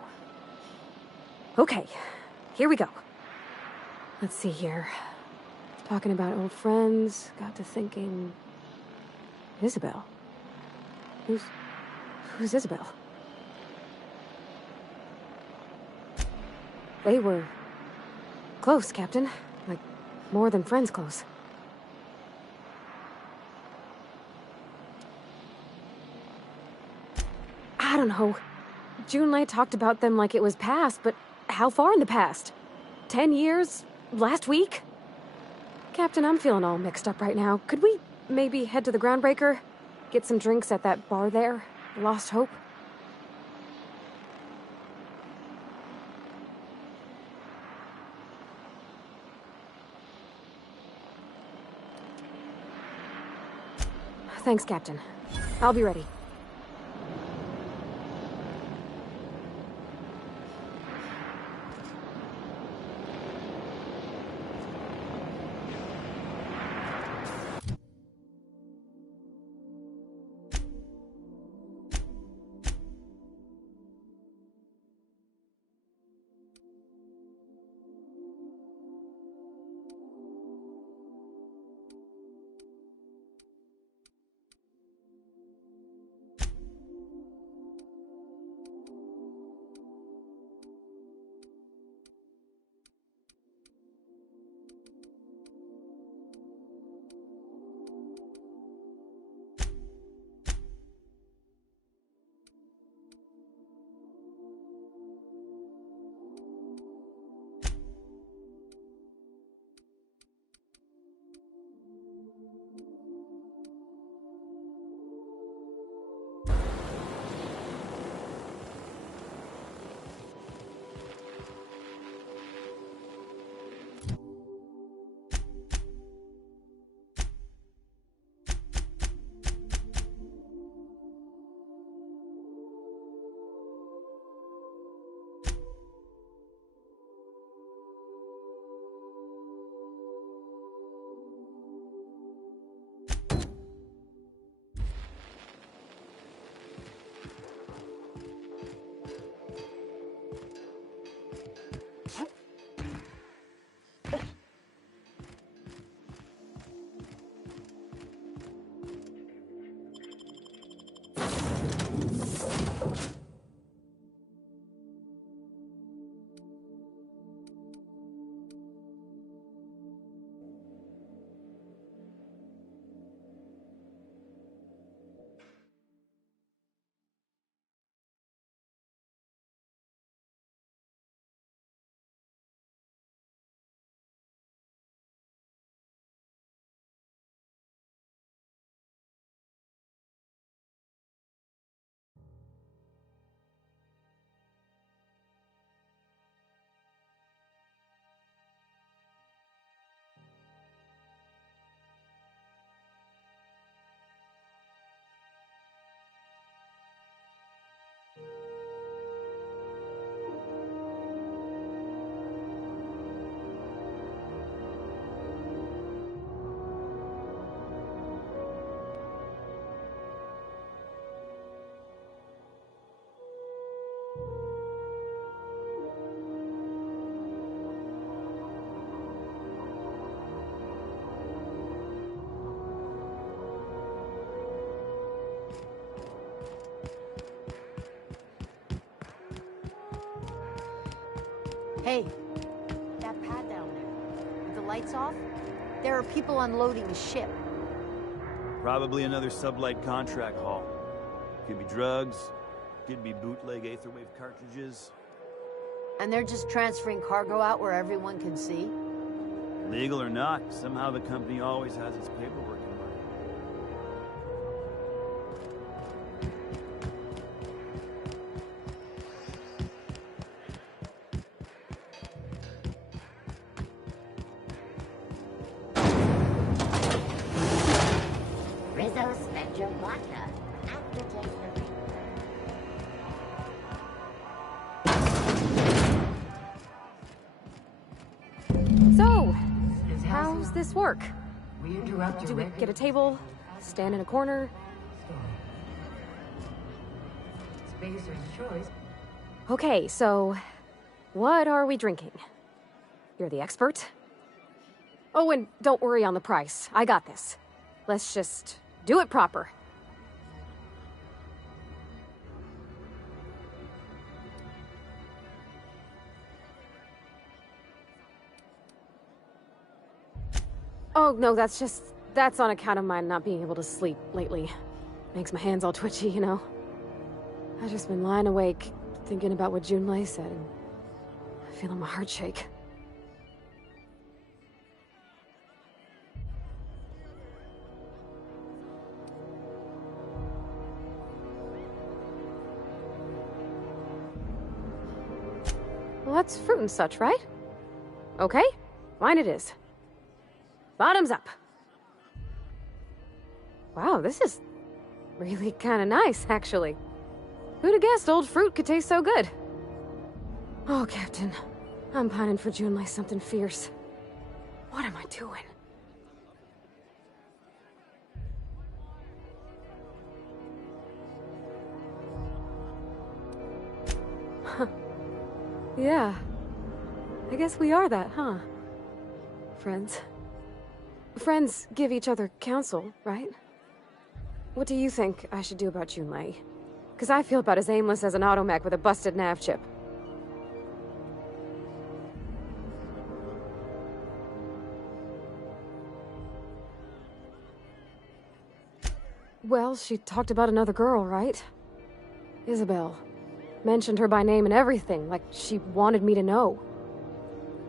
Okay, here we go. Let's see here. Talking about old friends, got to thinking... Isabel? Who's Isabel? They were... close, Captain. Like, more than friends close. I don't know. Junlei talked about them like it was past, but how far in the past? 10 years? Last week? Captain, I'm feeling all mixed up right now. Could we maybe head to the Groundbreaker? Get some drinks at that bar there? Lost Hope? Thanks, Captain. I'll be ready. Hey, that pad down there, with the lights off, there are people unloading the ship. Probably another sublight contract haul. Could be drugs, could be bootleg Aetherwave cartridges. And they're just transferring cargo out where everyone can see? Legal or not, somehow the company always has its paperwork in order. Rizzo Spectrum Water. Aftertaste of So, how's this work? We interrupt your Do we get a table, stand in a corner? Spacer's choice. Okay, so what are we drinking? You're the expert. Oh, and don't worry on the price. I got this. Let's just do it proper. Oh, no, that's on account of my not being able to sleep lately. Makes my hands all twitchy, you know? I've just been lying awake, thinking about what Junlei said, and feeling my heart shake. Well, that's fruit and such, right? Okay, mine it is. Bottoms up. Wow, this is really kind of nice, actually. Who'd have guessed old fruit could taste so good? Oh, Captain. I'm pining for Junlei something fierce. What am I doing? Huh. Yeah. I guess we are that, huh? Friends. Friends give each other counsel, right? What do you think I should do about Junlei? Because I feel about as aimless as an automech with a busted nav chip. Well, she talked about another girl, right? Isabel. Mentioned her by name and everything, like she wanted me to know.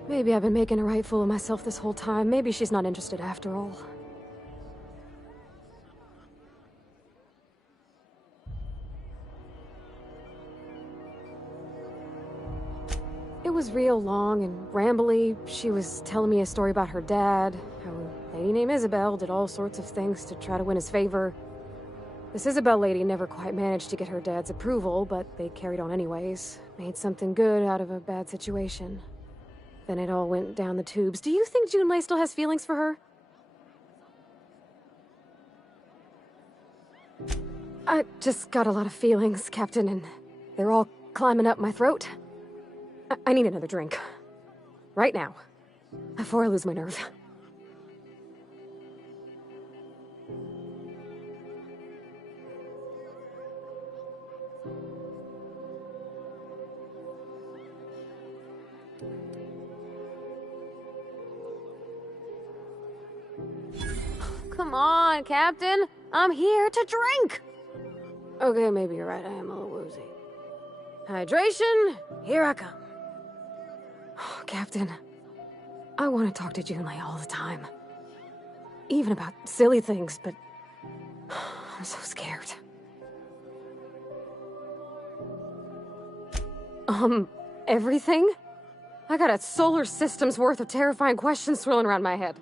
Maybe I've been making a right fool of myself this whole time. Maybe she's not interested after all. It was real long and rambly. She was telling me a story about her dad, how a lady named Isabel did all sorts of things to try to win his favor. This Isabel lady never quite managed to get her dad's approval, but they carried on anyways. Made something good out of a bad situation. Then it all went down the tubes. Do you think Junlei still has feelings for her? I just got a lot of feelings, Captain, and they're all climbing up my throat. I need another drink. Right now. Before I lose my nerve. Come on, Captain. I'm here to drink. Okay, maybe you're right. I am a little woozy. Hydration, here I come. Oh, Captain, I want to talk to Junlei all the time. Even about silly things, but I'm so scared. Everything? I got a solar system's worth of terrifying questions swirling around my head.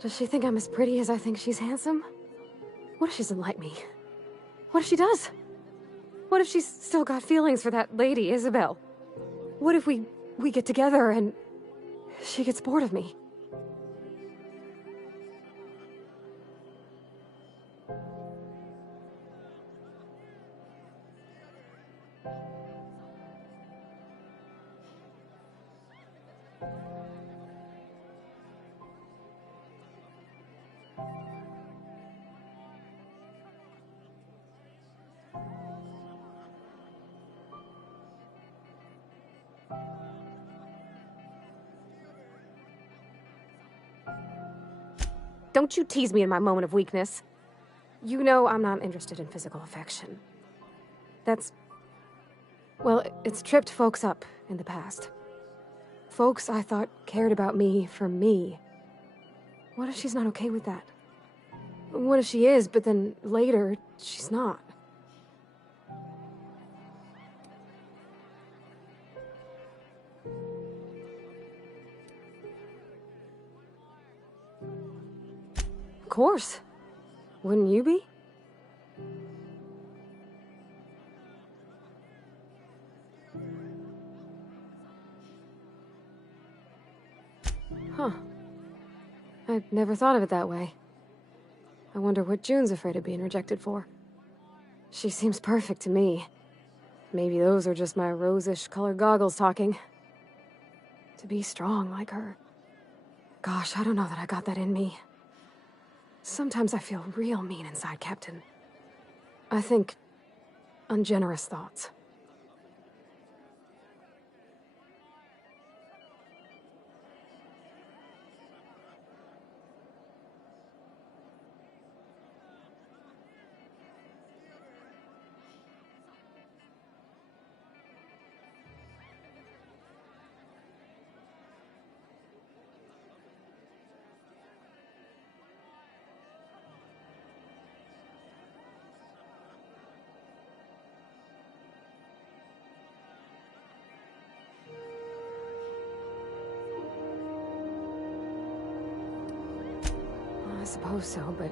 Does she think I'm as pretty as I think she's handsome? What if she doesn't like me? What if she does? What if she's still got feelings for that lady, Isabel? What if we get together and she gets bored of me? don't you tease me in my moment of weakness. You know I'm not interested in physical affection. That's... well, it's tripped folks up in the past. Folks I thought cared about me for me. What if she's not okay with that? What if she is, but then later, she's not? Of course. Wouldn't you be? Huh. I'd never thought of it that way. I wonder what June's afraid of being rejected for. She seems perfect to me. Maybe those are just my rosish colored goggles talking. To be strong like her. Gosh, I don't know that I got that in me. Sometimes I feel real mean inside, Captain. I think ungenerous thoughts. I suppose so, but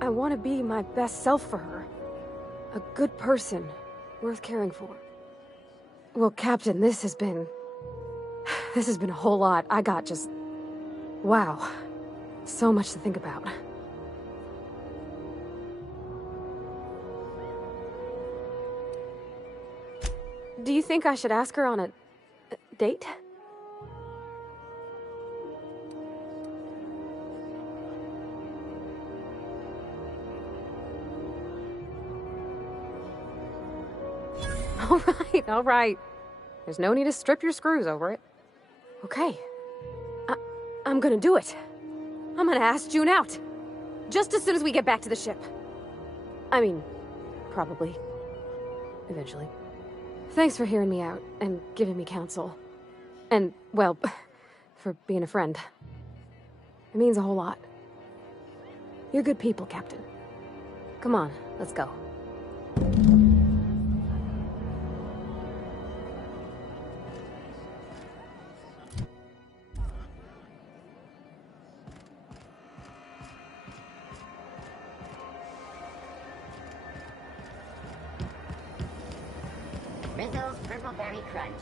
I want to be my best self for her. A good person, worth caring for. Well, Captain, this has been a whole lot. I got just... wow. So much to think about. Do you think I should ask her on a date? All right. There's no need to strip your screws over it. Okay. I'm gonna do it. I'm gonna ask June out. Just as soon as we get back to the ship. I mean, probably. Eventually. Thanks for hearing me out and giving me counsel. And, well, for being a friend. It means a whole lot. You're good people, Captain. Come on, let's go. Rizzo's Purple Berry Crunch,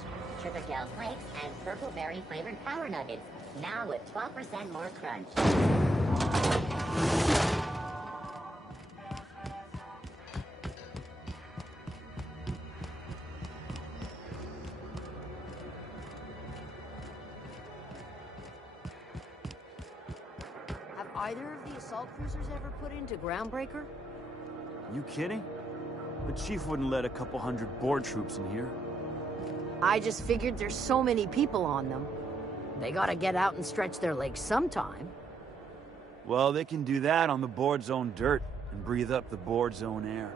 Sugar Gel Flakes, and Purple Berry flavored Power Nuggets. Now with 12% more crunch. Have either of the assault cruisers ever put into Groundbreaker? You kidding? The chief wouldn't let a couple hundred board troops in here. I just figured there's so many people on them. They gotta get out and stretch their legs sometime. Well, they can do that on the board's own dirt and breathe up the board's own air.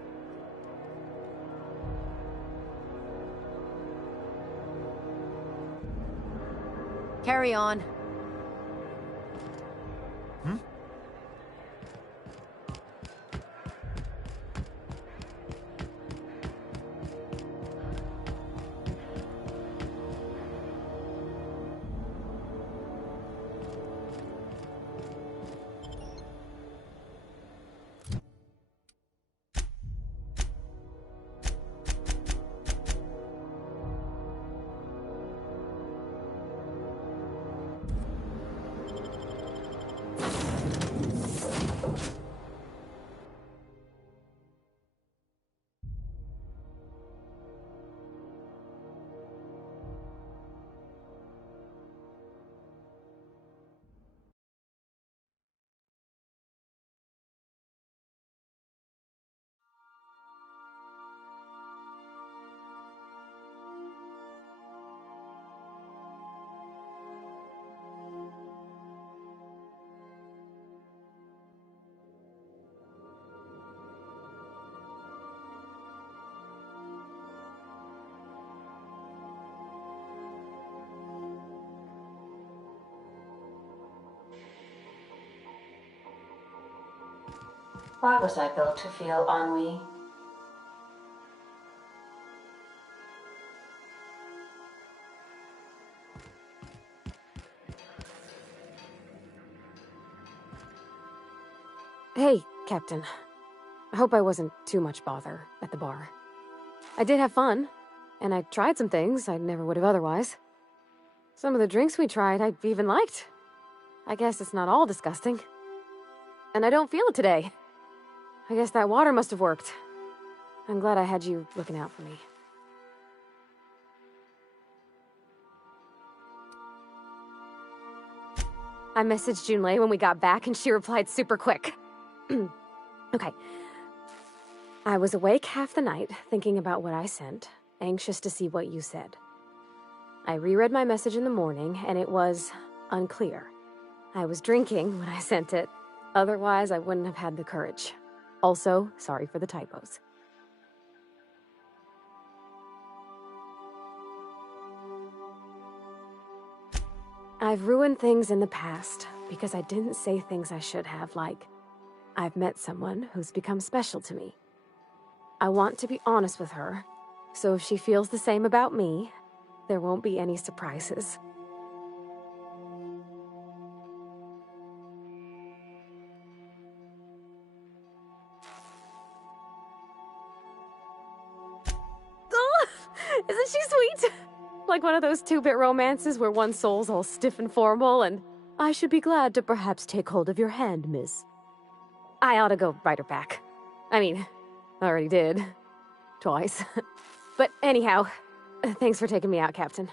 Carry on. Hmm? Why was I built to feel ennui? Hey, Captain. I hope I wasn't too much bother at the bar. I did have fun, and I tried some things I never would have otherwise. Some of the drinks we tried I even liked. I guess it's not all disgusting. And I don't feel it today. I guess that water must have worked. I'm glad I had you looking out for me. I messaged Junlei when we got back, and she replied super quick. Okay. I was awake half the night, thinking about what I sent, anxious to see what you said. I reread my message in the morning, and it was unclear. I was drinking when I sent it. Otherwise, I wouldn't have had the courage. Also, sorry for the typos. I've ruined things in the past because I didn't say things I should have, like, I've met someone who's become special to me. I want to be honest with her, so if she feels the same about me, there won't be any surprises. Oh, isn't she sweet? Like one of those two-bit romances where one soul's all stiff and formal and, I should be glad to perhaps take hold of your hand, miss. I ought to go write her back. I mean, I already did. Twice. But anyhow, thanks for taking me out, Captain.